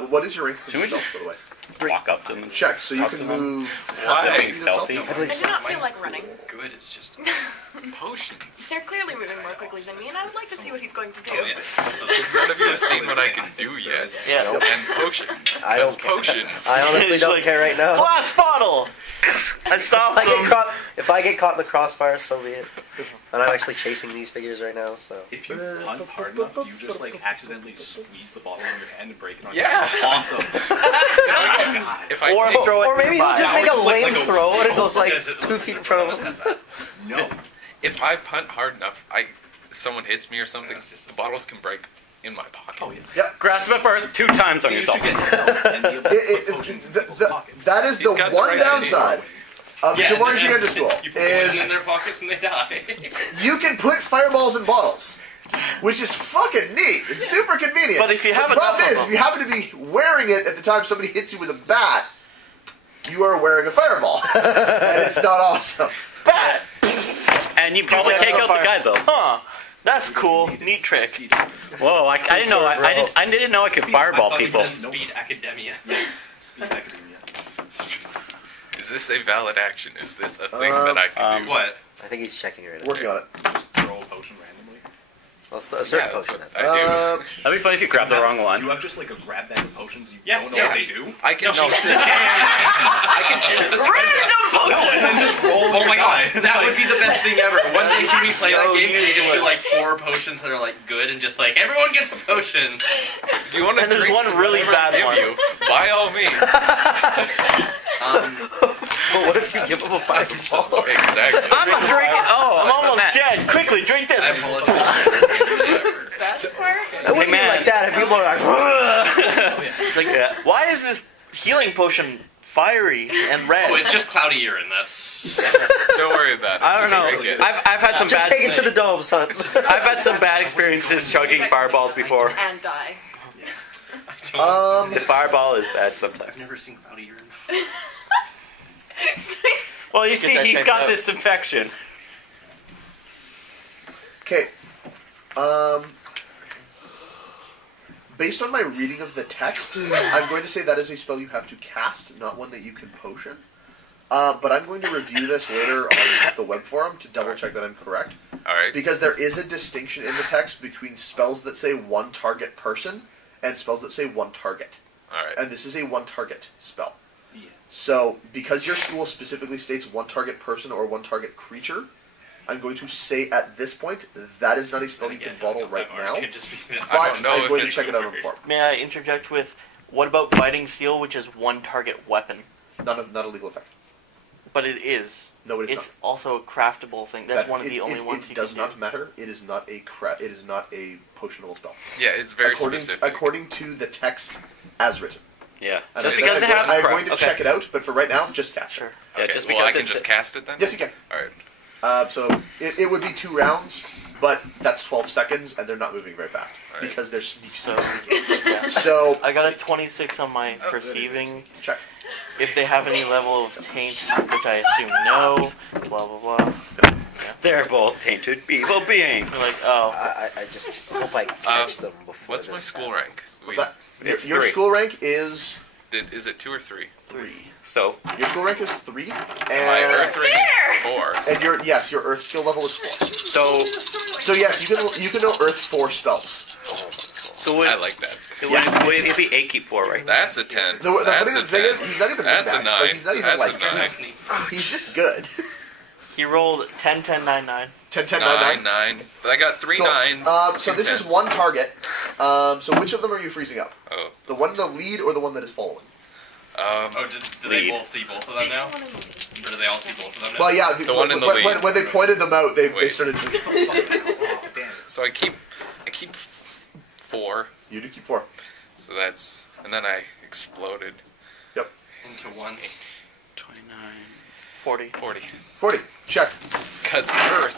What is your rank Should we stealth, just- by the way? walk up to them. And Check. So you talk can to them. move. Why? half the speed Stealthy? itself? I believe I do so. not feel like running. Good, it's just potions. They're clearly moving more quickly than me, and I would like to see what he's going to do. Oh, yeah. None of you have seen what I can do yet. Yeah. And potions. I don't That's care. potions. I honestly It's don't like, care right now. Glass bottle. I stopped them. If I get caught in the crossfire, so be it. And I'm actually chasing these figures right now, so. If you punt hard enough, do you just like accidentally squeeze the bottle in your hand and break it on Yeah. your Awesome. If I Or throw it. Or maybe he'll just That make would a just look lame like a- throw and it goes like Does it 2 look feet in like front a of him. has that? No. if I punt hard enough, someone hits me or something, the bottles can break in my pocket. Oh yeah. Grasp it first 2 times on So you should yourself. get stealth and be able to put potions in people's pockets. That is the He's got the one right idea. downside. of the Tomorrow's End of School You put poison is in their pockets and they die. you can put fireballs in bottles, which is fucking neat. It's super convenient. But if you have the problem enough is, of if you happen to be wearing it at the time somebody hits you with a bat, you are wearing a fireball, and it's not awesome. Bat! And you probably take out the guy though. Huh. That's cool. Neat trick. Whoa! I didn't know. I didn't know I could fireball I people. thought he said Speed Academia. Speed Academia. Is this a valid action? Is this a thing that I can do? What? I think he's checking it right Working on it. Just throw a potion randomly. Well, it's a certain Yeah, that's potion. what then. I do. That'd be funny if you grabbed the wrong Do one. you have just like a grab bag of potions? You Yes, don't know yeah. what they do? I can No, choose this. I can choose this. And then just roll Oh your my god, die. that would be the best thing ever. One day can we play that So game and you just do useless. like 4 potions that are like good and just like everyone gets a potion. Do you want to And there's drink one really whatever I bad give one. You? By all means. But what if you give him a fireball? Exactly. I'm not drinking. Oh, I'm almost Matt. dead. Quickly, drink this. I apologize. That's part. It wouldn't be man. like that if people are like, It's like, why is this healing potion fiery and red? Oh, it's just cloudy urine. That's Don't worry about it. I don't Just drink know. it. I've had some just bad. take it to the dome, son. I've had some bad experiences chugging fireballs before. And die. The fireball is bad sometimes. I've never seen cloudy urine. Well, you Get see, that he's checked got out. this infection. Okay. Based on my reading of the text, I'm going to say that is a spell you have to cast, not one that you can potion. But I'm going to review this later on the web forum to double check that I'm correct. Alright. Because there is a distinction in the text between spells that say one target person and spells that say one target. Alright. And this is a one target spell. Yeah. So, because your school specifically states one target person or one target creature, I'm going to say at this point that is not a spell you can bottle right now. It could just be that. I But don't know I'm if going to it's check it out on the weird. forum. May I interject with, what about Biting Seal, which is one target weapon? Not a legal effect. But it is. No, it is It's also a craftable thing. That's That- one of the only ones It you does can not do. matter. It is not a it is not a potionable spell. Yeah, it's very according specific. according to the text as written. Yeah. And Just then because I'm it going- has. I'm going to okay. check it out, but for right now, just cast it. Sure. Yeah, Okay, just well, I because can it's- just cast it then? Yes, you can. Alright. So it would be 2 rounds, but that's 12 seconds, and they're not moving very fast Alright. because they're sneaky. So, Yeah. So I got a 26 on my perceiving. check. If they have any level of taint, which I assume no, blah blah blah. They're both tainted evil beings. You're like, oh, I just hope I catch them before What's my this school happens. rank? What's that? It's Your 3. school rank is Is it 2 or 3? 3. So, Your school rank is 3, My and earth rank is 4. and your your Earth skill level is 4. so, So yes, you can know Earth 4 spells. so would, I like that. would it be 8 keep 4 right? That's a 10. The That's funny a thing 10. is, he's not even That's a min-maxed. 9. Like, he's not even That's like a 9. he's just good. he rolled 10 10 9 9. 10, 10, 9, 9. 9. But I got 3 Cool. 9s. So 2 this is 10s. one target. So which of them are you freezing up? Oh. The one in the lead or the one that is following? Oh, do they Lead. both see both of them now? Or do they all see both of them now? Well, yeah. The one in the when, lead. when they pointed them out, they Wait. started. So I keep 4. You do keep 4. So that's, and then I exploded. Yep. Into one. 29. 40. 40. 40. Check. Cause Earth.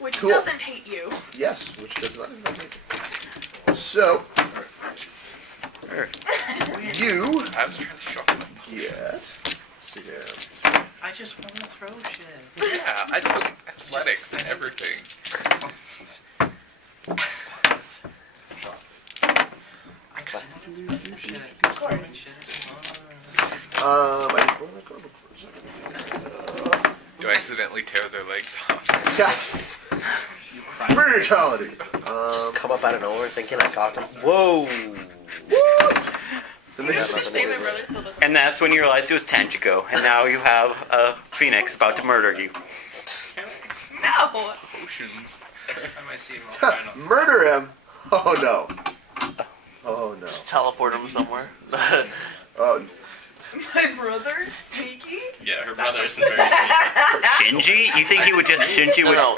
Which Cool. doesn't hate you. Yes, which does not invite me. So you I was trying to shock them. yes. Let's see here. I just want to throw shit. Yeah, I took athletics and everything. I didn't go to that card book for a second. Do I accidentally tear their legs off? Yeah. Brutality. Just come up out of nowhere thinking I got them. Whoa! What? And they just, nothing to Say do my with brother it. still doesn't. And that's when you realized it was Tanjiko, and now you have a phoenix about to murder you. No! Potions. Every time I see him, I'll try not. murder him. Oh no. Oh no. Teleport him somewhere. Oh. My brother? Sneaky? Yeah, her brother isn't very sweet. Shinji? You think he would just Shinji no, would? no.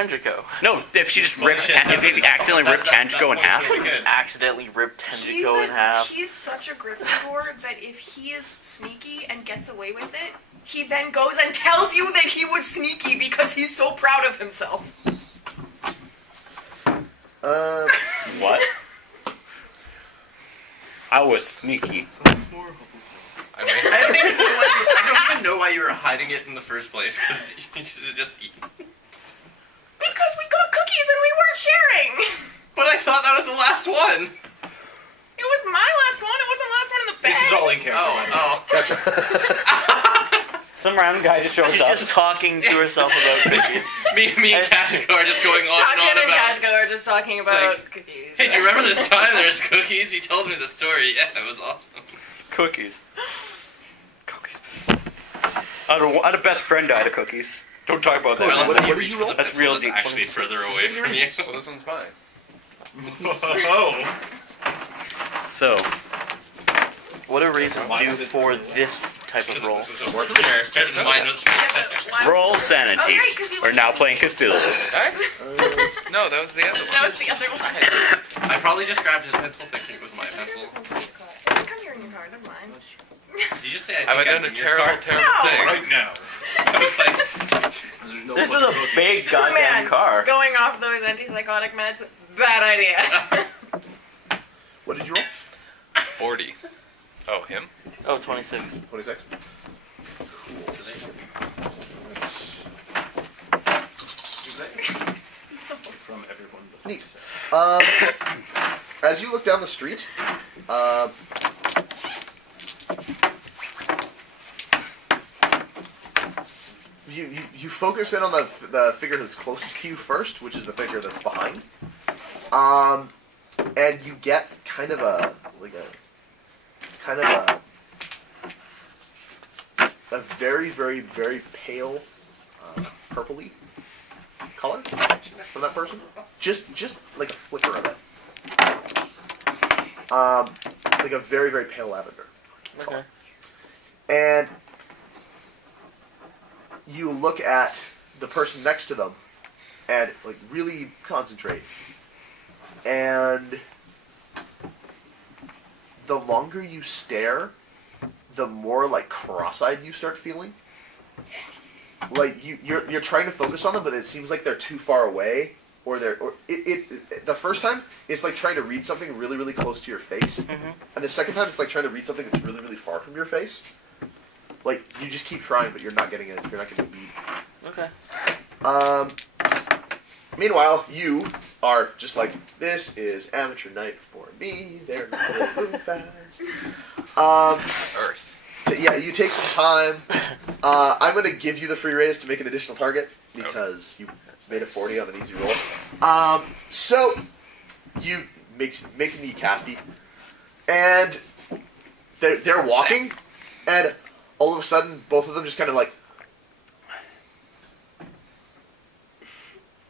Tendrico. No, if she just ripped, if you accidentally ripped Tendrico in half. Accidentally ripped Tendrico in half. He's such a Gryffindor that if he is sneaky and gets away with it, he then goes and tells you that he was sneaky because he's so proud of himself. What? I was sneaky. I don't even know why you were hiding it in the first place, because you should have just eaten. Because we got cookies and we weren't sharing. But I thought that was the last one. It was my last one. It wasn't the last one in the bag. This is all in character. Some random guy just shows She's up. just talking to herself about cookies. Me and Kashiko are just going on and Talking on and about. Kashiko are just talking about Like, cookies. Hey, do you remember this time there's cookies? You told me the story. Yeah, it was awesome. Cookies. Cookies. I had a best friend died of cookies. Don't talk about that. What did you roll? That's real deep. Actually, further away from you. Well, this one's fine. So, What a reason to for this type of role. This was a work there. Mine was. roll sanity. Oh, right, 'cause you We're now playing Cthulhu. No, that was the other one. That was the other one. I probably just grabbed his pencil thinking it was my pencil. Come here in your car, never mind. Did you just say Have I done a terrible, terrible No. thing? Right now. I was like, This is a big goddamn Man, car. going off those antipsychotic meds, bad idea. What did you roll? 40. Oh, him? Oh, 26. 26. From everyone. But Neat. As you look down the street, you focus in on the figure that's closest to you first, which is the figure that's behind, and you get kind of a very, very, very pale purpley color from that person. Just like a flicker of it. Like a very, very pale lavender. Okay. And you look at the person next to them and like really concentrate. And the longer you stare, the more like cross-eyed you start feeling. Like you're trying to focus on them, but it seems like they're too far away, or the first time it's like trying to read something really, really close to your face, and the second time it's like trying to read something that's really, really far from your face. Like you just keep trying, but you're not getting it. You're not getting a beat. Okay. Meanwhile, you are just like, this is amateur night for me. They're not moving fast. Earth. Yeah, you take some time. I'm going to give you the free raise to make an additional target because you made a 40 on an easy roll. So you make me casty, and they're walking, and all of a sudden, both of them just kind of like,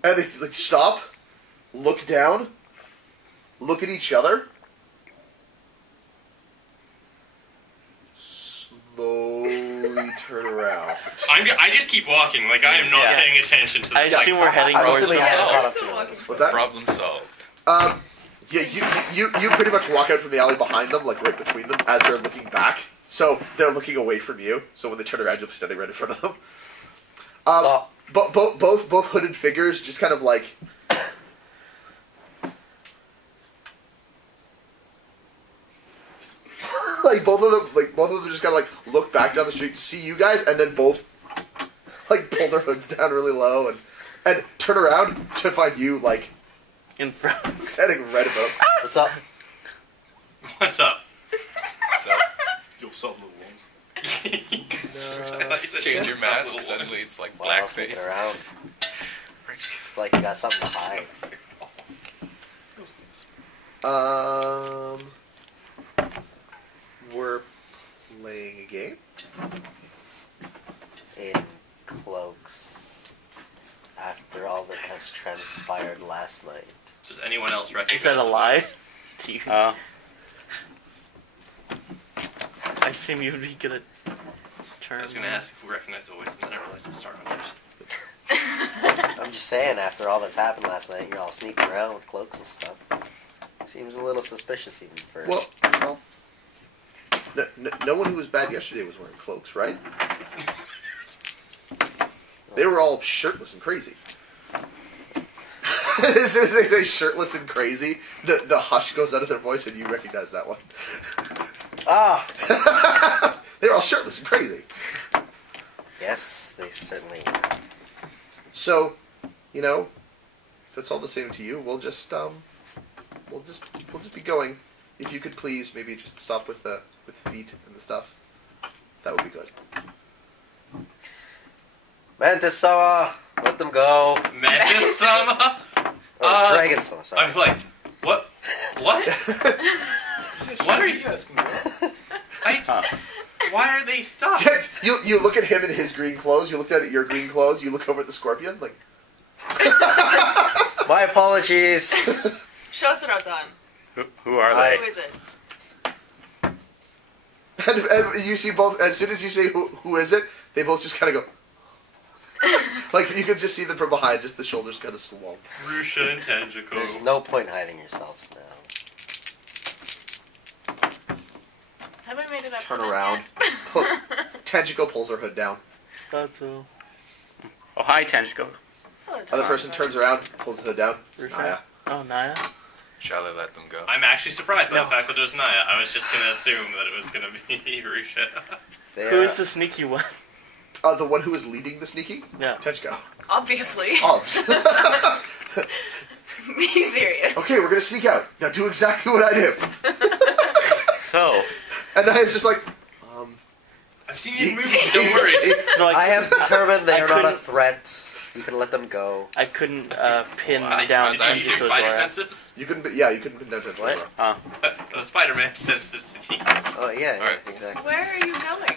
and they like stop, look down, look at each other. Slowly turn around. I just keep walking, like I am not Yeah. paying attention to I this. assume we're heading I towards was the assuming I hadn't south. caught up to you. What's that? Problem solved. Yeah, you pretty much walk out from the alley behind them, like right between them, as they're looking back. So they're looking away from you. So when they turn around, you'll be standing right in front of them. Stop. Both hooded figures, just kind of like. Like both of them just kind of like look back down the street, see you guys, and then both like pull their hoods down really low and turn around to find you like In front. standing right above them. What's up? What's up? So, You'll solve the wounds. I thought you said change your mask, Little suddenly ones. it's like What else blackface. looking around? It's like you got something to hide. We're playing a game. In cloaks. After all that has transpired last night. Does anyone else recognize Is that a the lie? voice? Do you, Uh, I assume you would be good at turn. I was going to ask if we recognize the voice, and then I realized it's Star Hunters. I'm just saying, after all that's happened last night, you're all sneaking around with cloaks and stuff. Seems a little suspicious even for... Well, no one who was bad yesterday was wearing cloaks, right? They were all shirtless and crazy. As soon as they say shirtless and crazy, the hush goes out of their voice and you recognize that one. Ah! They were all shirtless and crazy. Yes, they certainly were. So, you know, if it's all the same to you, we'll just be going. If you could please maybe just stop with the feet and the stuff. That would be good. Mantis Sama! Let them go. Mantis Sama? Or Dragon Sama, sorry. I'm like, what? What? What are you? Why are they stopped? You look at him in his green clothes, you looked at your green clothes, you look over at the scorpion, like... My apologies. Shosuro-san. Who are they? Who is it? And you see both, as soon as you say who is it, they both just kind of go... Like, you can just see them from behind, just the shoulders kind of slump. Rusha and Tenjico. There's no point hiding yourselves now. Have I made it up Turn to them around. yet? Tenjico pulls her hood down. That's all. Oh, hi, Tenjico. Oh, Other person turns around, pulls the hood down. Rusha? Naya. Oh, Naya? Shall I let them go? I'm actually surprised by No. the fact that it was Naya. I was just gonna assume that it was gonna be Rusha. They Who are- is the sneaky one? The one who is leading the sneaking? Yeah. Tenjico. Obviously. Obs. Be serious. Okay, we're gonna sneak out. Now do exactly what I do. So, And Naya's just like, I've seen you in movies, don't worry. No, I have determined they I are not a couldn't- threat. You can let them go. I couldn't pin Wow, down did you use Tenjico's spider aura. senses? You couldn't, yeah, you couldn't pin down Tenjico. What? The Spider-Man senses to use. Oh, yeah, Alright. exactly. Where are you going?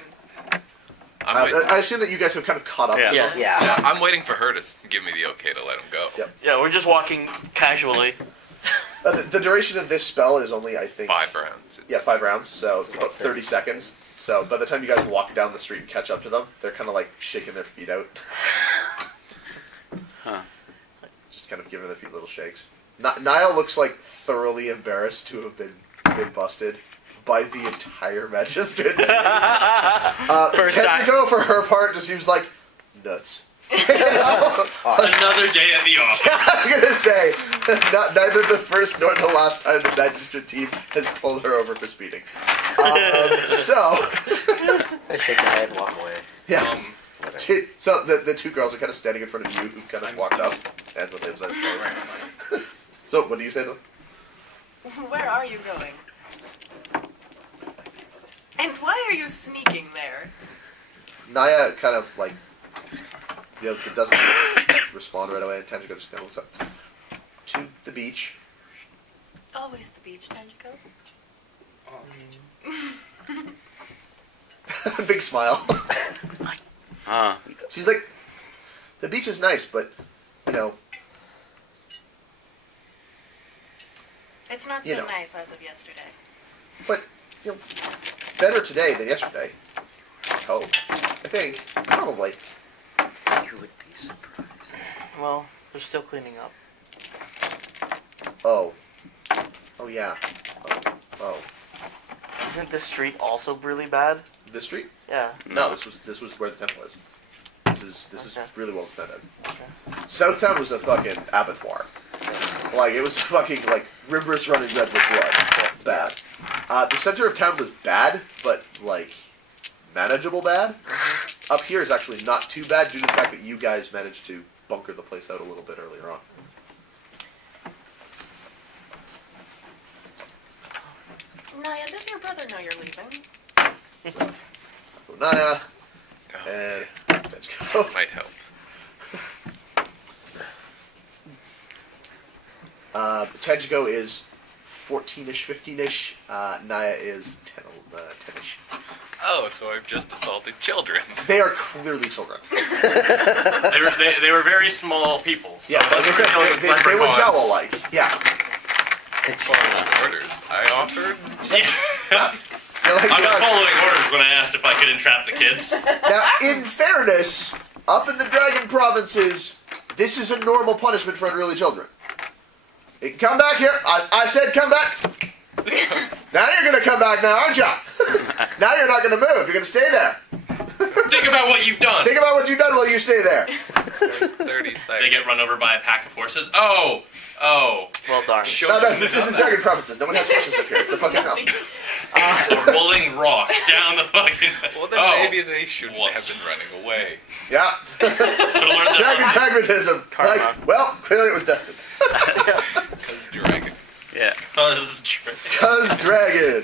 I assume that you guys have kind of caught up. Yeah. to Yes. them. Yeah. Yeah, I'm waiting for her to give me the okay to let him go. Yep. Yeah, we're just walking casually. The duration of this spell is only, I think... 5 rounds. Yeah, 5 rounds, so it's about 30 seconds. So by the time you guys walk down the street and catch up to them, they're kind of like shaking their feet out. Huh. Just kind of giving their feet little shakes. Niall looks like thoroughly embarrassed to have been busted by the entire magistrate. First time. Tenjico, for her part, just seems like nuts. You know? Another day at the office. I was gonna say, neither the first nor the last time the magistrate team has pulled her over for speeding. So, I shake my head and walk away. yeah. Whatever. So the two girls are kind of standing in front of you, who kind of walked up, and the limbs, I suppose. So, what do you say to them? Where are you going? And why are you sneaking there? Naya kind of like, you know, doesn't respond right away, and Tenjico just kind of looks up to the beach. Always the beach, Tenjico. Big smile. She's like, the beach is nice, but, you know, It's not You so know. nice as of yesterday. but, you know, better today than yesterday. I hope. I think. Probably. You would be surprised. Well, they're still cleaning up. Oh. Oh, yeah. Oh. Isn't this street also really bad? This street? Yeah. No, this was where the temple is. This is Okay. really well defended. Okay. Southtown was a fucking abattoir. Like, it was fucking, like, rivers running red with blood. Bad. The center of town was bad, but, like, manageable bad. Up here is actually not too bad due to the fact that you guys managed to bunker the place out a little bit earlier on. Naya, does your brother know you're leaving? So, Naya, and Tenjico. Might help. Tenjico is 14-ish, 15-ish. Naya is 10-ish. Oh, so I've just assaulted children. They are clearly children. They were very small people. So Yeah, like I said, they were leprechauns. Jawa-like. Yeah. It's following orders. I offered. Yeah. They're like I was dogs. following orders when I asked if I could entrap the kids. Now, in fairness, up in the Dragon Provinces, This is a normal punishment for unruly children. You can come back here. I said come back. Now you're going to come back now, aren't you? Now you're not going to move. You're going to stay there. Think about what you've done. Think about what you've done while you stay there. 30 seconds. They get run over by a pack of horses. Oh. Well, darn. No, this is Dragon Provinces. No one has horses up here. It's a fucking hell. A rolling rock down the fucking. Well, then maybe they shouldn't have been running away. Yeah. Dragon pragmatism. Karma. Like, well, clearly it was destined. Because dragon. Yeah. Cause dragon.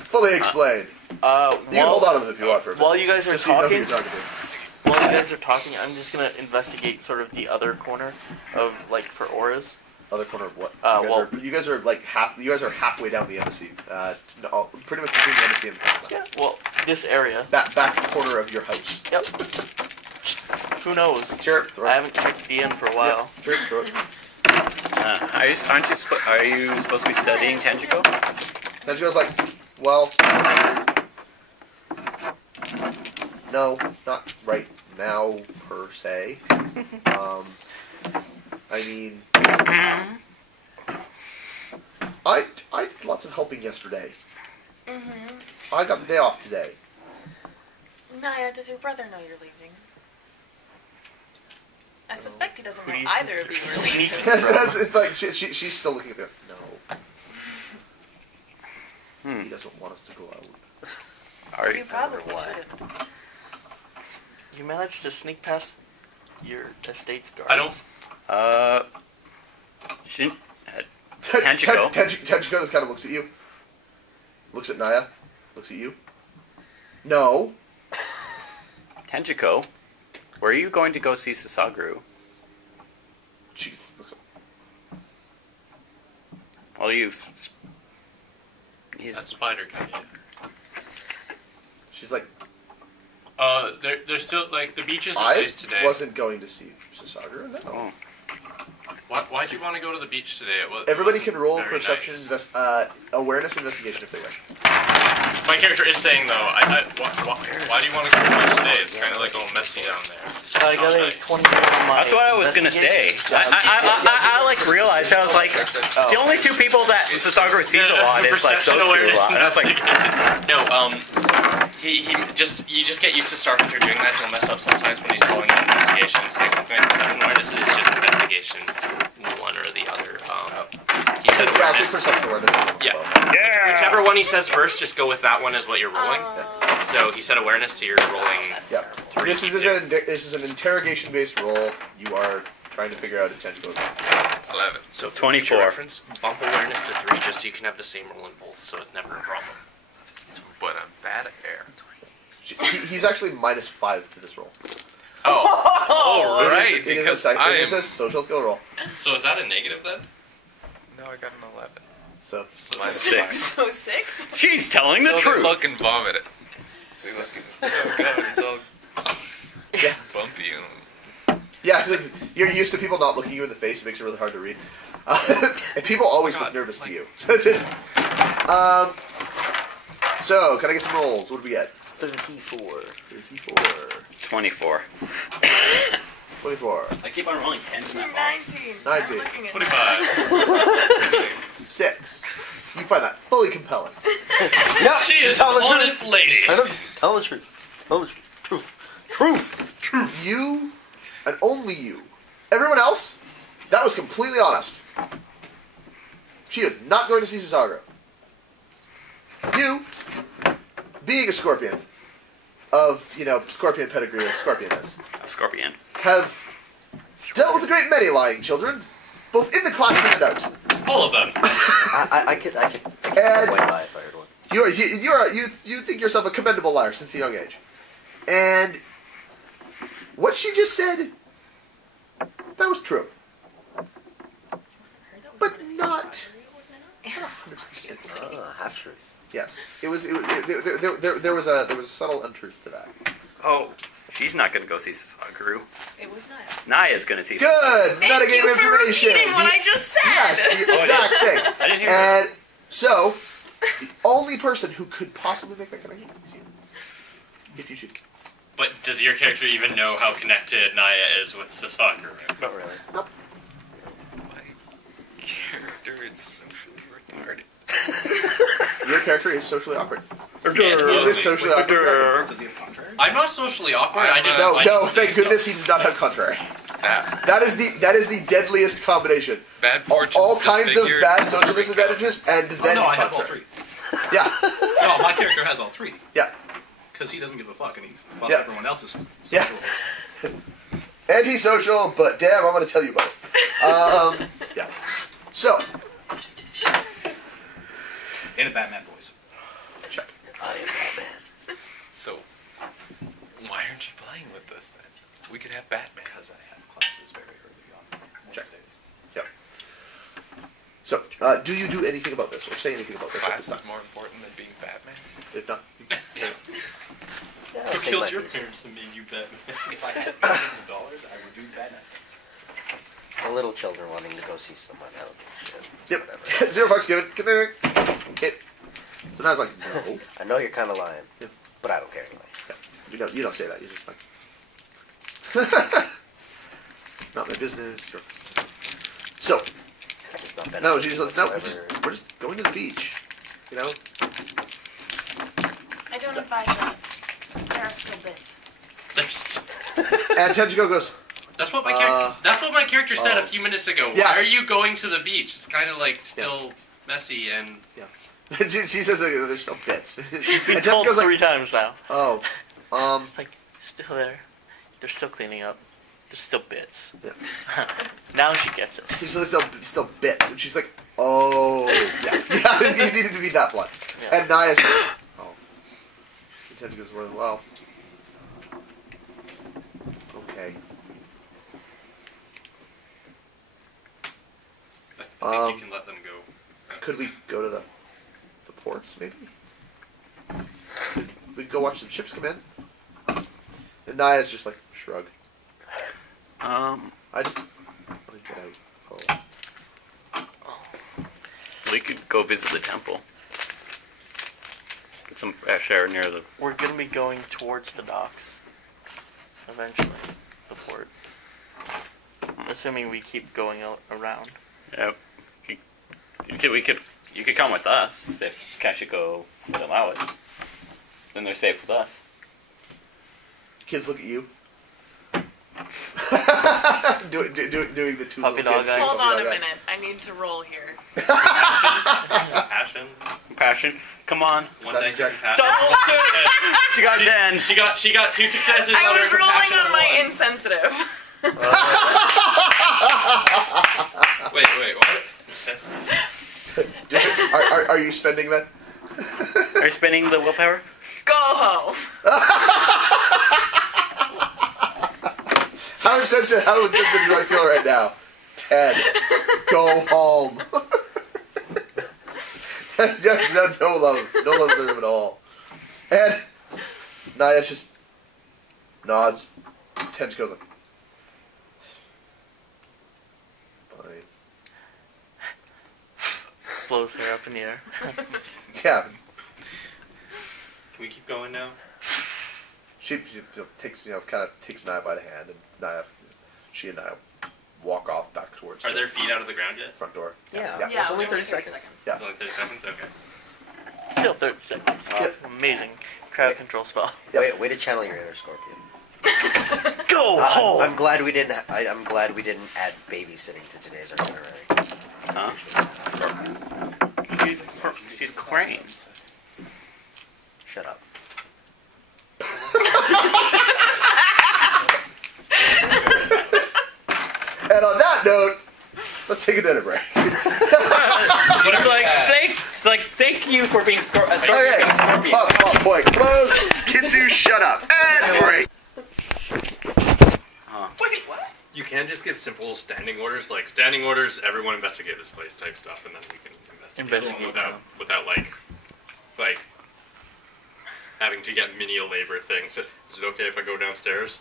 Fully explained. You can hold on to them if you want for a minute. While you guys are Just so you know who talking, you're talking to. while you guys are talking, I'm just gonna investigate sort of the other corner of like for auras. Other corner of what? You guys are like You guys are halfway down the embassy. No, pretty much between the embassy and the palace. Yeah. Well, this area. Back corner of your house. Yep. Who knows? Sure. Throw I it. haven't checked the inn for a while. Yeah, sure. Throw it. Are you supposed to be studying Tenjico? Then she goes like, well, no, not right now per se. I mean, I did lots of helping yesterday. Mm-hmm. I got the day off today. Naya, does your brother know you're leaving? I suspect he doesn't Who know do you either of you are leaving. It's like she's still looking at me. No, he doesn't want us to go out. Are You you? probably Why? should. You managed to sneak past your estate's guards. I don't. She didn't. Tenjico. Tenjico just kind of looks at you. Looks at Naya. Looks at you. No. Tenjico, where are you going to go see Sasaguru? Jeez. Well, That spider guy. She's like, They're still like the beach is in I place today. wasn't going to see Sasaguru. No. Oh. Why'd you want to go to the beach today? Everybody can roll very perception, nice. awareness, investigation if they wish. My character is saying though, why do you want to go to the beach today? It's kind of like all messy down there. I got a 20 on my That's what I was gonna say. I like realized I was like the only two people that Sasaguru sees a lot is like those two a lot. And I was like, no, you just get used to Starfinger doing that. He'll mess up sometimes when he's calling an investigation. Say something like perception awareness. It's just investigation, one or the other. He said Yeah, awareness. perception awareness. Yeah. Whichever one he says first, just go with that one as what you're rolling. So he said awareness, so you're rolling. Yeah. This is an interrogation-based roll. You are trying to figure out a Tenjico. 11. So for 24. future reference, bump awareness to 3, just so you can have the same roll in both, so it's never a problem. But I'm bad at air. He's actually -5 to this roll. Oh, right, It is because it is a social skill roll. so is that a negative then? No, I got an 11. So So Minus 6. So 6? She's telling the So they truth. look and vomit it. They look and oh god, it's all yeah, bumpy. yeah. So you're used to people not looking you in the face. It makes it really hard to read. And people always look nervous to you. It's just, so can I get some rolls? What do we get? 34. 34. 24. 24. I keep on rolling 10s in that box. 19. 19. I'm looking at 25. 6. You find that fully compelling. Yeah, She is tell an the truth. honest lady. Tell the truth. Tell the truth. Truth. You, and only you. Everyone else, that was completely honest. She is not going to see Sasaguru. You, being a scorpion, of, scorpion pedigree as scorpion is, Scorpion. have dealt with a great many lying children, both in the classroom and out. All of them. I could And quite lie if I heard one. you think yourself a commendable liar since a young age. And what she just said, that was true. But not 100%. Half truth. Yes, there was a subtle untruth to that. Oh, she's not going to go see Sasaguru. It was not. Naya's going to see Good Thank metagame you for information. repeating what I just said. Yes, the exact thing. I didn't hear that. And so, the only person who could possibly make that connection is you, if you shoot. But does your character even know how connected Naya is with Sasaki? Not really. My character is socially retarded. Your character is socially awkward. Yeah, Is this socially awkward? Does he have contrary? I'm not socially awkward. I just No, I no. just say Thank stuff. goodness he does not have contrary. That That is the deadliest combination. bad All, fortune's all kinds of disfigured bad and social streak disadvantages, and Oh, then no, I have all contrary. three. Yeah, No, my character has all three. yeah, Because he doesn't give a fuck and he busts Yeah. everyone else's Yeah. social. antisocial, but damn, I'm going to tell you about it. Yeah. So, In a Batman voice. check. I am Batman. So, why aren't you playing with us then? We could have Batman. Because I have classes very early on. Check. Wednesdays. Yep. So, do you do anything about this or say anything about this at Class this is time? more important than being Batman. If not, Yeah, I'll Who say killed my your piece. parents and made you Batman? If I had millions of dollars, I would do Batman. The little children wanting to go see someone. I don't give a shit. yep. Whatever. 0 fucks given. Hit. So now it's like, no. I know you're kind of lying, Yeah. but I don't care anyway. You don't say that. You're just like, not my business. Sure. So, It's not no, beneficial she's like, no, whatsoever. we're just going to the beach. You know? I don't advise that. There are still bits. And Tenjigo goes, That's what my character. That's what my character said oh. a few minutes ago. Yeah. Why are you going to the beach? It's kind of like still messy and. she says that there's still bits. You've been And told Tenjigo's 3 times now. oh, Like, still there. They're still cleaning up. There's still bits. Yeah. Now she gets it. she's still bits. And she's like, oh, yeah. Yeah, you needed to be that blunt. Yeah. And Naya's like, oh. And Tenjigo's well, okay. I think you can let them go. Could we go to the ports, maybe? We could go watch some ships come in. And Naya's just like, shrug. I just want to get out. Oh. We could go visit the temple. Get some fresh air near the. We're gonna be going towards the docks. Eventually. The port. Assuming we keep going around. Yep. You could come with us if Kashiko would allow it. Then they're safe with us. Kids look at you. doing the two Puppy little dog kids. eyes. Hold Puppy on a dog eyes. minute. I need to roll here. Passion. Passion. Come on. One That's dice of exact- passion. She got 10. She got 2 successes. I on her was rolling compassion on of my one. insensitive. Wait, what? Are you spending that? Are you spending the willpower? Go home. How insensitive do I feel right now? 10. Go home. no love for him at all. And Naya just nods. Tench goes like, fine. Blows her up in the air. Yeah. Can we keep going now? She takes kind of takes Naya by the hand, and she and Naya walk off back towards Are the their feet out of the ground yet? front door. Yeah, Yeah. it's only we're 30 like seconds. Yeah. Only 30 seconds? Okay. Still 30 seconds. That's amazing. Crowd control spell. Yep. Way to channel your inner Scorpion. Go home! I'm glad we didn't. I'm glad we didn't add babysitting to today's itinerary. Huh? She's Crane. Shut up. And on that note, let's take a dinner break. It's like thank you for being a Scorpion. Okay. Pop, point. Close. Kitsu, shut up. And break. Wait, what? You can just give simple standing orders, like standing orders, everyone investigate this place type stuff, and then we can investigate without like having to get menial labor things. So, is it okay if I go downstairs?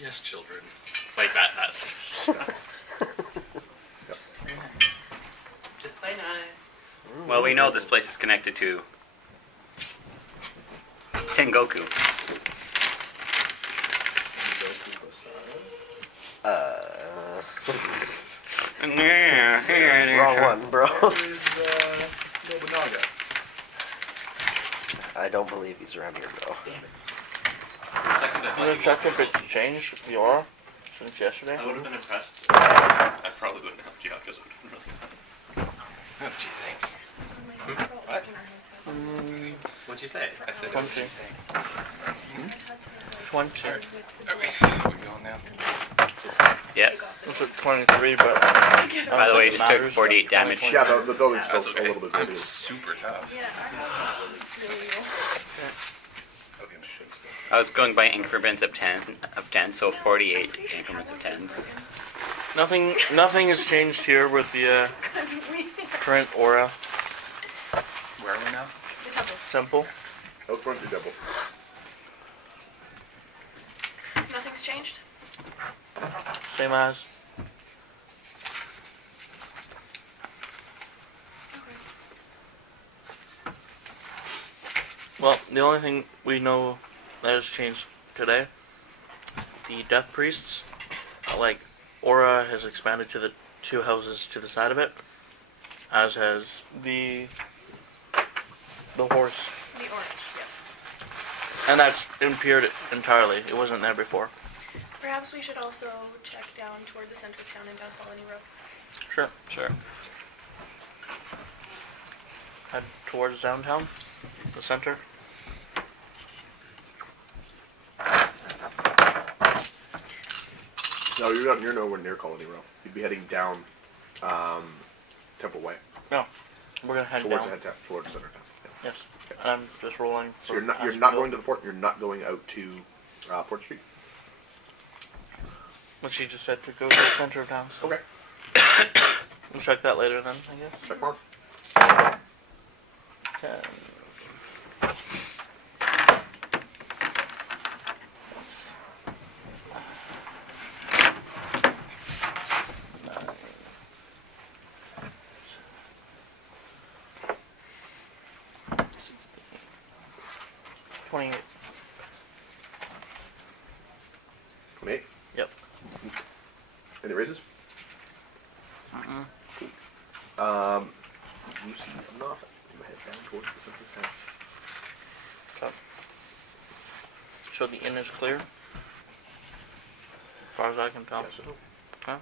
Yes, children. Like that. Just play nice. Well, we know this place is connected to Tengoku. Wrong one, bro. Where is Nobunaga? I don't believe he's around here, bro. Second I'm gonna check if it's changed the aura since yesterday. I would have been impressed. I probably wouldn't have helped you out because it would have been really Oh, gee, thanks. What? What'd you say? I said 20. 20. Are we going now? Yeah. It's at 23, but... By the way, he took 48 damage. Yeah, the building's still That's a okay. little bit I'm bigger. super tough. Yeah, I really Okay, shit, stuff. I was going by increments of 10, so 48 increments of 10s. Nothing has changed here with the current aura Where are we now? temple. Out front, you double. Nothing's changed. Same as. Well, the only thing we know that has changed today, the Death Priests, aura has expanded to the 2 houses to the side of it, as has the horse. The orange, yes. And that's impaired entirely. It wasn't there before. Perhaps we should also check down toward the center of town and down Colony Road. Sure. Sure. Head towards downtown, the center. No, you're nowhere near Colony Row. You'd be heading down Temple Way. No, we're gonna head Towards down. towards center town. Yeah. Yes, and I'm just rolling. So you're not Aspenville. going to the port. You're not going out to Port Street. What she just said to go to the center of town. Okay. We'll check that later then, I guess. Check mark. 10. Nine. 28. 28. Yep. Any raises? Mm-mm. You see nothing. I'm gonna head down towards the center of town. Okay. So the inn is clear? As far as I can tell. Yes, so. Okay.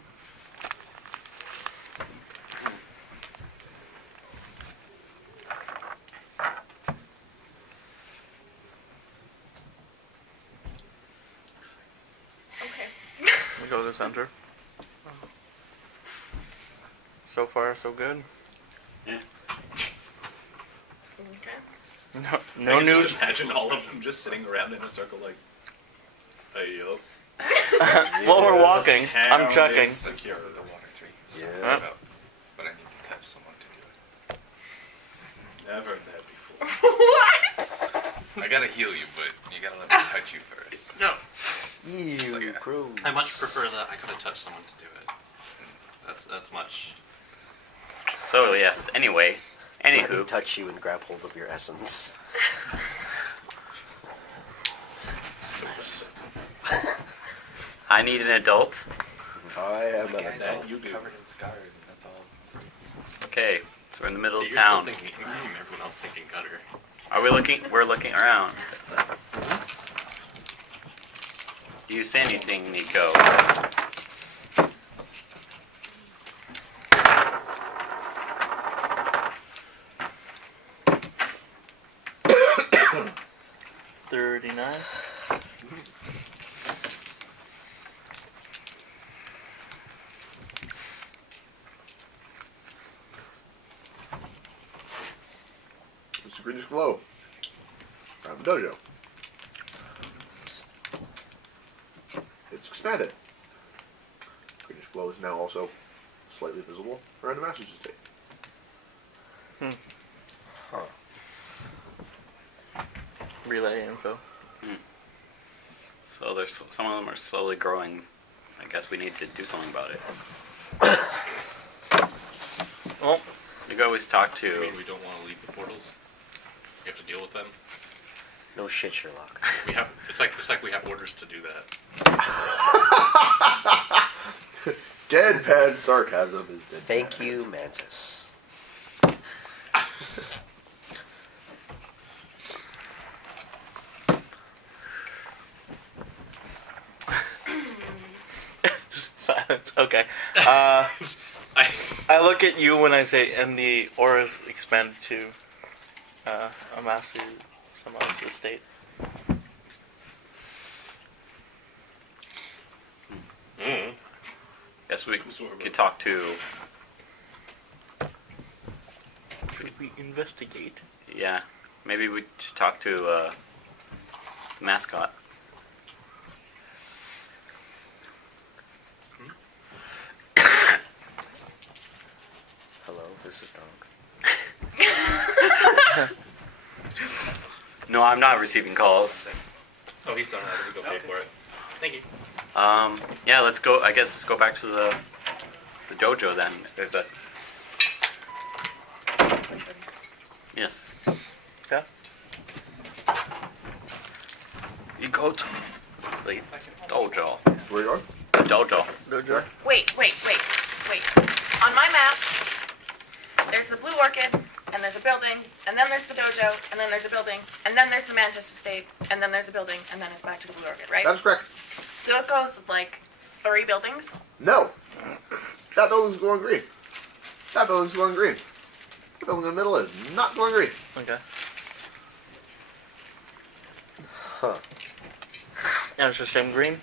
Okay. We go to the center. So far, so good. Okay. No I can news. just imagine all of them just sitting around in a circle like, hey, yo. While we're walking, Town I'm checking. is secure. The water 3. Yeah. But I need to touch someone to do I've heard that before. What? it. I gotta heal you, but you gotta let me touch you first. No. Ew, like a- crow. I much prefer that I gotta touch someone to do it. That's much. So, yes, anyway. Let me Anywho. touch you and grab hold of your essence. I need an adult. I am My guy's all you do. covered in scars, and that's all. Okay, so we're in the middle So of you're town. still thinking, everyone else thinking cutter. Are we looking? We're looking around. Do you say anything, Nico? $39. It's a greenish glow. Around the dojo. It's expanded. Greenish glow is now also slightly visible around the Master's Estate. Relay info. So there's some of them are slowly growing. I guess we need to do something about it. Well, You could always talk I to. mean, we don't want to leave the portals. We have to deal with them. No shit, Sherlock. We have. It's like we have orders to do that. Deadpan sarcasm is deadpan. Thank you, Mantis. Silence. Okay. I I look at you when I say, and the auras expand to Amasu, Samasu state. Yes, we could talk to. Should we investigate? Yeah, maybe we should talk to the mascot. Hello, this is Dog. No, I'm not receiving calls. Oh, he's done that. We go pay for it. Thank you. Yeah, let's go. I guess let's go back to the dojo then. If that's... Yes. Yeah. You go to the dojo. Where you going? Dojo. Dojo. Wait. On my map, there's the Blue Orchid, and there's a building, and then there's the dojo, and then there's a building, and then there's the Mantis Estate, and then there's a building, and then it's back to the Blue Orchid, right? That's correct. So it goes like 3 buildings. No. That building's glowing green. That building's glowing green. The building in the middle is not glowing green. Okay. Huh. And it's the same green?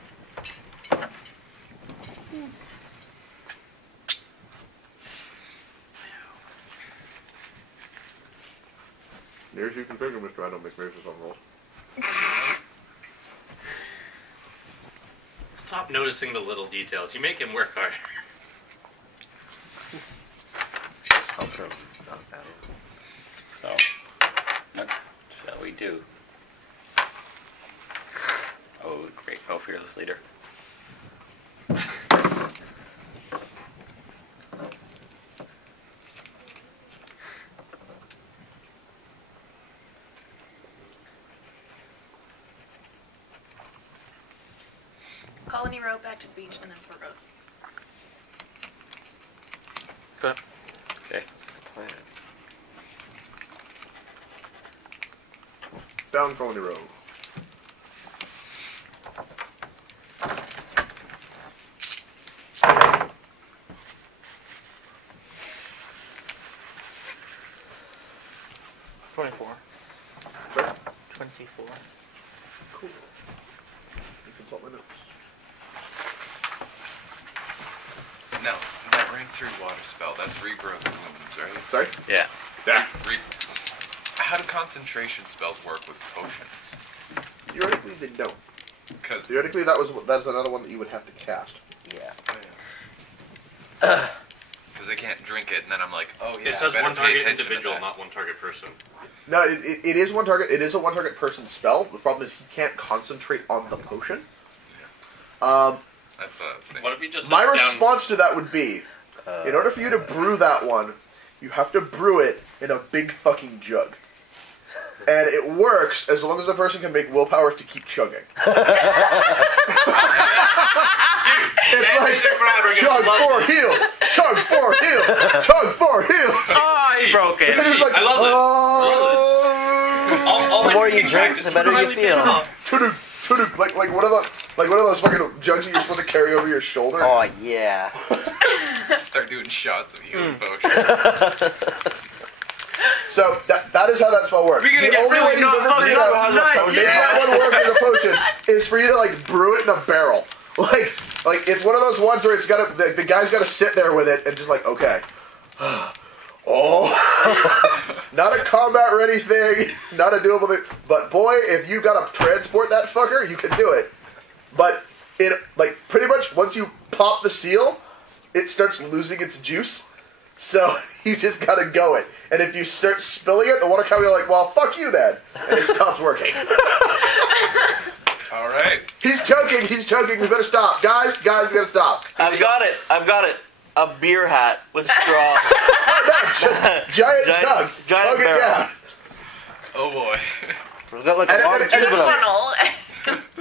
Near as you can figure, Mr. I don't make mirrors on rolls. Stop noticing the little details. You make him work hard. Just help him knock that out. So, what shall we do? Oh, great. Oh, fearless leader. Colony Road back to the beach, and then Port Road. Good. Okay. Plan. Down Colony Road. Sorry? 24. Cool. You consult my notes. No, that rank 3 water spell, that's regrowth wounds, right? Sorry? Yeah. Yeah. How do concentration spells work with potions? Theoretically, they don't. Because Theoretically, that's another one that you would have to cast. Yeah. I can't drink it, and then I'm like, oh yeah, It says I better one pay target attention individual, to that. not one target person. No, it is one target. It is a one target person spell. The problem is he can't concentrate on the potion. That's what I was thinking. What if we just My sit down- response to that would be, in order for you to brew that one, you have to brew it in a big fucking jug. And it works as long as the person can make willpower to keep chugging. It's like, chug 4 heals, chug 4 heals, chug 4 heals. Oh, he broke it. And it's like, I love this. oh, The more you drink, the better you feel. tuduk, tuduk, like one of those fucking jugs you supposed to carry over your shoulder. Oh, yeah. Start doing shots of healing potions. So that is how that spell works. We're gonna the get only really way you've not ever fucked figured up out tonight, how to make that one work as a potion is for you to like brew it in a barrel. Like it's one of those ones where it's got the guy's got to sit there with it and just like okay, oh, not a combat ready thing, not a doable thing. But boy, if you got to transport that fucker, you can do it. But it like pretty much once you pop the seal, it starts losing its juice. So you just gotta go it. And if you start spilling it, the water can be like, well, fuck you then. And it stops working. Alright. He's choking, we better stop. Guys, we gotta stop. I've got it. A beer hat with straw. Giant jug. giant Chug it barrel. down. Oh boy. We've got like And- a long and- tube and and a... Funnel.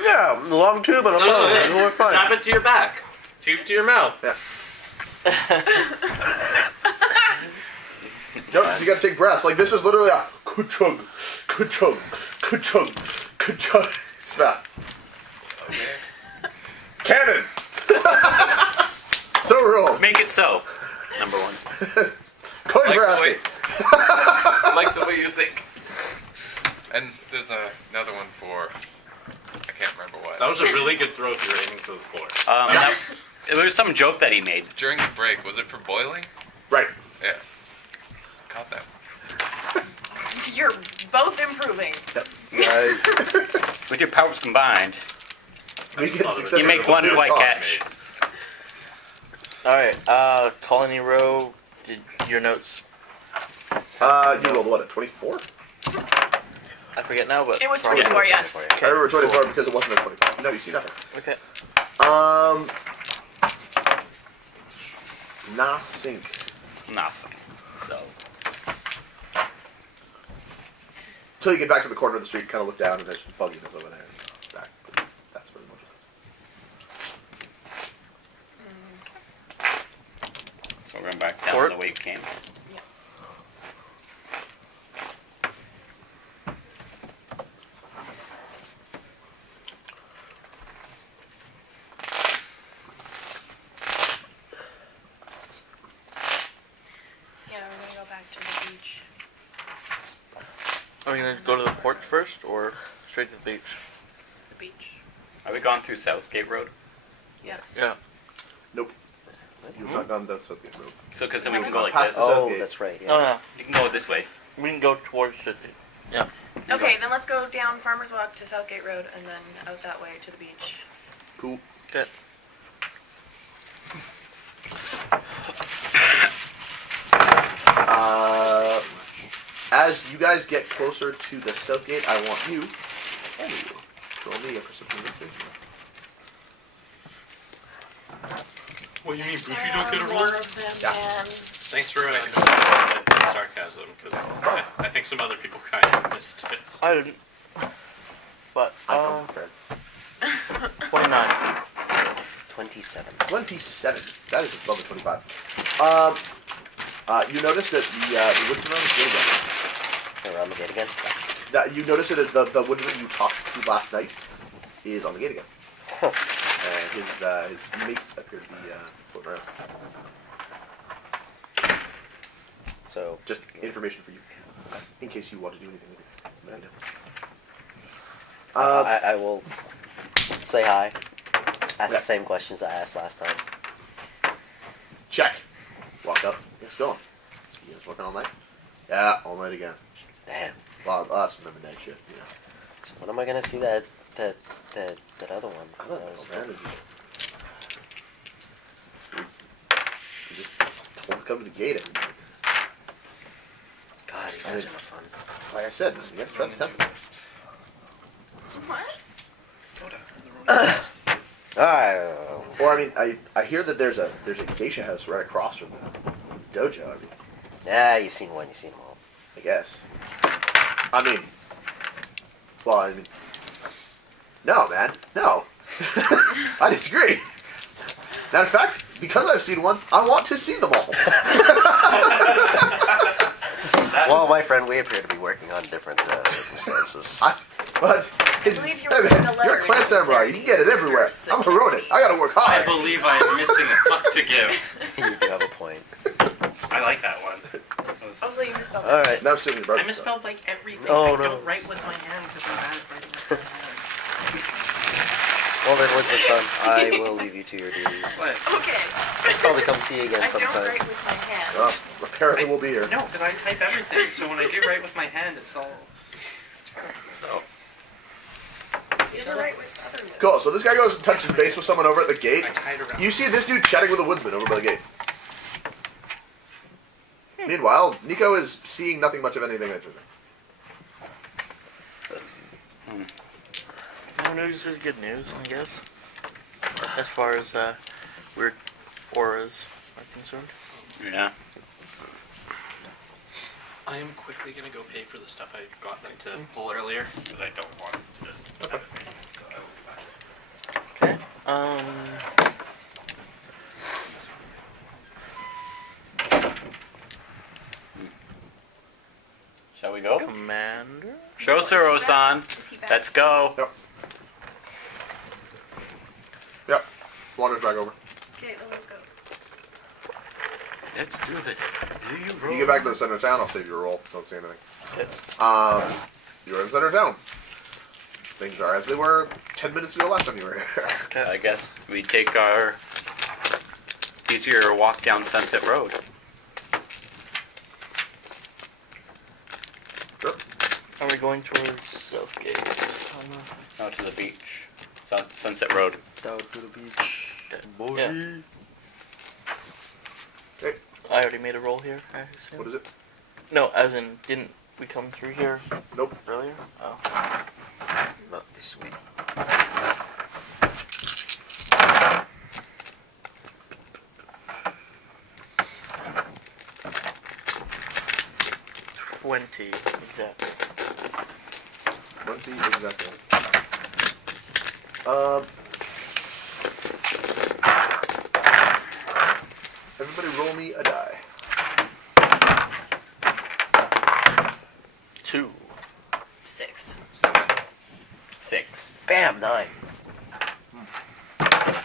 Yeah, a long tube and a funnel. We're fine. Tap it to your back. Tube to your mouth. Yeah. No, you gotta take breaths. Like, this is literally a ka-chug, ka-chug, ka-chug, ka-chug. It's bad. Cannon! So ruled. Make it so. Number one. Coin Like for the asking. way- I like the way you think. And there's another one for, I can't remember what. That was a really good throw if you were aiming for the floor. It was some joke that he made. During the break, was it for boiling? Right. Yeah. Caught that. You're both improving. With your powers combined, We can successfully you make one complete a white toss. catch. Alright, Colony Row, did your notes... You rolled what, a 24? I forget now, but... It was probably 24, yes. I remember 24 because it wasn't a 25. No, you see nothing. Okay. Nothing. Nothing. So, Until you get back to the corner of the street, kind of look down, and there's some fogginess over there. Back. That's pretty much it. so we're going back down Court? the way it came. Yeah, we're gonna go back to the beach. Are we gonna go to the port first, or straight to the beach? The beach. Are we gone through Southgate Road? Yes. Yeah. You've not gone down Southgate Road. So, because then we can go like Past this. the- Oh, Southgate. that's right. Yeah. Oh, yeah. You can go this way. We can go towards the... Yeah. Okay, then let's go down Farmer's Walk to Southgate Road and then out that way to the beach. Cool. Okay. As you guys get closer to the Southgate, I want you, and you, to roll me a perception check. What do you mean, Bruce? You There don't are get a more roll? of them Yeah. than- Thanks for recognizing sarcasm, because I think some other people kind of missed it. I didn't. But, I come prepared. 29. 27. 27. That is above the 25. You notice that the woodsman on the gate again. Around the gate again. That you notice that the woodman you talked to last night is on the gate again. His mates appear to be floating around. So, Just information for you, in case you want to do anything with it. I will say hi. Ask Yeah. the same questions I asked last time. Check. Walk up. Yes, go on. You guys working all night? Yeah, all night again. Damn. Well, us and the midnight shift. Yeah. So when am I gonna see that other one? I don't know, man. You just told to come to the gate every night. God, you guys are no fun. Like I said, you have to try the temple. What? Alright. Or I mean, I hear that there's a geisha house right across from the dojo. I mean, Yeah, you've seen one, you've seen them all. I guess. I mean, well, I mean, no, man, no. I disagree. Matter of fact, because I've seen one, I want to see them all. Well, my friend, we appear to be working on different circumstances. But it's, believe you hey, were man, in the you're a letter clan you samurai. You can get it everywhere. I'm a Ronin. I gotta work I hard. believe I am missing a fuck to give. You do have a point. I like that one. Also, you misspelled it. Alright. Now still in the I misspelled like everything. Oh, I no. don't write with my hand because I'm bad at writing with my hand. Well then, with my son, I will leave you to your duties. What? Okay. I'll probably come see you again I don't sometime. write with my hand. Well, apparently we'll be here. No, because I type everything. So when I do write with my hand, it's all. So, You don't write with other lips. Cool. So this guy goes and touches base with someone over at the gate. I tie it around. You see this dude chatting with a woodsman over by the gate. Meanwhile, Nico is seeing nothing much of anything interesting. No news is good news, I guess. As far as weird auras are concerned. yeah. I am quickly gonna go pay for the stuff I got them to pull earlier because I don't want to just. Okay. Shall we go? Commander. Show Suro-san. Is he back? Let's go. Yep. Wander's back over. Okay, then let's go. Let's do this. Do you roll? You get back to the center of town, I'll save your roll. Don't see anything. Okay. You're in the center of town. Things are as they were 10 minutes ago last time you were here. I guess we take our easier walk down Sunset Road. Sure. Are we going towards Southgate? Out to the beach. Sunset Road. Down to the beach. Yeah. Okay. I already made a roll here, I assume. What is it? No, as in, didn't we come through here Nope. earlier? Oh. Not this week. 20, exactly. 20 exactly. Everybody roll me a die. 2. 6. 6. Bam, 9. But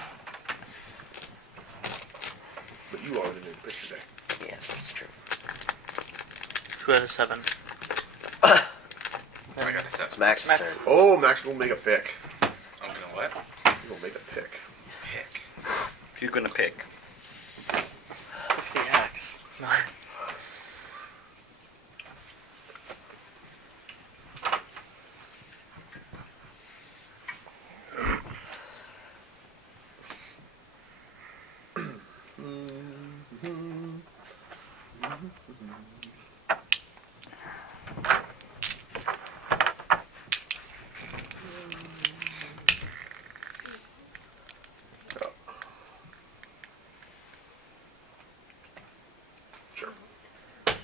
you already knew the picture today. Yes, that's true. 2 out of 7. I got a 7. It's Max's Max. turn. Oh, Max gonna make a pick. I'm gonna what? He's gonna make a pick. Pick. Who's gonna pick? With the axe. Sure. Let's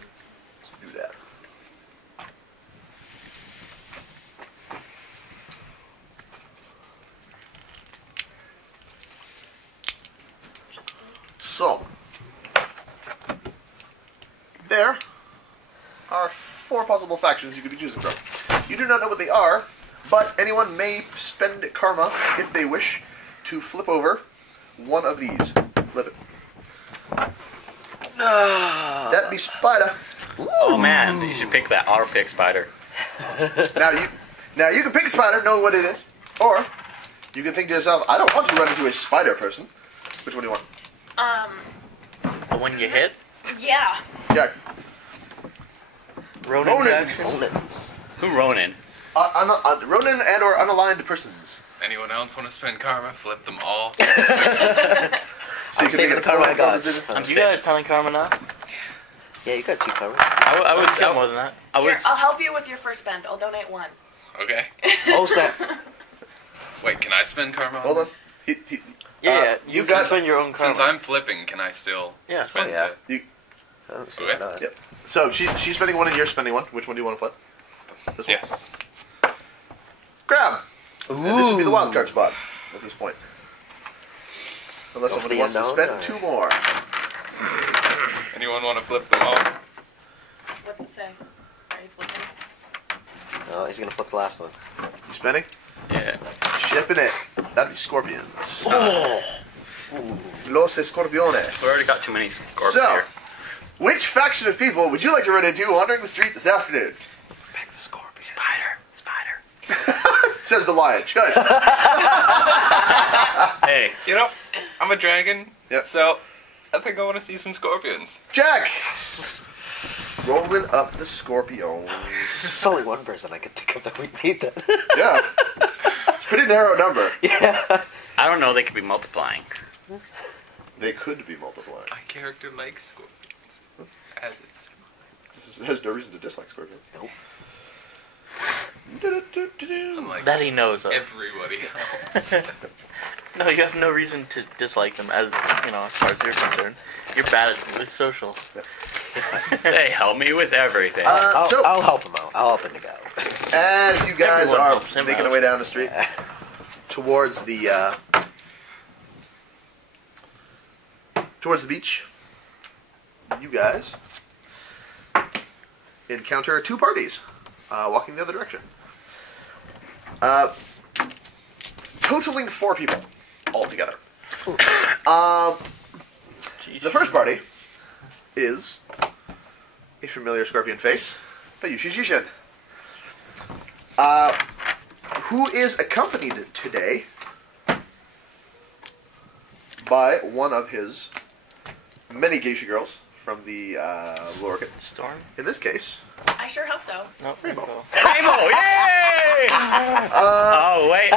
do that. So, there are 4 possible factions you could be choosing from. You do not know what they are, but anyone may spend karma if they wish to flip over one of these. Flip it. That'd be Spider. Oh man, you should pick that auto pick Spider. Now you can pick a spider, know what it is, or you can think to yourself, I don't want to run into a spider person. Which one do you want? The one you hit? Yeah. Jack. Ronin Ronin. faction? Ronins. Who Ronin? Ronin and or unaligned persons. Anyone else want to spend karma? Flip them all. So you I'm can saving make the it karma full I got. decision. You got a ton of karma now? Yeah, you got 2 karma. I would Let's say get more than that. I Here, was. I'll help you with your first spend. I'll donate 1. Okay. Oh, snap. Wait, can I spend karma? on Hold on. this? Yeah, you you got- can spend your own karma. Since I'm flipping, can I still Yeah. spend Oh, yeah. it? I don't see Okay. why not. Yep. So she's spending 1 and you're spending 1. Which one do you want to flip? This one? Yes. Grab. And this would be the wild card spot at this point. Unless Go for somebody the wants to unknown, spend or- 2 more. Anyone want to flip them all? What's it say? Are you flipping? No, he's gonna flip the last one. You spending? Yeah. Shipping it. That'd be scorpions. Los Escorpiones. We already got too many scorps So, here. which faction of people would you like to run into wandering the street this afternoon? Back the scorpion. Spider. Says the lion. Good. Hey, You know, I'm a dragon. Yep. So, I think I want to see some scorpions. Jack. Rolling up the scorpions. There's only one person I can think of that we need that. Yeah. It's a pretty narrow number. Yeah. I don't know. They could be multiplying. They could be multiplying. My character likes scorpions. As it's. There's no reason to dislike scorpions. Nope. Unlike That he knows of. everybody else. No, you have no reason to dislike them, as as far as you're concerned. You're bad with social. They help me with everything. I'll help him out. I'll help him to go. As you guys Everyone are helps him making out. your way down the street Yeah. towards the beach, you guys encounter two parties walking the other direction. Totaling 4 people altogether. The first party is a familiar scorpion face, Bayushi Jishin, who is accompanied today by one of his many geisha girls from the Blue Orchid. Storm? In this case, I sure hope so. No, Rainbow. Rainbow, yay! Oh, wait,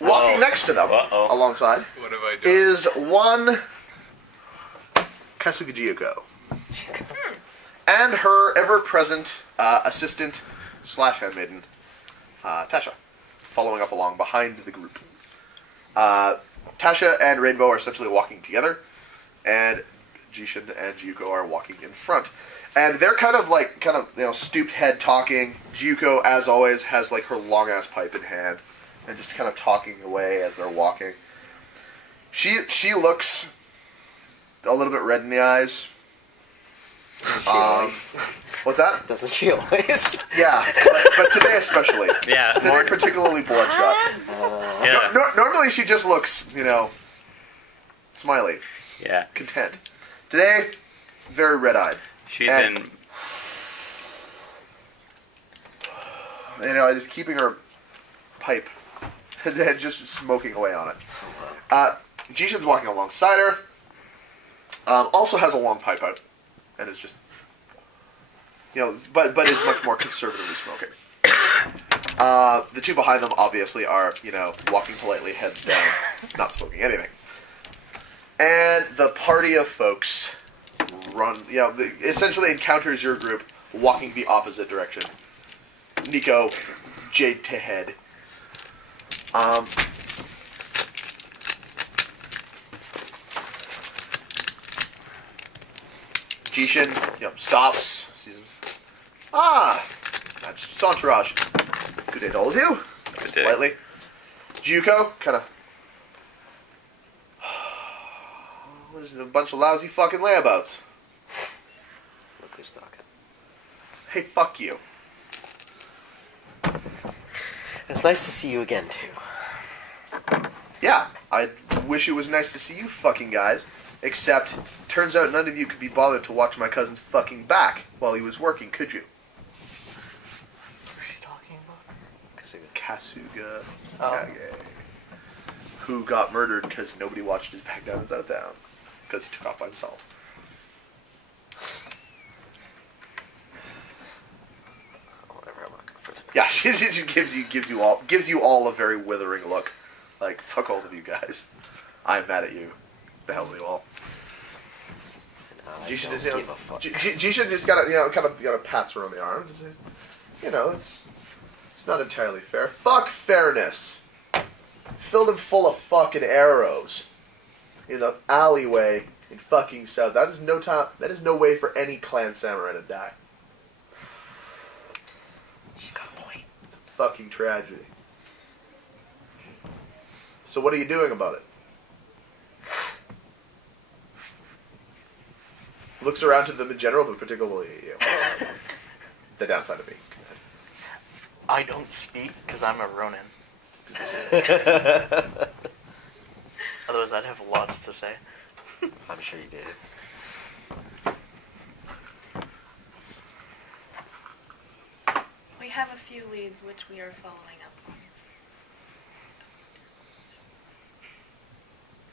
Walking next to them, alongside, What have I done? is one Kasuga Gyuko. And her ever-present assistant / handmaiden, Tasha, following up along behind the group. Tasha and Rainbow are essentially walking together, and Jishin and Gyuko are walking in front. And they're kind of stooped head talking. Gyuko, as always, has like her long-ass pipe in hand, and just kind of talking away as they're walking. She looks a little bit red in the eyes. She always. What's that? Doesn't she always? Yeah, but today especially. Yeah, Today more, particularly bloodshot. yeah, Normally she just looks, smiley, yeah. content. Today, very red-eyed. She's And- in. Just keeping her pipe and just smoking away on it. Jishin's walking alongside her. Also has a long pipe out, and is just, but is much more conservatively smoking. The two behind them obviously are, walking politely, heads down, not smoking anything. And the party of folks run, essentially encounters your group walking the opposite direction. Nico, Jade to head. Jishin, stops, sees him. That's just entourage. Good day to all of you. Good day. Politely. Gyuko, kind of. What is it? A bunch of lousy fucking layabouts. Look who's talking. Hey, fuck you. It's nice to see you again, too. Yeah, I wish it was nice to see you fucking guys. Except, turns out none of you could be bothered to watch my cousin's fucking back while he was working, could you? Who's she talking about? Kasuga Oh. Kage. Who got murdered because nobody watched his back down in Southtown. Because he took off by himself. Whatever, I'm looking for the... Yeah, she just gives you all a very withering look. Like, fuck all of you guys. I'm mad at you. The hell with you all. I Jishin don't just, give a fuck. Jishin just got a pats her on the arm. Just, it's not entirely fair. Fuck fairness. Filled him full of fucking arrows in the alleyway in fucking South. That is no time. That is no way for any clan samurai to die. She's got a point. It's a fucking tragedy. So what are you doing about it? Looks around to them in general, but particularly at you. The downside of me. I don't speak because I'm a Ronin. Otherwise, I'd have lots to say. I'm sure you did. We have a few leads which we are following up on.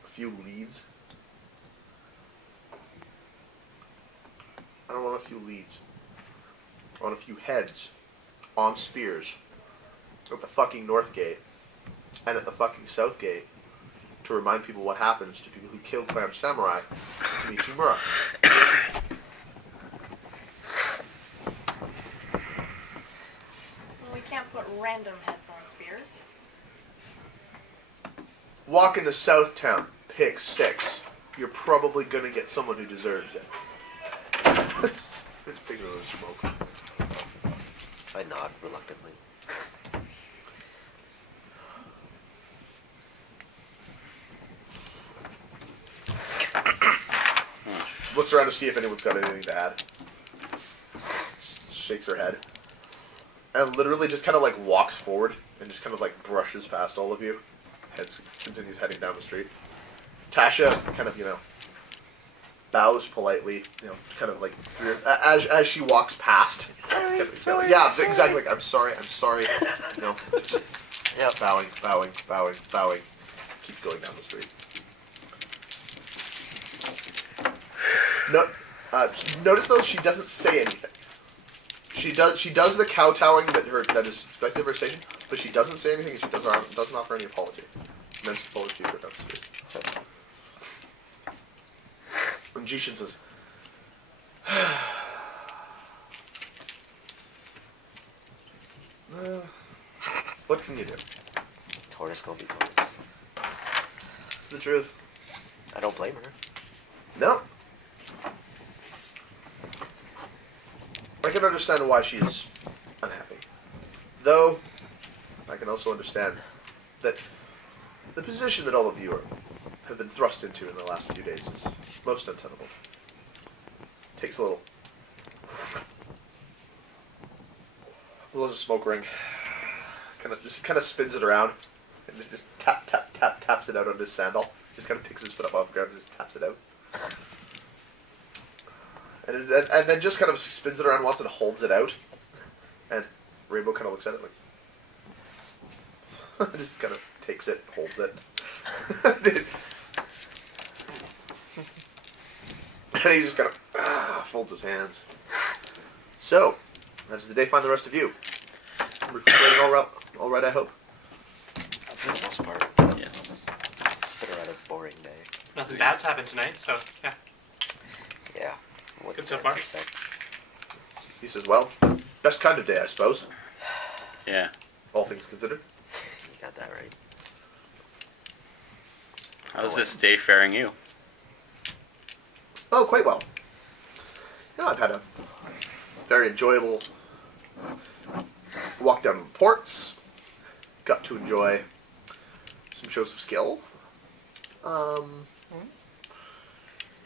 A few leads. I don't want a few leads. I want a few heads on spears at the fucking North Gate and at the fucking South Gate to remind people what happens to people who kill clan samurai in Ishimura. Well, we can't put random heads on spears. Walk into Southtown, pick 6. You're probably gonna get someone who deserves it. It's bigger than smoke. I nod reluctantly. Looks looks around to see if anyone's got anything to add. Shakes her head. And literally just kind of like walks forward and just kind of like brushes past all of you. Continues heading down the street. Tasha kind of, bows politely, kind of like as she walks past. Sorry. Yeah, exactly. Like, I'm sorry. Yeah. Bowing. Keep going down the street. No, notice though she doesn't say anything. She does the kowtowing that is expected of her station, but she doesn't say anything and she doesn't offer any apology. Immense apology for that. And Jishin says, what can you do? Tortoise gonna be tortoise. It's the truth. I don't blame her. No. I can understand why she is unhappy. Though, I can also understand that the position that all of you have been thrust into in the last few days is most untenable. Takes a little smoke ring. Kind of spins it around and just taps it out on his sandal. Just kind of picks his foot up off the ground and just taps it out. And then just kind of spins it around once and holds it out. And Rainbow kind of looks at it like... just kind of takes it, holds it. And he just kind of folds his hands. So, how does the day find the rest of you? Recuperating all right, I hope? For the most part. Yes. It's been a rather boring day. Nothing bad's happened tonight, so yeah. Yeah. What Good so can I far. say? He says, well, best kind of day, I suppose. Yeah. All things considered. You got that right. How's this day faring you? Oh, quite well. I've had a very enjoyable walk down to the ports. Got to enjoy some shows of skill.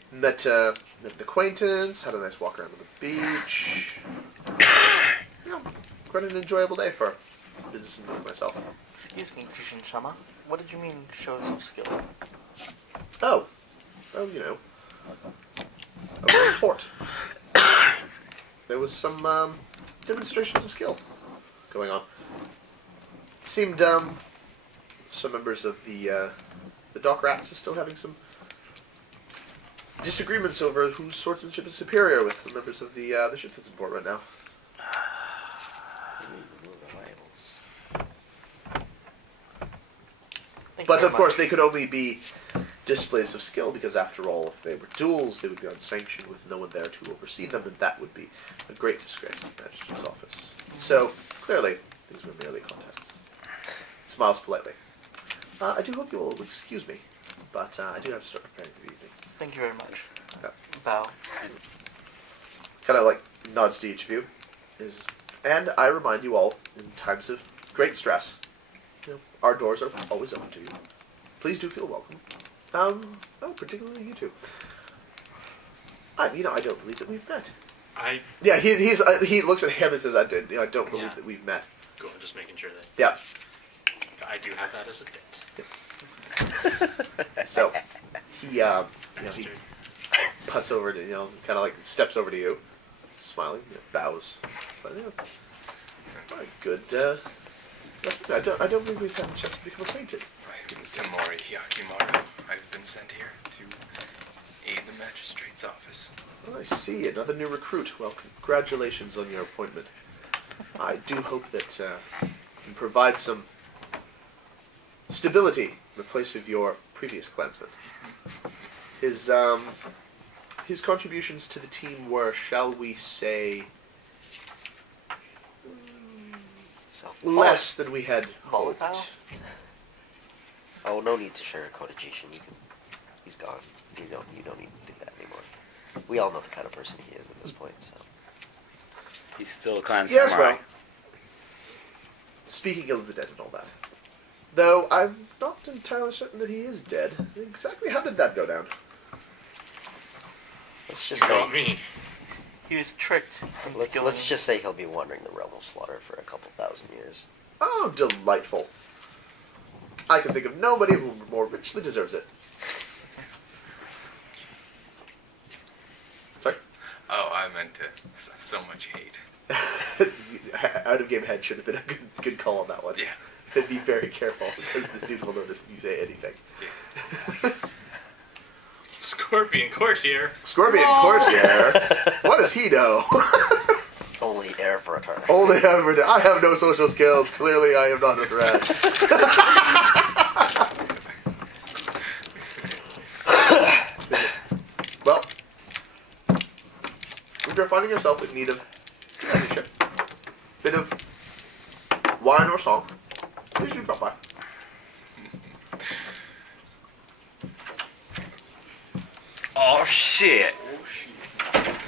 Met an acquaintance, had a nice walk around on the beach. Quite an enjoyable day for business and myself. Excuse me, Kishin-sama. What did you mean, shows of skill? Oh, over in the port. There was some demonstrations of skill going on. It seemed some members of the dock rats are still having some disagreements over whose swordsmanship is superior with some members of the ship that's in port right now. But of course, they could only be displays of skill because, after all, if they were duels, they would be unsanctioned with no one there to oversee them, and that would be a great disgrace to the Magistrate's office. So, clearly, these were merely contests. Smiles politely. I do hope you will excuse me, but I do have to start preparing for the evening. Thank you very much. Yeah. Bow. Kind of like nods to each of you. And I remind you all, in times of great stress, our doors are always open to you. Please do feel welcome. Particularly you two. I don't believe that we've met. Yeah, he looks at him and says, I don't believe that we've met. Cool, I'm just making sure that Yeah. I do have that as a debt. So he he putts over to kind of like steps over to you, smiling, bows. So, very good. I don't believe we've had a chance to become acquainted. My name is Tamori Hyakimaru. I've been sent here to aid the magistrate's office. Oh, I see. Another new recruit. Well, congratulations on your appointment. I do hope that you can provide some stability in the place of your previous clansman. His contributions to the team were, shall we say, less than we had hoped. Volatile? Oh, no need to sugarcoat it, Jishin. He's gone. You don't need to do that anymore. We all know the kind of person he is at this point, so. He's still a clan Yes, samurai. well, speaking of the dead and all that. Though I'm not entirely certain that he is dead. Exactly how did that go down? Let's You just got say. me. He was tricked. into Let's going- just say he'll be wandering the realm of slaughter for a couple thousand years. Oh, delightful. I can think of nobody who more richly deserves it. Sorry? Oh, I meant to. So much hate. Out of game head should have been a good call on that one. Yeah. And be very careful because this dude will notice you say anything. Scorpion Courtier. Scorpion Courtier? What does he know? Only air for a turn. Only ever. I have no social skills. Clearly, I am not a threat. Well, if you're finding yourself in need of companionship, bit of wine or song, please do drop by. Oh shit!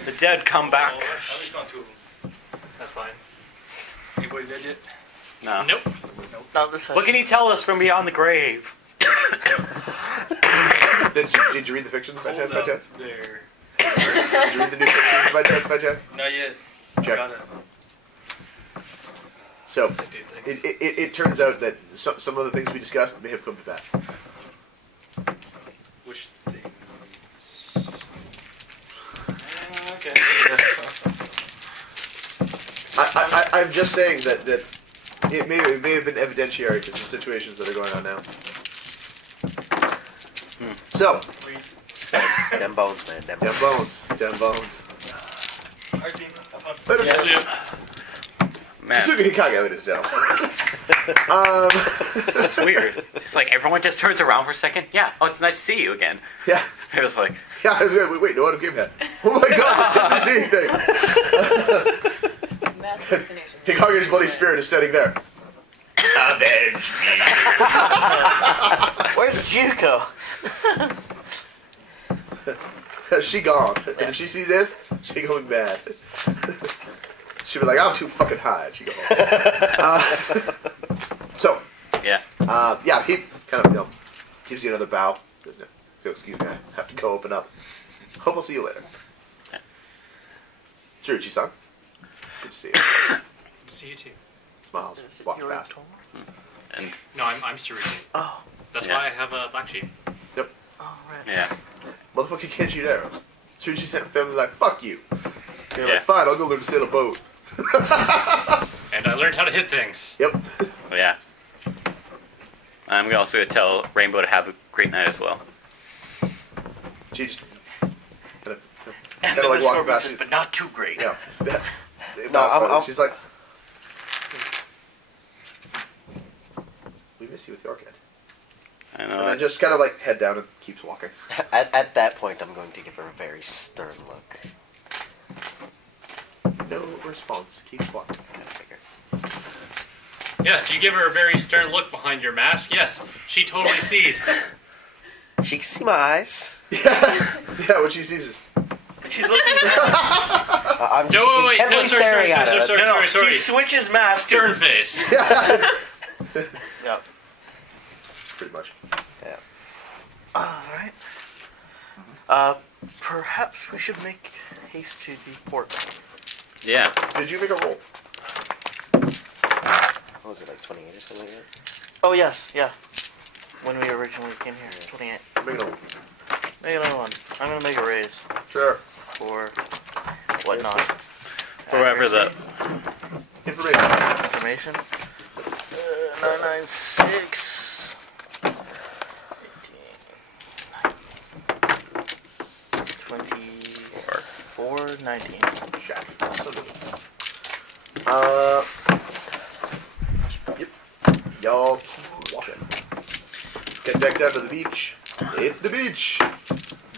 The dead come back. At least not two of them. That's fine. Anybody dead yet? No. Nope. Not this What can he tell us from beyond the grave? Did you read the fiction by chance? By chance? There. Did you read the new fiction by chance? By chance? Not yet. Check. Got it. So, Dude, thanks. it turns out that some of the things we discussed may have come to pass. Which things? Okay. I'm just saying that it may have been evidentiary to some situations that are going on now. So, Dem bones, man. Dem Dem bones. bones. Dem bones. Alright, team. Have fun. Let us Yeah. See ya. Man, Suga Hikage, ladies and gentlemen. that's weird. It's like everyone just turns around for a second. Yeah. Oh, it's nice to see you again. Yeah. It was like, Yeah, I was like, wait, no one game head. Oh my god, that's the same thing. Mass hallucination. Hikage's bloody spirit is standing there. Avenge me. Where's Juko? She gone. And if she sees this, she going bad. She'll be like, I'm too fucking high. She go home. So, yeah. yeah, he kind of, gives you another bow. Doesn't it? Go, excuse me, I have to go open up. Hope I'll see you later. Yeah. Tsuruchi-san. Good to see you. See you too. Smiles. Is it Walk your past. turn? And No, I'm Saruji. Oh, That's Yeah. why I have a black sheep. all right. yeah. Motherfucker can't shoot arrows. Tsuruchi sent the family like, fuck you. They're Yeah. like, fine, I'll go learn to sail a boat. And I learned how to hit things. Yep. Oh, yeah. I'm also going to tell Rainbow to have a great night as well. She just And kinda then like the walking Scorpion past says, you. but not too great. Yeah. No, I'm- She's like, we miss you with the orchid. I And know. then just kind of like head down and keeps walking. At that point, I'm going to give her a very stern look. No response. Keeps walking. Yes, you give her a very stern look behind your mask. Yes, she totally sees. She can see my eyes. Yeah, when she sees it. She's looking. I'm just No, wait, no, intently sorry, staring at her. sorry. He switches mask. Stern face. Yeah. Yep. Pretty much. All right. Perhaps we should make haste to the port. Yeah. Did you make a roll? What was it, like 28 or something like that? Oh yes, yeah. When we originally came here, 28. Make it a roll. Make another one. I'm gonna make a raise Sure. for whatnot. Whoever the. Information. Information. 996. 18. 24. 19. Shack. Yep. Y'all keep walking. Get back down to the beach. It's the beach.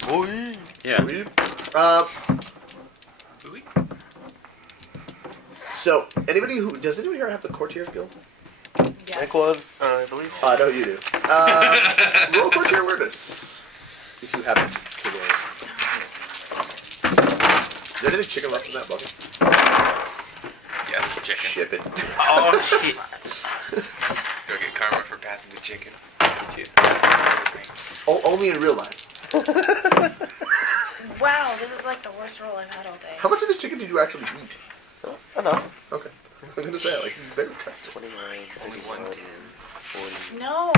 Boy. Yeah. Ooh-wee. So, does anybody here have the Courtiers Guild? Yes. Make one, I believe. No, you do. Roll Courtier Awareness. If you haven't. Is there anything chicken left in that bucket? Yeah, it's chicken. Ship it. Oh, shit. Go get karma for passing the chicken. Shit. Only in real life. Wow, this is like How much of this chicken did you actually eat? Enough. Okay. I'm gonna say like very tough. 29, 41, 41, 40. No.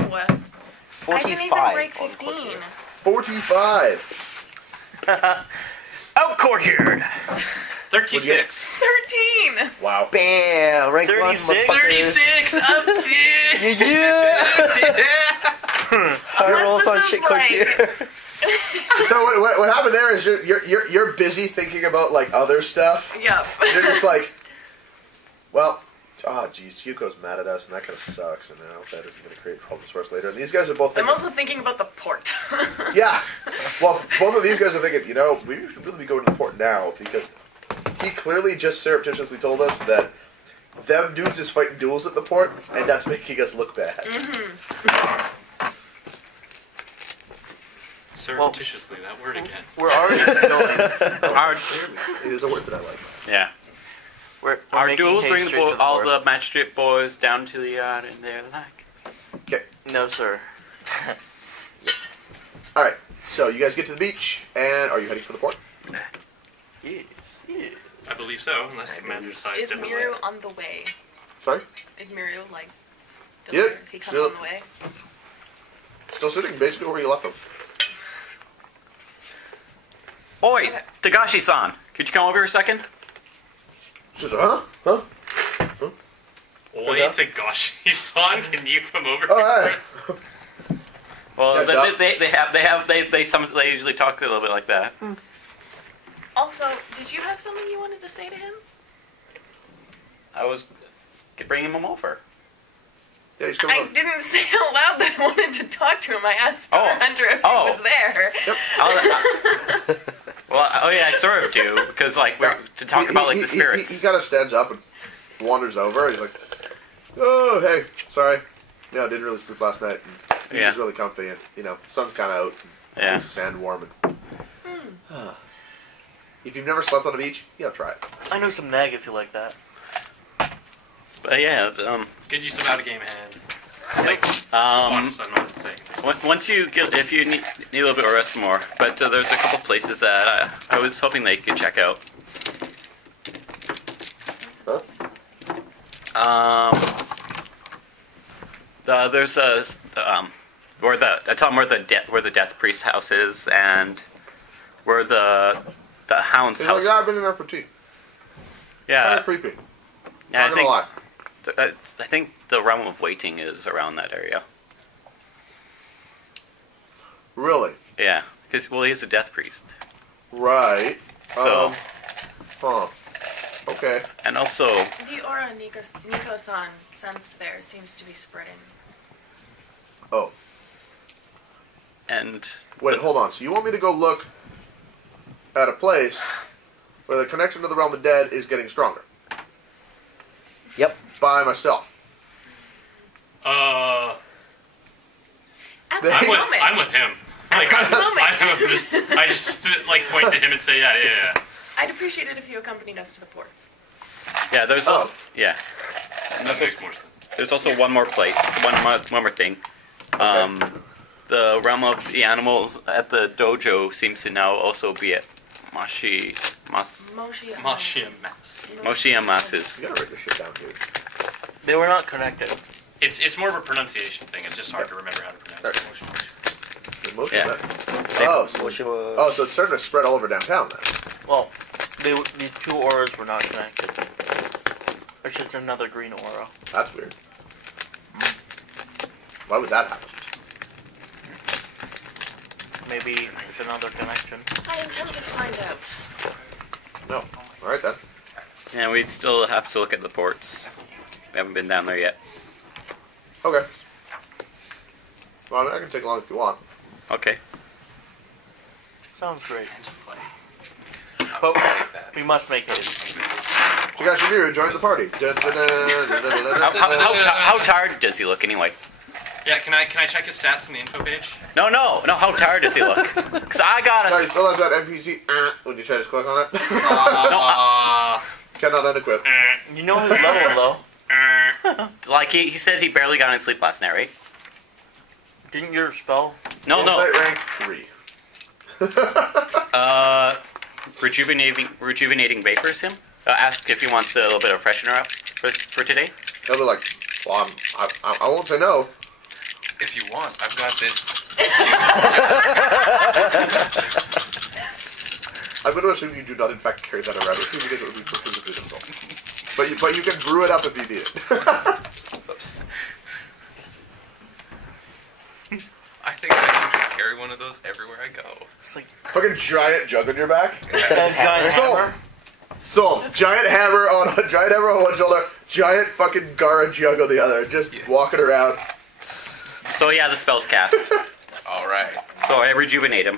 I didn't even break 15. 45. Out courtyard. 36. 13. Wow. Bam! Rank 36? 36 up to High rolls on this is shit like- coach So what happened there is you're busy thinking about like other stuff. Yep. You're just like, well, oh geez, Kyuko's mad at us, and that kind of sucks. And now that is going to create problems for us later. And these guys are both I'm thinking, also thinking about the port. yeah. Well, both of these guys are thinking, you know, we should really be going to the port now because he clearly just surreptitiously told us that them dudes is fighting duels at the port, and that's making us look bad. Mm-hmm. Surreptitiously, that word again. We're already going. Our, It is a word that I like. yeah. We're Our making duels haste bring straight to all port. the magistrate boys down to the yard, and they're like, Okay. No, sir. All right. So you guys get to the beach, and are you heading for the port? Yes. Yes. I believe so, unless Commander decides Is differently. Miru on the way? Sorry. Is Miru, like, still Yeah, there? Is he coming still- on the way? Still sitting basically where you left him. "Oi, Okay. Tagashi-san, could you come over here a second?" She's like, huh? Huh? Oi, Tagashi-san, can you come over Oh, here hey. for us? Well, Yeah, they usually talk a little bit like that. Also, did you have something you wanted to say to him? I was bringing him over. Yeah, he's coming I over. didn't say out loud that I wanted to talk to him. I asked Oh. Star Hunter if Oh. he was there. Well, yeah, I sort of do because like we're to talk about like the spirits. He kind of stands up and wanders over. He's like, "Oh, hey, sorry. Yeah, I didn't really sleep last night. And he's Yeah. just really comfy, and you know, sun's kind of out. And Yeah. It's sand warm. And if you've never slept on a beach, you gotta try it. I know some naggas who like that. But yeah, Get you some out-of-game hand. um, So I'm not saying. once you get, if you need a little bit of rest more, but there's a couple places that I was hoping they could check out. Huh? There's a where I tell them where the death priest house is and where the hound's He's house. like, yeah, I've been in there for tea. Kind Yeah, of creepy. yeah, Not gonna lie. I think the realm of waiting is around that area. Really? Yeah, because he's a death priest. Right. So- Huh. Okay. And also, The aura Nico-san sensed there seems to be spreading. Oh. and Wait, hold on. So you want me to go look at a place where the connection to the realm of the dead is getting stronger? Yep. By myself. At They- this I'm moment. with him. Like, At this moment. I just like point to him and say, yeah. I'd appreciate it if you accompanied us to the ports. yeah, there's Oh. also, yeah, That makes more sense. there's also one more thing. The realm of the animals at the dojo seems to now also be at Moshi. Moshiyamasa's. You gotta write this shit down, dude. They were not connected. It's more of a pronunciation thing. It's just hard to remember how to pronounce it. The most Yeah. of that. Oh, so it's starting to spread all over downtown then. Well, the two auras were not connected. It's just another green aura. That's weird. Why would that happen? Maybe there's another connection. I intend to find out. No. Alright then. And we still have to look at the ports. We haven't been down there yet. Okay. Well, I mean, I can take along if you want. Okay. Sounds great. But we must make haste. Shigashi Miru joined the party. How tired does he look anyway? Yeah, can I check his stats on the info page? No. How tired does he look? Because I got Sorry, a. still has that NPC when you try to click on it. Cannot unequip. You know his level, though. Like he said he barely got any sleep last night, right? Didn't your spell? No. Insight rank 3. rejuvenating vapors him. Ask if he wants a little bit of freshener up for today. He'll be like, well, I won't say no. If you want, I've got this. I'm going to assume you do not, in fact, carry that around with you because it would be perfectly visible. But you can brew it up if you need it. Oops. I think I can just carry one of those everywhere I go. It's like Fucking giant jug on your back. a giant Sold. hammer. Sold. Giant hammer on one shoulder, giant fucking Gara jug on the other, just walking around. So yeah, the spell's cast. All right. So I rejuvenate him.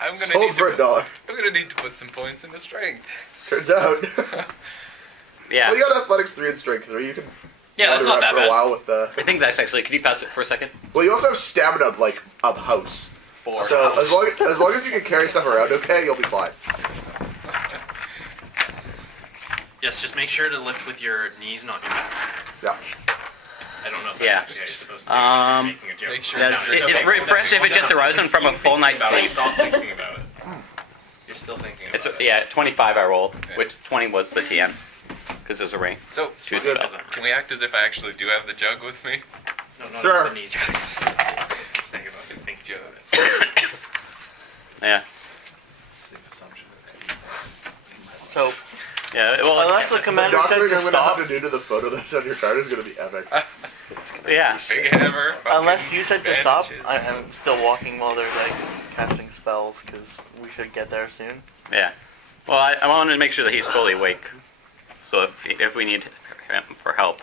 I'm gonna Sold need for to. $1. I'm gonna need to put some points into strength. Turns out. Yeah. Well, you got athletics 3 and strength 3. You can Yeah, that's wander not around that for a bad. while with the. I think that's actually. Can you pass it for a second? Well, you also have stamina like of house. 4. So as long as you can carry stuff around, okay, you'll be fine. Yes, just make sure to lift with your knees, not your back. Yeah. I don't know if Yeah. that's you're supposed to do. Um, Making a joke. make sure That's, it's it's refreshed if it just arises from a full night's sleep. Stop thinking about it. You're still thinking It's about it. yeah, 25 I rolled, which 20 was the TN because there's a ring. So, Choose Good. spell. can we act as if I actually do have the jug with me? No, not Sure. the knees. Think about it. Think jug. Yeah, Safe assumption. So yeah. Well, unless the The commander doctoring said I'm to going to have stop, to do to the photo that's on your card is going to be epic. yeah. Big hammer. unless fucking you said to stop, bandages. I'm still walking while they're like casting spells because we should get there soon. Yeah. Well, I want to make sure that he's fully awake. So if we need him for help,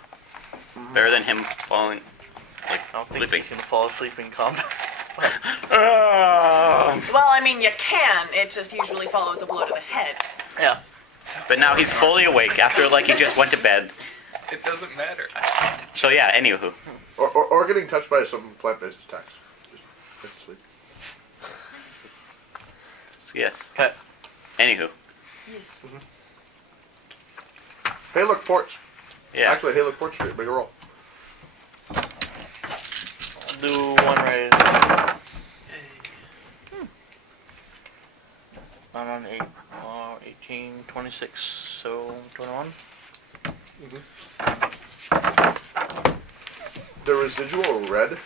better than him falling, like I don't think sleeping. he's gonna fall asleep in combat. Well, I mean, you can. It just usually follows a blow to the head. Yeah. But now he's fully awake after like he just went to bed. It doesn't matter. So yeah. Anywho, Or getting touched by some plant-based attacks. Just sleep. yes. Okay. Anywho, Hey, look, porch. yeah. Actually, hey, look, porch street. Make a roll. Do one raise. I'm on 18, 26, so 21. The residual red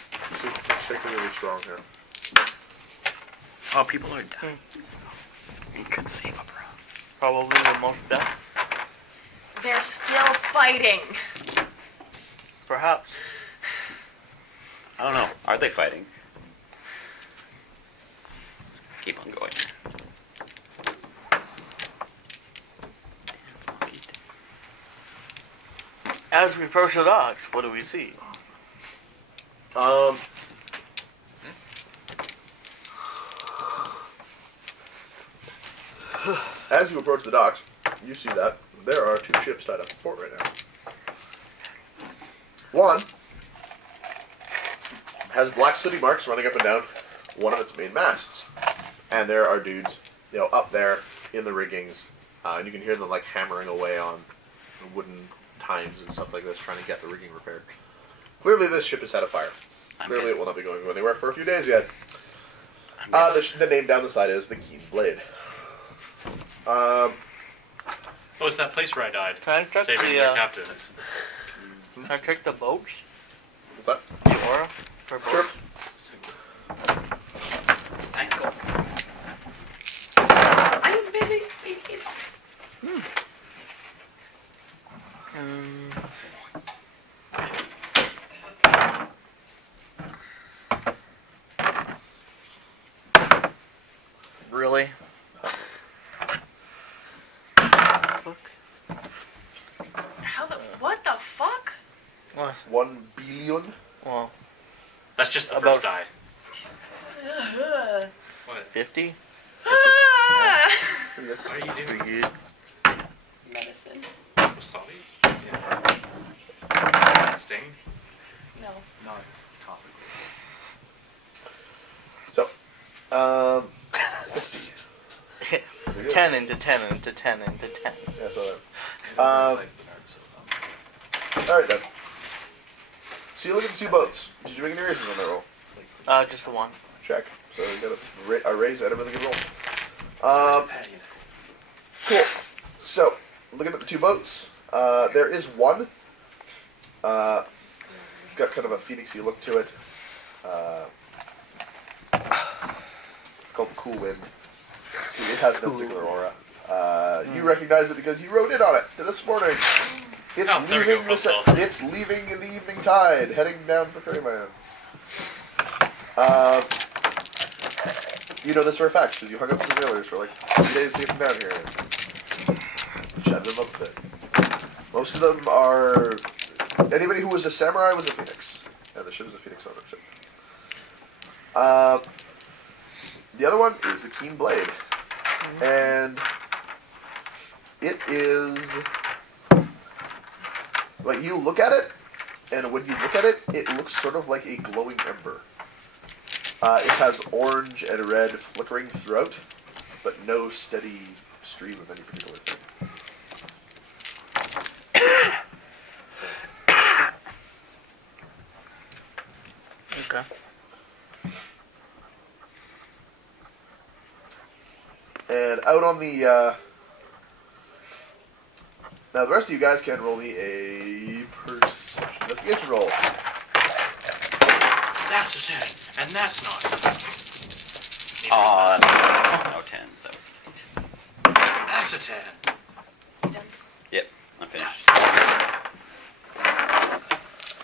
seems particularly strong here. Oh, people are dying. Inconceivable. Probably the most death. They're still fighting. Perhaps. I don't know. Are they fighting? Keep on going. As we approach the docks, what do we see? As you approach the docks, you see that there are 2 ships tied up in port right now. One has black sooty marks running up and down one of its main masts, and there are dudes, up there in the riggings, and you can hear them like hammering away on wooden tines and stuff like this, trying to get the rigging repaired. Clearly, this ship has had a fire. Clearly, it will not be going anywhere for a few days yet. The name down the side is the Keen Blade. Oh, it's that place where I died. Can I check Saving the, your captain. Can I check the boats? What's that? The aura? For boats? Sure. I'm busy. Really? What the fuck? What? 1 billion. Well, That's just the About- first die. Ugh. What? 50? Ah! What are you doing? Pretty good. Medicine. Wasabi? Yeah. Sting? No. Not topical. So, 10 into 10 into 10 into 10. yeah, so there. Alright then. So you look at the 2 boats. Did you make any raises on that roll? Just the one. Check. So you got a raise at everything you roll. Cool. So, looking at the two boats, there is one. It's got kind of a phoenixy look to it. It's called Cool Wind. It has no particular aura. You recognize it because you rode in on it this morning. It's Oh, there we go, leaving boat ball. it's leaving in the evening tide, heading down for Fairylands. You know this for a fact because you hung up with the sailors for like 3 days to get them down here. Chatted them up a bit. Most of them are... Anybody who was a samurai was a phoenix. And the ship is a phoenix ownership. The other one is the Keen Blade. And it is... Like, you look at it, and when you look at it, it looks sort of like a glowing ember. It has orange and red flickering throughout, but no steady stream of any particular thing. Okay. And out on the, now the rest of you guys can roll me a perception investigation roll. That's a 10, and that's not. No 10s. That was. That's a 10. Yep, I'm finished.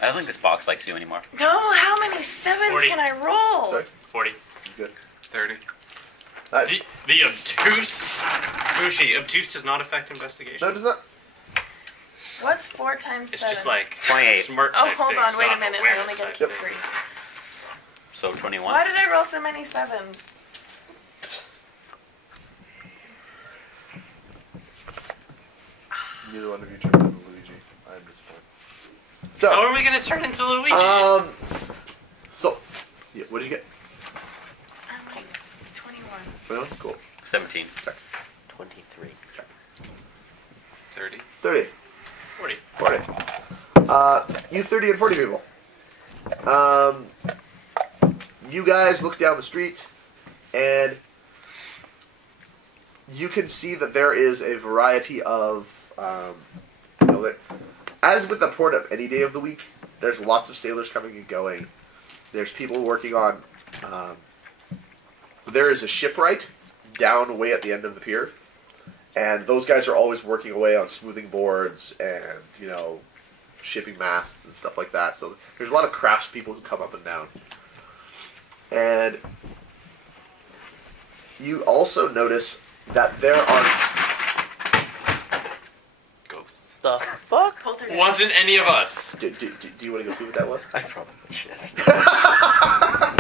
I don't think this box likes you anymore. No, how many 7s 40. can I roll? Sorry? 40. Good. 30. The obtuse. Bushi, obtuse does not affect investigation. No, it does not. What's 4 times 7? It's just like 28. smart Oh, type hold things, on, wait a not minute. I awareness only get type to Yep. 3. So 21. Why did I roll so many 7s? Neither one of you turned into Luigi. I'm disappointed. So, How are we going to turn into Luigi? So, yeah, what did you get? I'm like 21. Well, cool. 17. 23. 30. 30. 40. 40. You 30 and 40 people. You guys look down the street, and you can see that there is a variety of, as with the port of any day of the week, there's lots of sailors coming and going. There's people working on, there is a shipwright down way at the end of the pier, and those guys are always working away on smoothing boards and, shipping masts and stuff like that. So there's a lot of craftspeople who come up and down. And you also notice that there are... Ghosts. The fuck? Poltergeist. Wasn't any of us. Do you want to go see what that was? I probably should.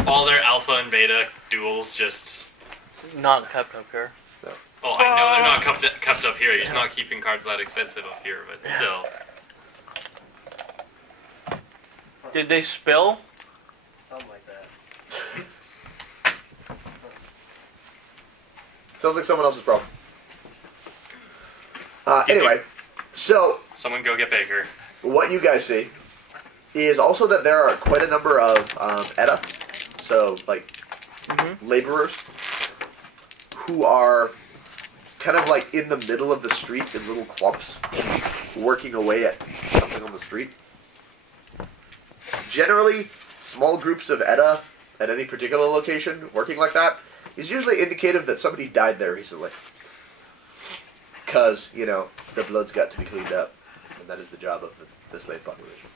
All their alpha and beta duels just... Not kept up here. Oh, I know they're not kept up here. You're just not keeping cards that expensive up here, but still. Did they spill? Something like that. Sounds like someone else's problem. Anyway, so Someone go get Baker. what you guys see is also that there are quite a number of ETA, so like laborers, who are kind of like in the middle of the street in little clumps, working away at something on the street. Generally, small groups of ETA at any particular location working like that is usually indicative that somebody died there recently. Because, the blood's got to be cleaned up. And that is the job of the slave population.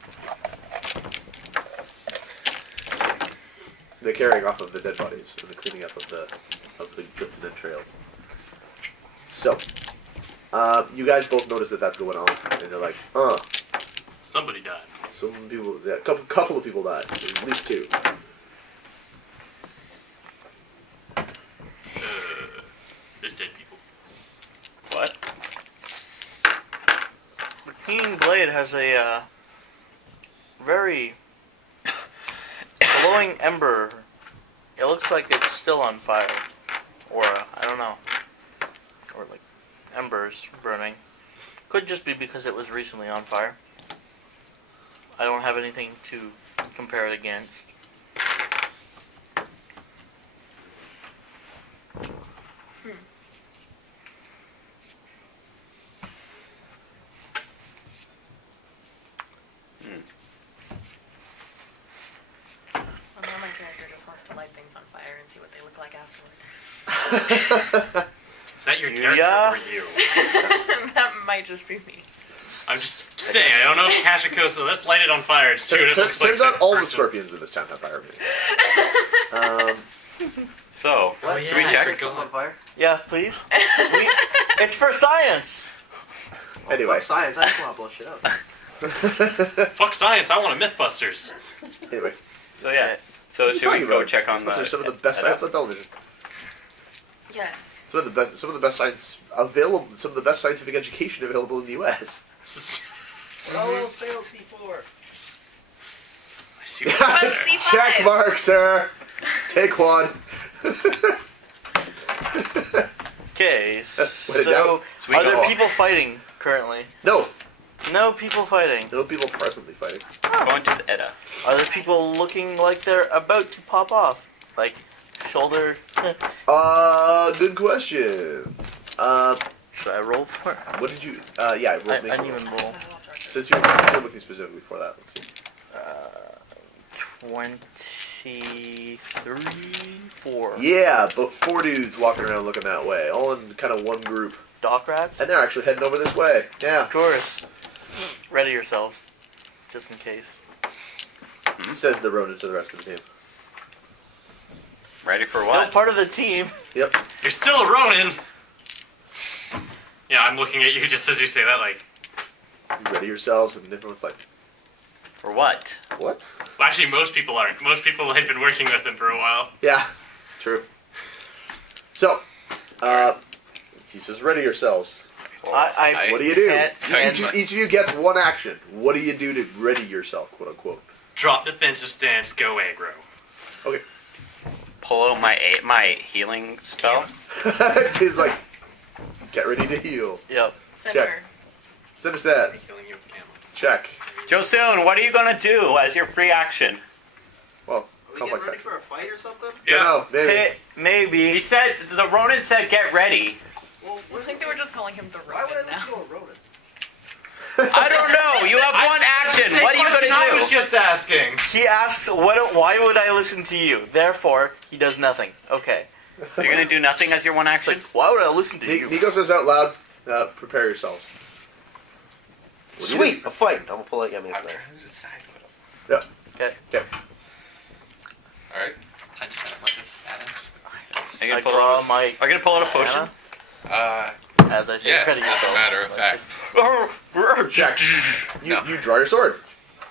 The carrying off of the dead bodies and the cleaning up of the guts and entrails. So, you guys both notice that that's going on. And they're like, Somebody died. some people, yeah, a couple of people died. At least 2. There's dead people. What? The Keen Blade has a very glowing ember. It looks like it's still on fire. Or, I don't know. Or like embers burning. Could just be because it was recently on fire. I don't have anything to compare it against. Is that your character Yeah. or you? That might just be me. I'm just saying, I don't know if Kashiko, so let's light it on fire. Just shoot it. Turns Looks like out that all the person. scorpions in this town have fire. So, Oh, should we check? Something on fire? Yeah, please. It's for science. Anyway. Fuck science, I just want to blow shit up. Fuck science, I want a Mythbusters. Anyway. So yeah. So What are you should we talking go about? check on the? Those are some of the best science on television. Yes. Some of the best science available. Some of the best scientific education available in the U.S. Oh, fail C4. I see But what C5. Check mark, sir. Take one. Okay, What so it down? are there people fighting currently? No, No people fighting. no people presently fighting. Going to the Edda. Are there people looking like they're about to pop off? Like, shoulder... Good question. Should I roll for it? What did you? Yeah, roll, I make a didn't roll. even roll. Since you're looking specifically for that, let's see. 23, 4. Yeah, but 4 dudes walking around looking that way, all in kind of one group, Dock rats? and they're actually heading over this way. Yeah, Of course. Ready yourselves. Just in case. says the Ronin to the rest of the team. Ready for Still what? part of the team. Yep. You're still a Ronin! Yeah, I'm looking at you just as you say that, like... You ready yourselves, and everyone's like, For what? "What?" Well, actually, most people aren't. Most people have been working with him for a while. Yeah, true. So, he says, "Ready yourselves." I What do you do? can't- Each of you gets one action. What do you do to ready yourself, quote unquote? Drop defensive stance, go aggro. Okay. Pull out my healing spell. He's like, "Get ready to heal." Yep. Center. Center stats. Killing you with ammo. Check. Joseon, what are you gonna do as your free action? Well, Are we complex getting ready action. for a fight or something? Yeah. No, maybe. Hey, maybe. He said the Ronin said get ready. Well, I think they were just calling him the why would I Ronin listen now. to a Ronin? I don't know. You have one action. Same What are you question I was gonna do? just asking. He asks, why would I listen to you? Therefore, he does nothing. Okay. You're gonna do nothing as your one It's like, action. why would I listen to you? Nico says out loud, "Prepare yourselves." What do you Sweet, a fight. I'm gonna pull out Yemi's I'm knife. trying to decide what. Okay. All right. I just had a bunch of add-ins. Just like, Are you I gonna pull draw out? my... Are you gonna pull out a potion? As I say, Yes, ready as a yourself. matter of Like, fact. Check. You No. you draw your sword.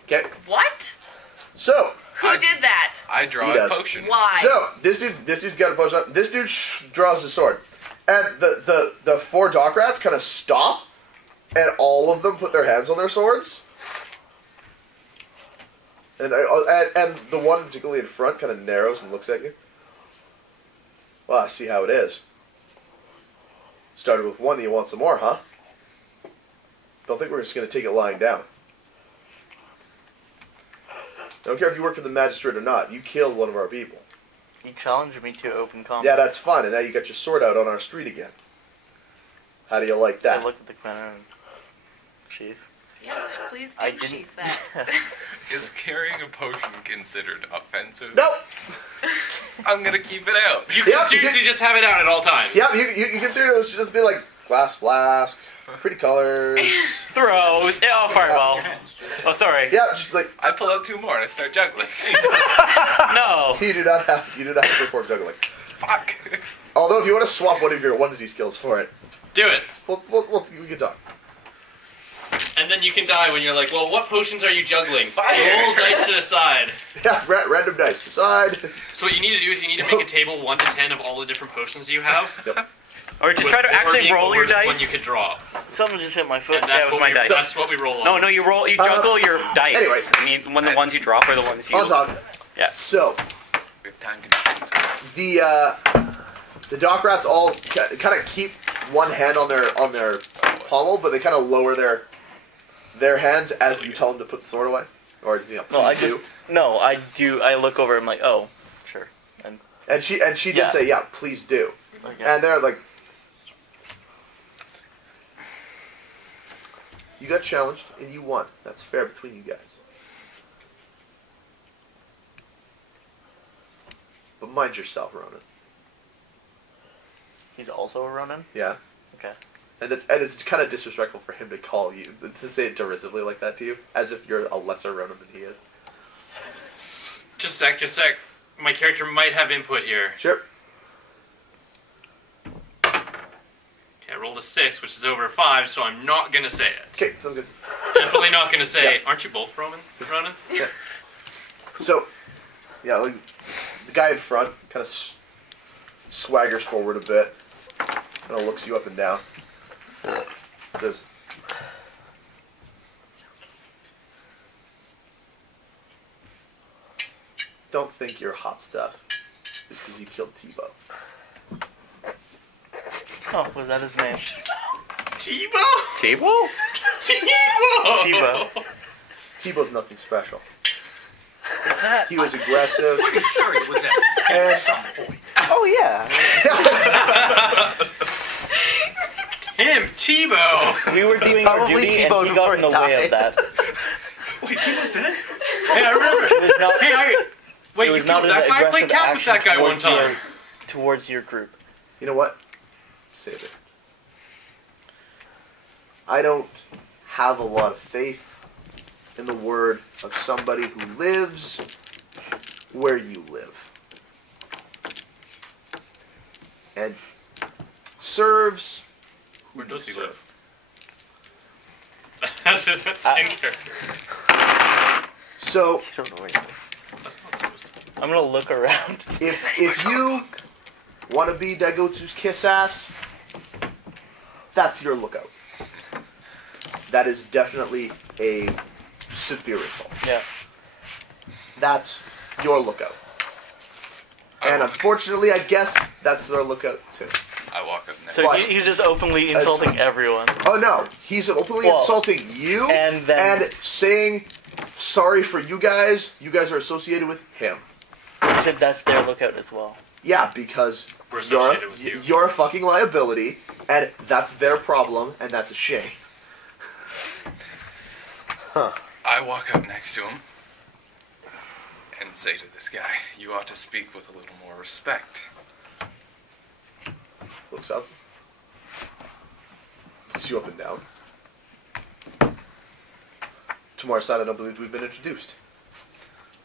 Okay. What? So Who I- did that? I draw He a does. potion. Why? this dude's got a potion up. This dude draws his sword, and the 4 dock rats kind of stop, and all of them put their hands on their swords. And the one particularly in front kind of narrows and looks at you. Well, I see how it is. Started with 1, you want some more, huh? Don't think we're just going to take it lying down. Don't care if you work for the magistrate or not. You killed one of our people. You challenged me to open combat. Yeah, that's fine, and now you got your sword out on our street again. How do you like I that? looked at the commander and... Chief. Yes, please I do didn't... sheath that. Is carrying a potion considered offensive? No! I'm gonna keep it out. You can Yeah, you seriously just have it out at all times. Yeah, you consider this just be like glass flask, pretty colors. Throw. Oh, fireball. Oh, sorry. Yeah, just like I pull out 2 more and I start juggling. No. you do not have to perform juggling. Fuck. Although if you want to swap one of your 1Z skills for it, Do it. we can talk. And then you can die when you're like, well, what potions are you juggling? Roll dice to the side. Yeah, random dice decide. So what you need to do is you need to make a table 1 to 10 of all the different potions you have. Or just with try to four actually being roll the your worst dice. one you could draw. Something just hit my foot. And Yeah, that's, with what my we, dice. that's what we roll on. No, you roll. You juggle your dice. anyway. I mean, when the ones you drop are the ones you. On top. Yeah. So We have time constraints. the dock rats all kind of keep one hand on their pommel, but they kind of lower their hands as you tell them to put the sword away, or No, I please just... do. No, I do... I look over, I'm like, oh, sure. And she did Yeah. say, yeah, please do. Okay. And they're like, you got challenged and you won. That's fair between you guys. But mind yourself, Ronan. He's also a Ronin? Yeah. Okay. And it's kind of disrespectful for him to call you, to say it derisively like that to you, as if you're a lesser Ronin than he is. Just a sec. My character might have input here. Sure. Okay, I rolled a 6, which is over a 5, so I'm not gonna say it. Okay, sounds good. Definitely not gonna say, Yeah. aren't you both Ronins? Yeah. So, yeah, like, the guy in front kind of swaggers forward a bit, kind of looks you up and down, says, "Don't think you're hot stuff. It's because you killed Tebow." Oh, was that his name? Tebow? Tebow? Tebow! Tebow. Tebow's nothing special. Is that? He was aggressive. I'm sure it was at and some point. Oh, yeah. Him, Tebow! We were doing our Probably duty, T-Bone and he got before in the he way died. of that. Wait, Tebow's dead? Hey, I remember. It was not. Wait, it you was killed not an that guy? I aggressive played cap with action that guy one towards your- time. towards your group. You know what? Save it. I don't have a lot of faith in the word of somebody who lives where you live. And serves who Where does he you serve. live? That's in character. So, I don't know where he lives. I'm gonna look around. if you want to be Daigotsu's kiss ass, that's your lookout. That is definitely a severe insult. Yeah. That's your lookout. And unfortunately, I guess that's their lookout too. I walk up next. So But- he's just openly insulting everyone. Oh no, he's openly Well, insulting you and then- and saying sorry for you guys. You guys are associated with him. You said that's their lookout as well. Yeah, because We're you're associated with you. you're a fucking liability, and that's their problem, and that's a shame. I walk up next to him and say to this guy, "You ought to speak with a little more respect." Looks up, looks you up and down. Tomorrow-san, I don't believe we've been introduced.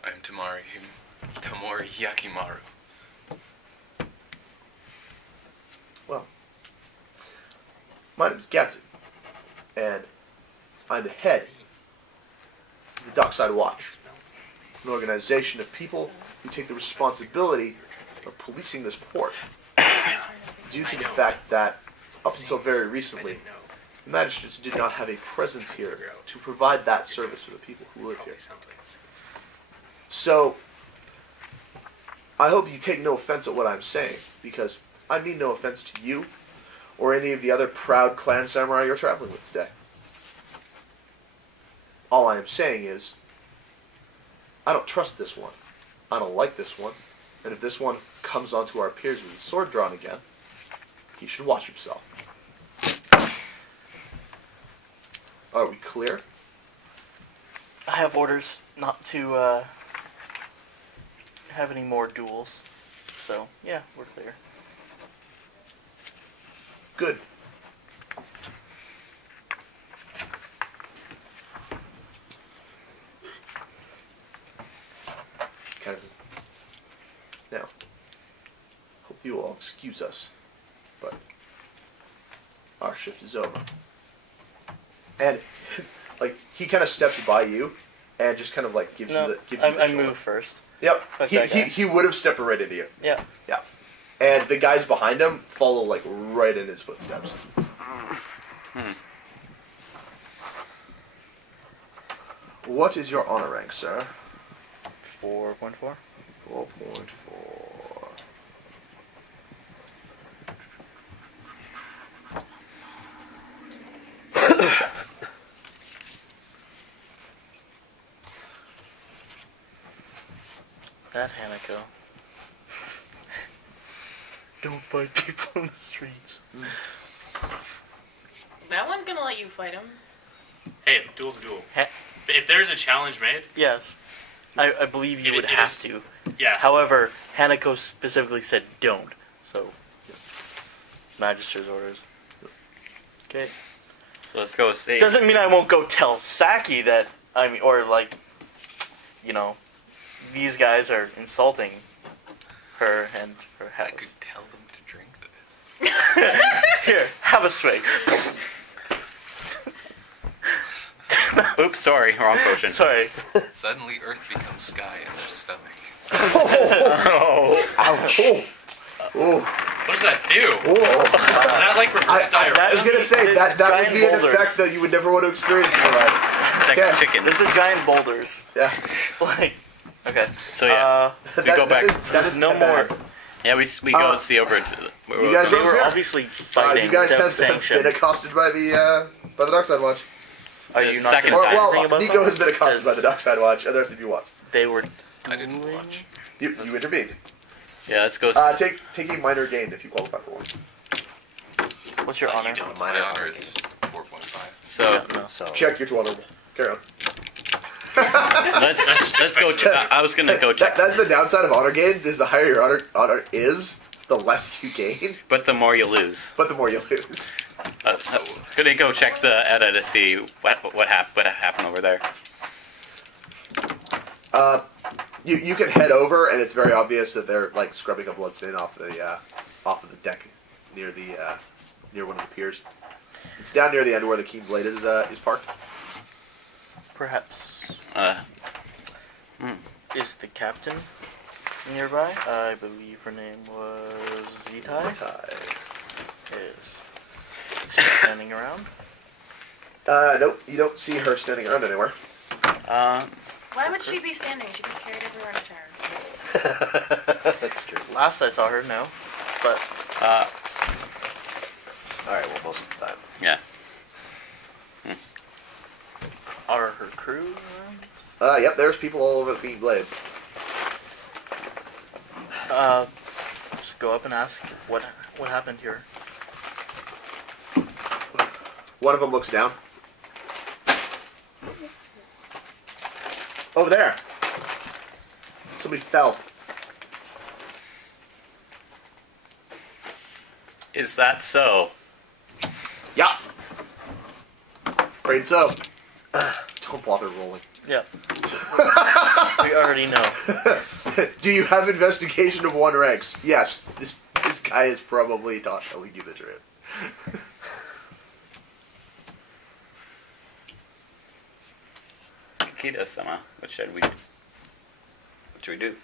I'm Tomori Yakimaru. Well, my name is Gatsu, and I'm the head of the Dockside Watch, an organization of people who take the responsibility of policing this port, due to the fact that, up until very recently, the magistrates did not have a presence here to provide that service for the people who live here. So, I hope you take no offense at what I'm saying, because I mean no offense to you or any of the other proud clan samurai you're traveling with today. All I am saying is, I don't trust this one. I don't like this one. And if this one comes onto our piers with his sword drawn again, he should watch himself. Are we clear? I have orders not to have any more duels. So, yeah, we're clear. Good. Kind of. Now, hope you will all excuse us, but our shift is over. And like he kind of steps by you, and just kind of like gives No, you the I shoulder. move first. Yep. Fuck He, that guy. he would have stepped right into you. Yeah. Yeah. And the guys behind him follow like right in his footsteps. What is your honor rank, sir? 4.4. 4.4. That Hanako. Don't fight people in the streets. That one gonna let you fight him. Hey, duel's a duel. Ha- If there's a challenge made, Yes. I believe you It- would it have is- to. yeah. However, Hanako specifically said don't. So, Magister's orders. Okay. So let's go see. Doesn't mean I won't go tell Saki that or like, these guys are insulting her and her house. I could tell them to drink this. Here, have a swig. Oops, sorry, wrong potion. Sorry. Suddenly, Earth becomes sky in their stomach. Oh. Ouch. Oh. What does that do? Oh. Is that like reverse diarrhea? I was gonna say that would Giant be an boulders. effect that you would never want to experience in your life. Thanks Yeah. for chicken. This is giant boulders. Yeah. Like, okay. So yeah, Uh, we go back. That is no 10 more. bags. Yeah, we go see over to the. You guys They are were here. obviously fighting You guys without have sanction. been accosted by the Dockside Watch. Are the you not second going to time. say Well, anything about Nico them? has been accosted by the Dockside Watch, and the rest of you what? They were. I didn't watch. You intervened. Yeah, let's go. Take a minor gain if you qualify for one. What's your honor? My honor is 4.5. So Yeah, no. So Check your honorable. Carry on. let's go. I was gonna go check, That's the downside of honor gains, is the higher your honor is, the less you gain, but the more you lose. but the more you lose. Gonna go check the Edda to see what happened over there. You can head over, and it's very obvious that they're like scrubbing a bloodstain off of the deck near one of the piers. It's down near the end where the Keen Blade is parked. Perhaps. Hmm. Is the captain nearby? I believe her name was Zitai. Is she standing around? Nope, you don't see her standing around anywhere. Why would she be standing? She gets carried everywhere in a chair. that's true. Last I saw her, no. But All right. Well, most of the time. Yeah. are her crew around? Yep, there's people all over the Keen Blade. Just go up and ask what happened here. One of them looks down. Over there. Somebody fell. Is that so? Yeah. Afraid so. Don't bother rolling. Yep. We already know. Do you have investigation of 1 ranks? Yes. This guy is probably not telling you the truth. Kida-sama, what should we do?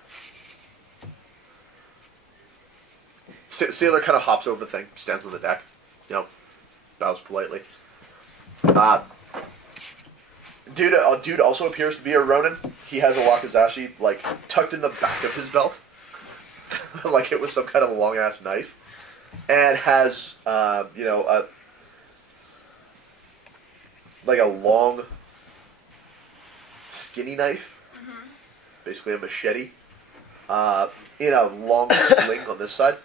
Sailor kind of hops over the thing, stands on the deck, bows politely. Dude also appears to be a Ronin. He has a wakizashi, like, tucked in the back of his belt. Like it was some kind of long-ass knife. And has, a long, skinny knife. Mm-hmm. Basically a machete. In a long sling on this side.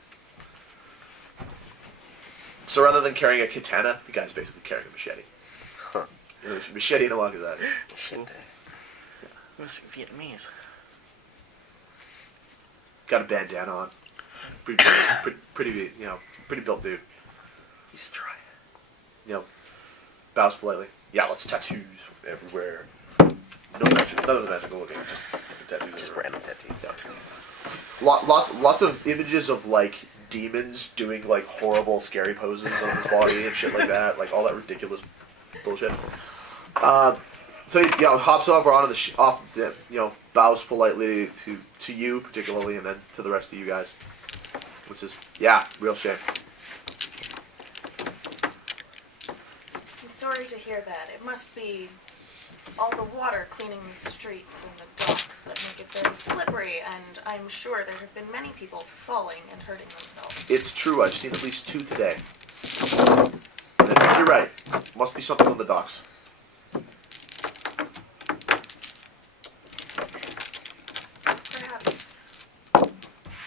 So rather than carrying a katana, the guy's basically carrying a machete. Huh. Machete and a wakizashi. Shinde. Must be Vietnamese. Got a bandana on. Pretty built dude. He's a try. Bows politely. Yeah, lots of tattoos everywhere. None of the magical looking, just tattoos Just everywhere. random tattoos. Yeah. Lots of images of like demons doing like horrible, scary poses on his body and shit like that, like all that ridiculous bullshit. So he hops over onto bows politely to you particularly, and then to the rest of you guys. Which is real shame. I'm sorry to hear that. It must be all the water cleaning the streets and the docks that make it very slippery, and I'm sure there have been many people falling and hurting themselves. It's true. I've seen at least 2 today. And you're right. Must be something on the docks. Perhaps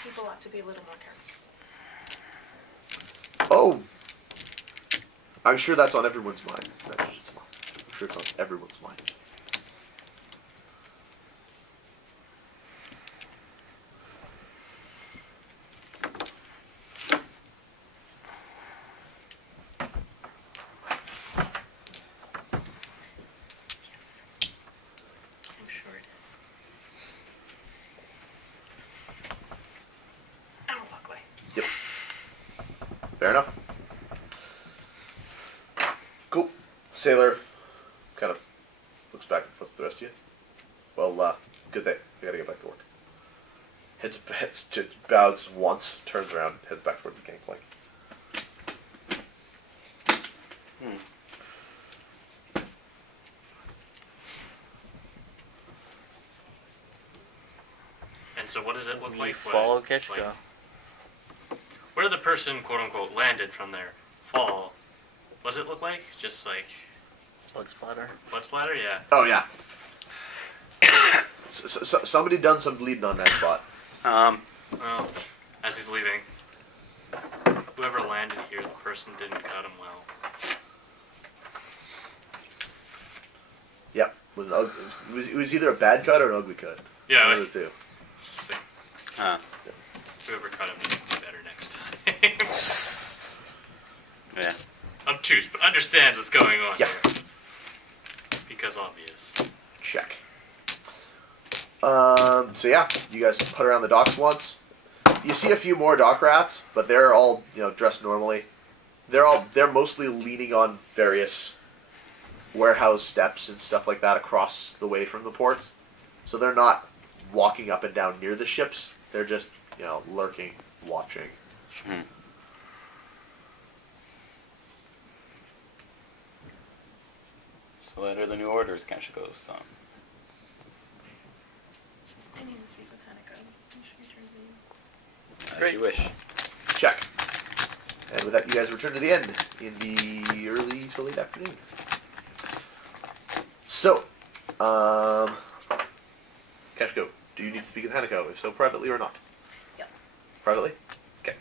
people ought to be a little more careful. Oh, I'm sure that's on everyone's mind. I'm sure it's on everyone's mind. Fair enough. Cool. Sailor kind of looks back and forth at the rest of you. Well, good day. I gotta get back to work. Bows once, turns around, heads back towards the gangplank. And so, what does it look We like? follow when, Ketchko. where did the person, quote unquote, landed from their fall? What does it look like? Just like Blood splatter. blood splatter? Yeah. Oh, yeah. Somebody done some bleeding on that spot. Well, as he's leaving, whoever landed here, the person didn't cut him well. Yeah. It was either a bad cut or an ugly cut. Yeah. One of the two. Sick. Huh. Whoever cut him needs to do better next time. Yeah. Obtuse, but understands what's going on Yeah. here. Because obvious. Check. So yeah, you guys put around the docks once. You see a few more dock rats, but they're all, dressed normally. They're mostly leaning on various warehouse steps and stuff like that across the way from the ports. So they're not walking up and down near the ships. They're just, lurking, watching. So that are the new orders, Kashiko's son. I need to speak with Hanako. When she returns in. As you wish. Check. And with that, you guys return to the end in the early to late afternoon. So, Kashiko, do you need to speak with Hanako? If so, privately or not? Yep. Privately? Okay.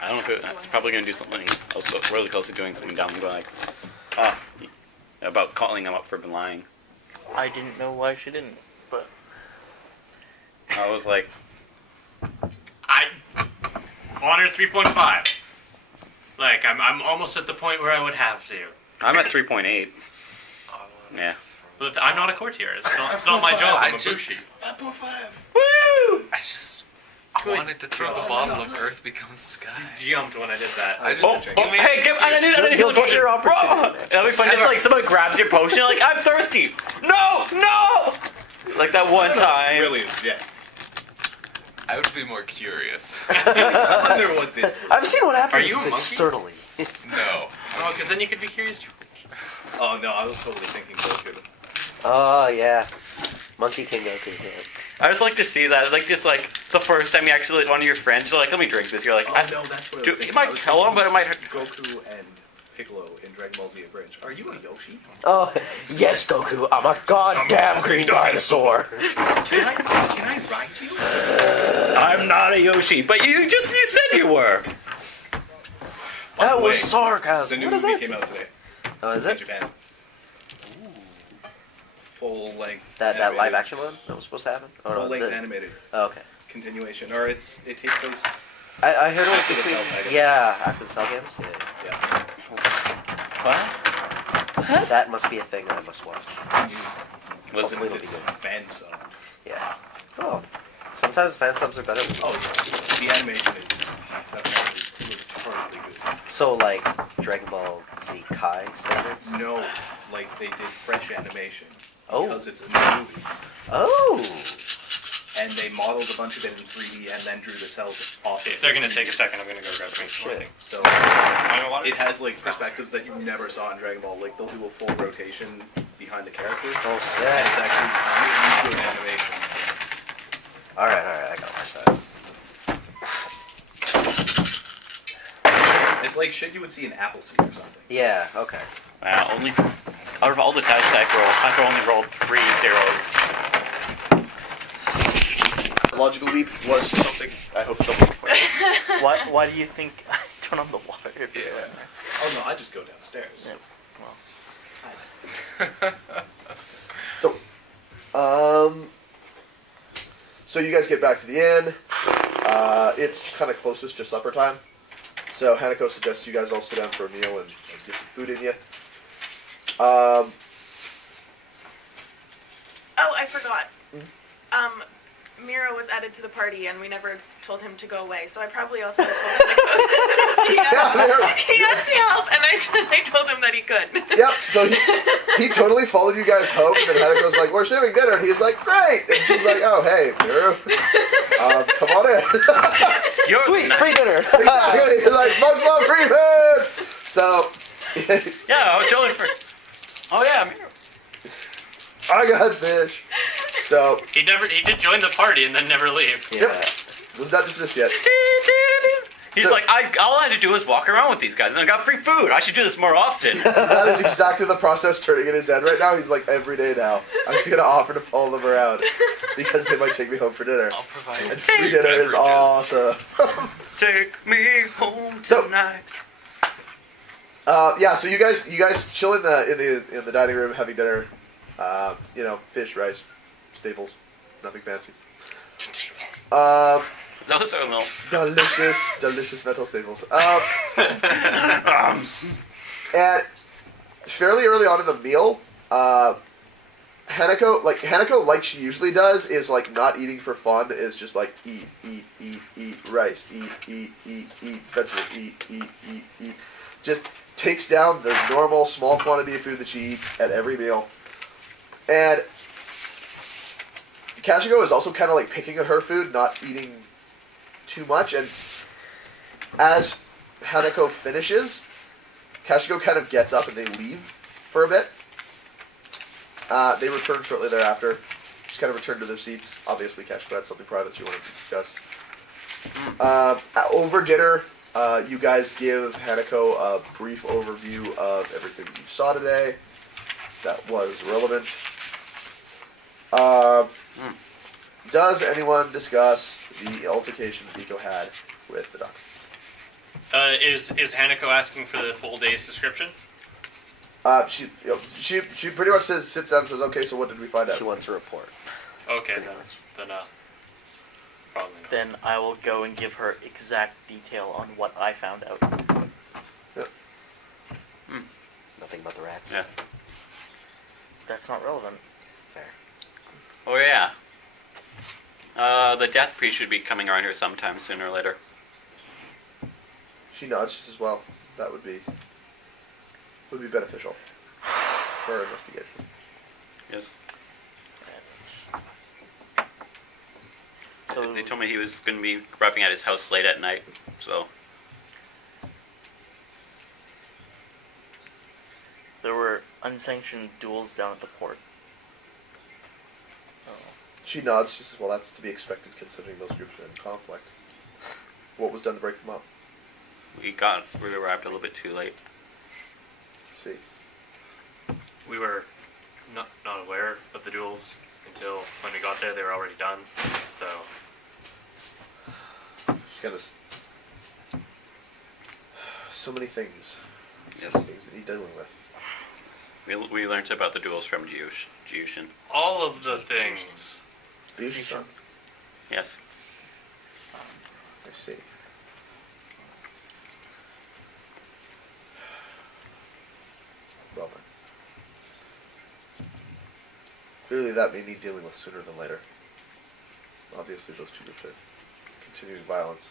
I don't know if it's probably going to do something also really close to doing something down and going like, about calling him up for lying. I didn't know why she didn't, but I was like, Honor 3.5. Like, I'm almost at the point where I would have to. I'm at 3.8. Yeah. But I'm not a courtier. It's not my job. I'm a bushi. 5.5. Woo! I wanted to throw the bottle of Earth Becomes Sky. You jumped when I did that. I just Hey, I need a healing potion. Bro, that'll be fun. It's like somebody grabs your potion, you're like, I'm thirsty. No! Like that one time. Really legit. I would be more curious. I wonder what this. I've seen what happens Are you a monkey? externally. No. Oh, because then you could be curious. Oh no, I was totally thinking Goku. Oh yeah, Monkey can go to him. I just like to see that. Like just like the first time you actually one of your friends, you're like, let me drink this. You're like, Oh no, that's what I was thinking. it might kill him, but it might hurt. Goku and Piccolo in Dragon Ball Z Abridged. Are you a Yoshi? Oh yes, Goku, I'm a goddamn green dinosaur. Can I ride you? I'm not a Yoshi, but you said you were. That was The sarcasm. new What is movie that? came out today Oh, is in it Japan. Full length. that live action one that was supposed to happen? Oh, Full no, length the- animated oh, okay. continuation, or it takes place. I heard it was After the between. Cell Saga. Yeah, after the Cell games. Yeah. Yeah. What? That must be a thing that I must watch. Was Hopefully Since it'll be it's good. fan sub. Yeah. Oh. Sometimes fan subs are better. Oh yeah. The animation is horribly good. So like Dragon Ball Z Kai standards. No, like they did fresh animation Oh. because it's a new movie, Oh. and they modeled a bunch of it in 3D and then drew the cells off. If of they're it. gonna take a second, I'm gonna go grab a drink. Shit. So water? it has like perspectives that you never saw in Dragon Ball. Like they'll do a full rotation behind the characters. Oh, And sick. it's actually really good animation. All right, I gotta watch that. It's like shit you would see in Appleseed or something. Yeah. Okay. only out of all the dice I've rolled, I've only rolled 3 zeros. Logical leap was something I hope someone would play. Why do you think I turn on the water? Yeah. Oh no, I just go downstairs. Yeah. So you guys get back to the inn. It's kind of closest to supper time. So Hanako suggests you guys all sit down for a meal and get some food in you. I forgot. Miro was added to the party, and we never told him to go away. So I probably also told him to go. he asked to help, and I told him that he could. Yep. So he totally followed you guys home, and then Haneko's like, "We're serving dinner," and he's like, "Great!" And she's like, "Oh, hey, Miro, come on in." You're Sweet, free dinner. Exactly. He's like, "Mugs love free food." So. Yeah, I was totally free. Oh yeah, Miro. I got fish. So He did join the party and then never leave. yep, was not dismissed yet. He's So- like, all I had to do was walk around with these guys, and I got free food. I should do this more often. That is exactly the process turning in his head right now. He's like, every day now, I'm just gonna offer to follow them around because they might take me home for dinner. I'll provide. And free dinner is awesome. Take me home So- tonight. Yeah, so you guys chill in the dining room having dinner. You know, fish, rice, staples, nothing fancy. Those are little. Delicious mental staples. And fairly early on in the meal, Hanako, like she usually does, is like not eating for fun. Is just like eat rice, eat vegetable, eat. Just takes down the normal small quantity of food that she eats at every meal. And Kashiko is also kind of like picking at her food, not eating too much. And as Hanako finishes, Kashiko kind of gets up and they leave for a bit. They return shortly thereafter. Just kind of return to their seats. Obviously, Kashiko had something private she wanted to discuss. Over dinner, you guys give Hanako a brief overview of everything you saw today that was relevant. Does anyone discuss the altercation Nico had with the documents? Is Hanako asking for the full day's description? She pretty much sits down and says, "Okay, so what did we find out?" She wants a report. Okay, then probably not. Then I will go and give her exact detail on what I found out. Nothing but the rats. Yeah. That's not relevant. Fair. Oh yeah. The death priest should be coming around here sometime sooner or later. She nods. She says, "Well, that would be beneficial for our investigation." Yes. So They told me he was going to be arriving at his house late at night, so there were unsanctioned duels down at the port. Oh. She nods. She says, "Well, that's to be expected considering those groups are in conflict. What was done to break them up?" we arrived a little bit too late. See. We were not aware of the duels until when we got there. They were already done. So She kind of... So many things. Yes. So many things that he's dealing with. We learned about the duels from Jiushin. all of the things. Ryushi-san. Yes. I see. Well then. Clearly that may need dealing with sooner than later. Obviously those two groups are continuing violence.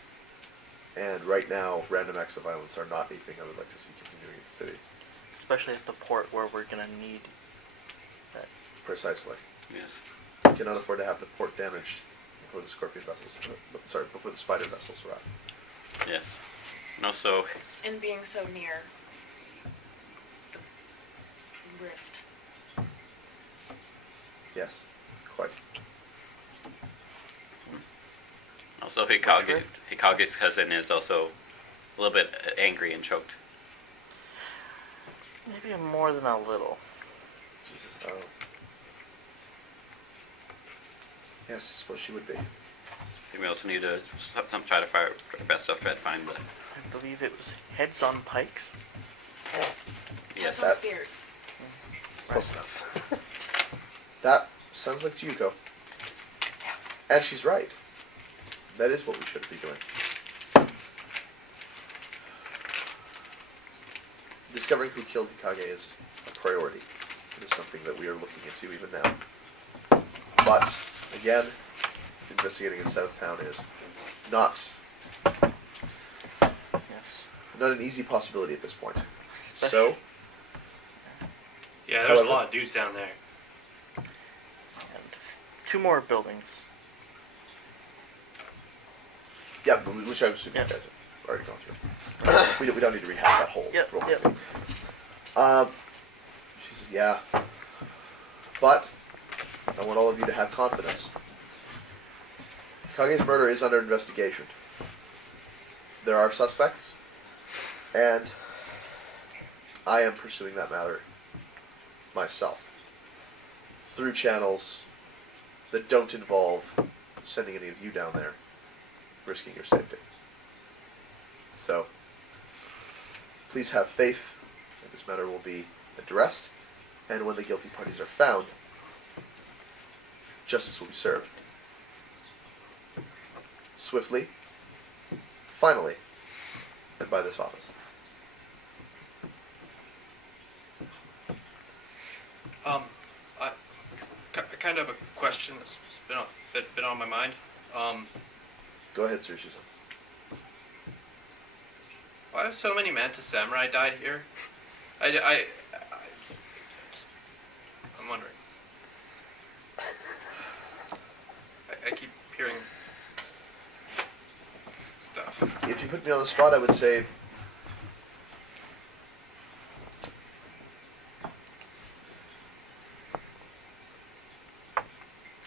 And right now, random acts of violence are not anything I would like to see continuing in the city. Especially at the port where we're gonna need that. Precisely. Yes. We cannot afford to have the port damaged before the Scorpion vessels, before the Spider vessels arrive. Yes. And also, And being so near the rift. Yes, quite. Hikage's cousin is also a little bit angry and choked. Maybe more than a little. Jesus, oh. Yes, I suppose she would be. And we also need to try to find our best stuff to try to find the... I believe it was heads on pikes. Yes. Some spears. Close enough. That sounds like Juko. And she's right. That is what we should be doing. Discovering who killed Hikage is a priority. It is something that we are looking into even now. But again, investigating in Southtown is not not an easy possibility at this point. So, Yeah, there's However- a lot of dudes down there. And 2 more buildings. yeah, which I'm assuming you guys have already gone through. we don't need to rehash that whole Yep, role yep. thing. She says, yeah. But I want all of you to have confidence. Kage's murder is under investigation. There are suspects, and I am pursuing that matter myself through channels that don't involve sending any of you down there, risking your safety. So, please have faith that this matter will be addressed, and when the guilty parties are found, justice will be served. Swiftly, finally, and by this office. I kind of have a question that's been on my mind. Go ahead, Sir Shiza. Why have so many Mantis Samurai died here? I'm wondering. I keep hearing stuff. If you put me on the spot, I would say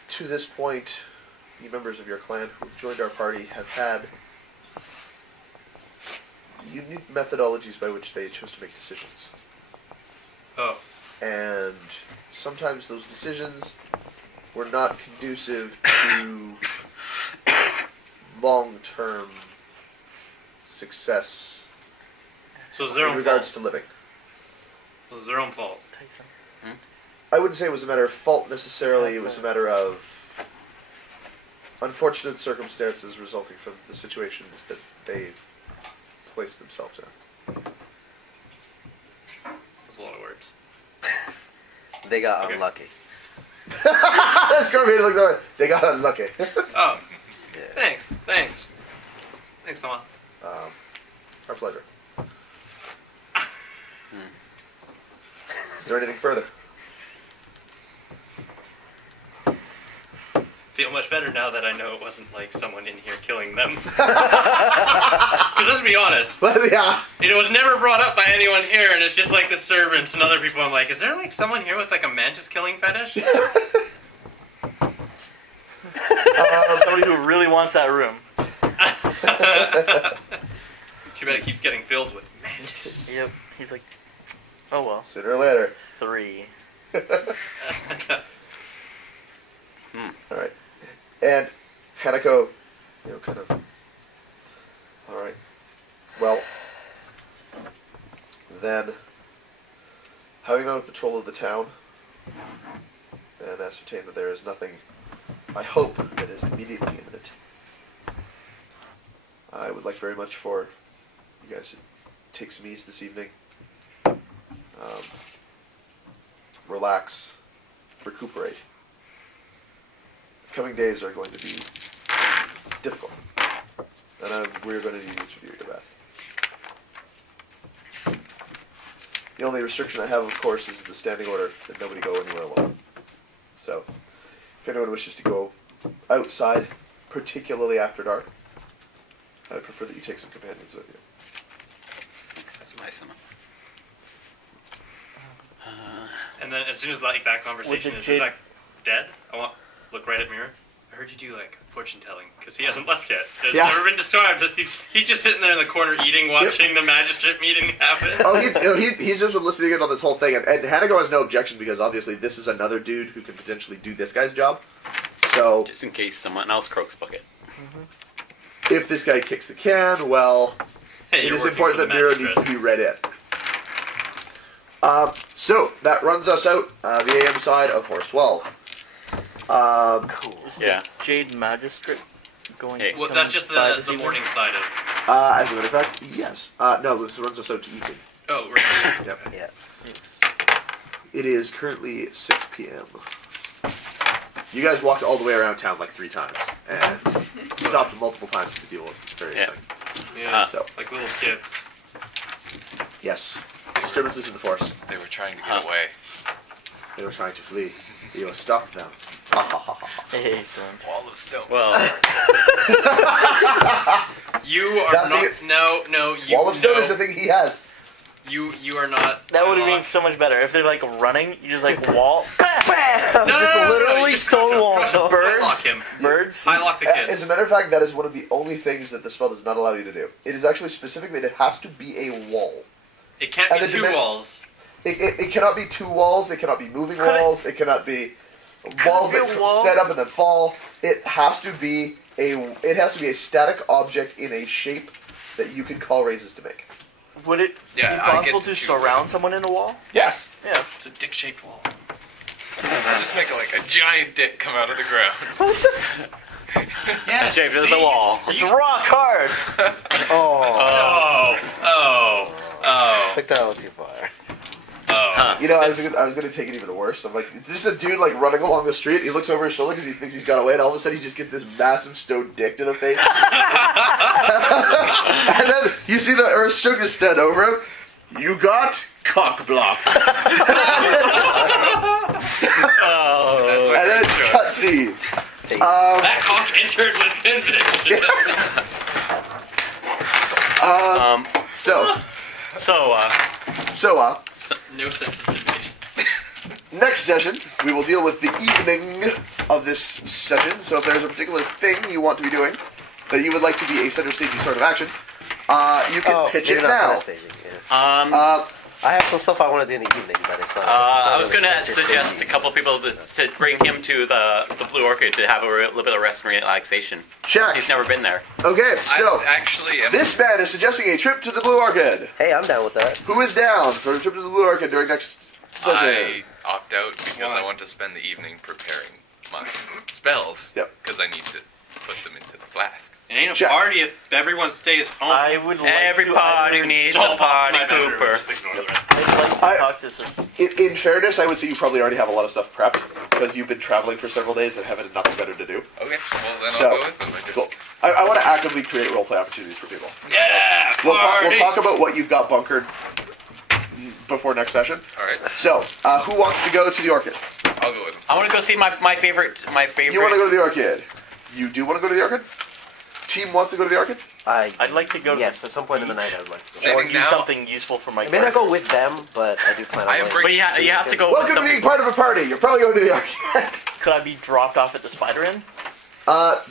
to this point, the members of your clan who have joined our party have had unique methodologies by which they chose to make decisions. Oh. And sometimes those decisions were not conducive to long-term success So it's their in own regards fault. to living. So it's their own fault. I wouldn't say it was a matter of fault necessarily. It was a matter of unfortunate circumstances resulting from the situations that they placed themselves in. That's a lot of words. They got Okay. unlucky. Scorpion looks over. They got unlucky. Oh, Yeah. thanks. Thanks, Thomas. Our pleasure. Is there anything further? Feel much better now that I know it wasn't like someone in here killing them. Because let's be honest, Yeah. it was never brought up by anyone here, and it's just like the servants and other people. I'm like, is there like someone here with like a mantis killing fetish? Somebody who really wants that room. Too bad it keeps getting filled with mantis. Yep. He's like, oh well. Sooner or later. 3. All right. And Hanako, kind of. All right. Well, then, having been on patrol of the town and ascertained that there is nothing, I hope, that is immediately imminent, I would like very much for you guys to take some ease this evening, relax, recuperate. Coming days are going to be difficult, and we're going to need each of you your best. The only restriction I have, of course, is the standing order that nobody go anywhere alone. So, if anyone wishes to go outside, particularly after dark, I would prefer that you take some companions with you. That's my son. And then as soon as like that conversation is jade- like dead, I want look right at Mirror. I heard you do like fortune telling because he hasn't left yet. It's Yeah. never been described. He's just sitting there in the corner eating, watching the magistrate meeting happen. Oh, he's just been listening in on this whole thing, and Hanako has no objection because obviously this is another dude who can potentially do this guy's job. So, Just in case someone else croaks bucket. if this guy kicks the can, well, Hey, it you're is working important for that the Miro magistrate. needs to be read in. So, that runs us out the AM side of Horse 12. Cool. Is Yeah. the Jade Magistrate going Hey. to Well, come that's just by the this evening? morning side of. As a matter of fact, yes. No, this runs us out to evening. Oh, right. Yep. Yeah. It is currently 6 p.m. You guys walked all the way around town like 3 times and stopped multiple times to deal with various things. Yeah, So, like little kids. yes, disturbances in the force. They were trying to get away. They were trying to flee. You stopped them. Excellent. Wall of stone. Well, you are That not. be- No, you. Wall of stone no, is the thing he has. You are not. That would have been unlocked. so much better if they're like running. You just like wall, No, just no, literally you just stonewall crush him. birds. I lock him. Birds. I lock the As kids. a matter of fact, that is one of the only things that the spell does not allow you to do. It is actually specific that it has to be a wall. It can't and be the 2 dimen- walls. It cannot be 2 walls. It cannot be moving Could it- walls. It cannot be walls be that a wall? stand up and then fall. It has to be a static object in a shape that you can call raises to make. Would it Yeah, be I get possible to to choose surround one. someone in a wall? Yes. Yeah. It's a dick-shaped wall. Just make like a giant dick come out of the ground. Yes. Shaped as a wall. It's rock hard. Oh, Oh. took that a little too far. Oh. You know, I was gonna take it even worse. I'm like, it's just a dude like running along the street. He looks over his shoulder because he thinks he's got away, and all of a sudden he just gets this massive stone dick to the face. And then you see the earth stroke is stand over him. You got cock blocked. That's what And then it shows. cutscene. That cock entered with conviction. So, No sensitivity. next session, we will deal with the evening of this session. So if there's a particular thing you want to be doing that you would like to be a center stagey sort of action, you can pitch maybe it not now. center staging, yeah. I have some stuff I want to do in the evening, but it's not. I was really going to center suggest staging. a couple people to bring him to the Blue Orchid to have a little bit of rest and relaxation. Check. He's never been there. Okay, so I actually am. this man is suggesting a trip to the Blue Orchid. Hey, I'm down with that. Who is down for a trip to the Blue Orchid during next session? I opt out because I want to spend the evening preparing my spells. Yep. Because I need to put them into the flasks. It ain't a Check. party if everyone stays home. I would like Every to party either needs Don't a walk to party my bedroom, pooper. just ignore the rest. I'd like to I- talk to this. In fairness, I would say you probably already have a lot of stuff prepped because you've been traveling for several days and having nothing better to do. Okay, well then So, I'll go with them. I just, Cool. I want to actively create roleplay opportunities for people. Yeah, We'll talk about what you've got bunkered before next session. Alright, So, who wants to go to the Orchid? I'll go with them. I want to go see my favorite. You want to go to the Orchid? You do want to go to the Orchid? Team wants to go to the Orchid? I'd like to go. Yes, at some point in the night I would like to. Saving Or do now? something useful for my. I may not character. go with them, but I do plan on I am going. But you have to go. Welcome to being part of a party. You're probably going to the Orchid. Could I be dropped off at the Spider Inn?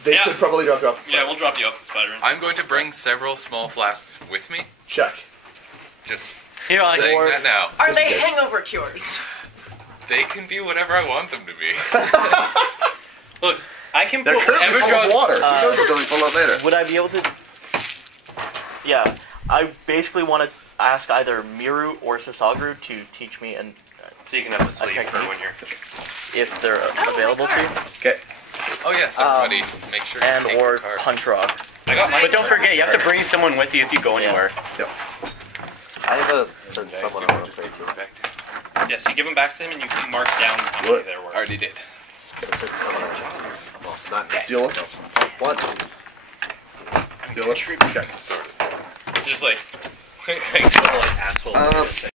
They Yeah. could probably drop you off. Yeah, we'll drop you off the spider. I'm going to bring several small flasks with me. Check. Just You're like, saying that now. Are Just they in case. hangover cures? They can be whatever I want them to be. Look, I can They're put currently whatever full of drugs. water. Who knows what they'll be full of later? Would I be able to? Yeah, I basically want to ask either Miru or Sasagru to teach me, and So you can have a sleep Okay. for when you're. if they're my available card. to, Okay. Oh yes, everybody, make sure you and take or your card. Punch Rock. I got my. but don't forget, you have to bring someone with you if you go anywhere. I have a certain Nice, someone you I can want to just play take to. it back to- Yes, you give them back to him and you can mark down how many What? there were. Already did. A certain someone I want to. Well, not Deal with one. Deal with Check. Just like, like total like asshole.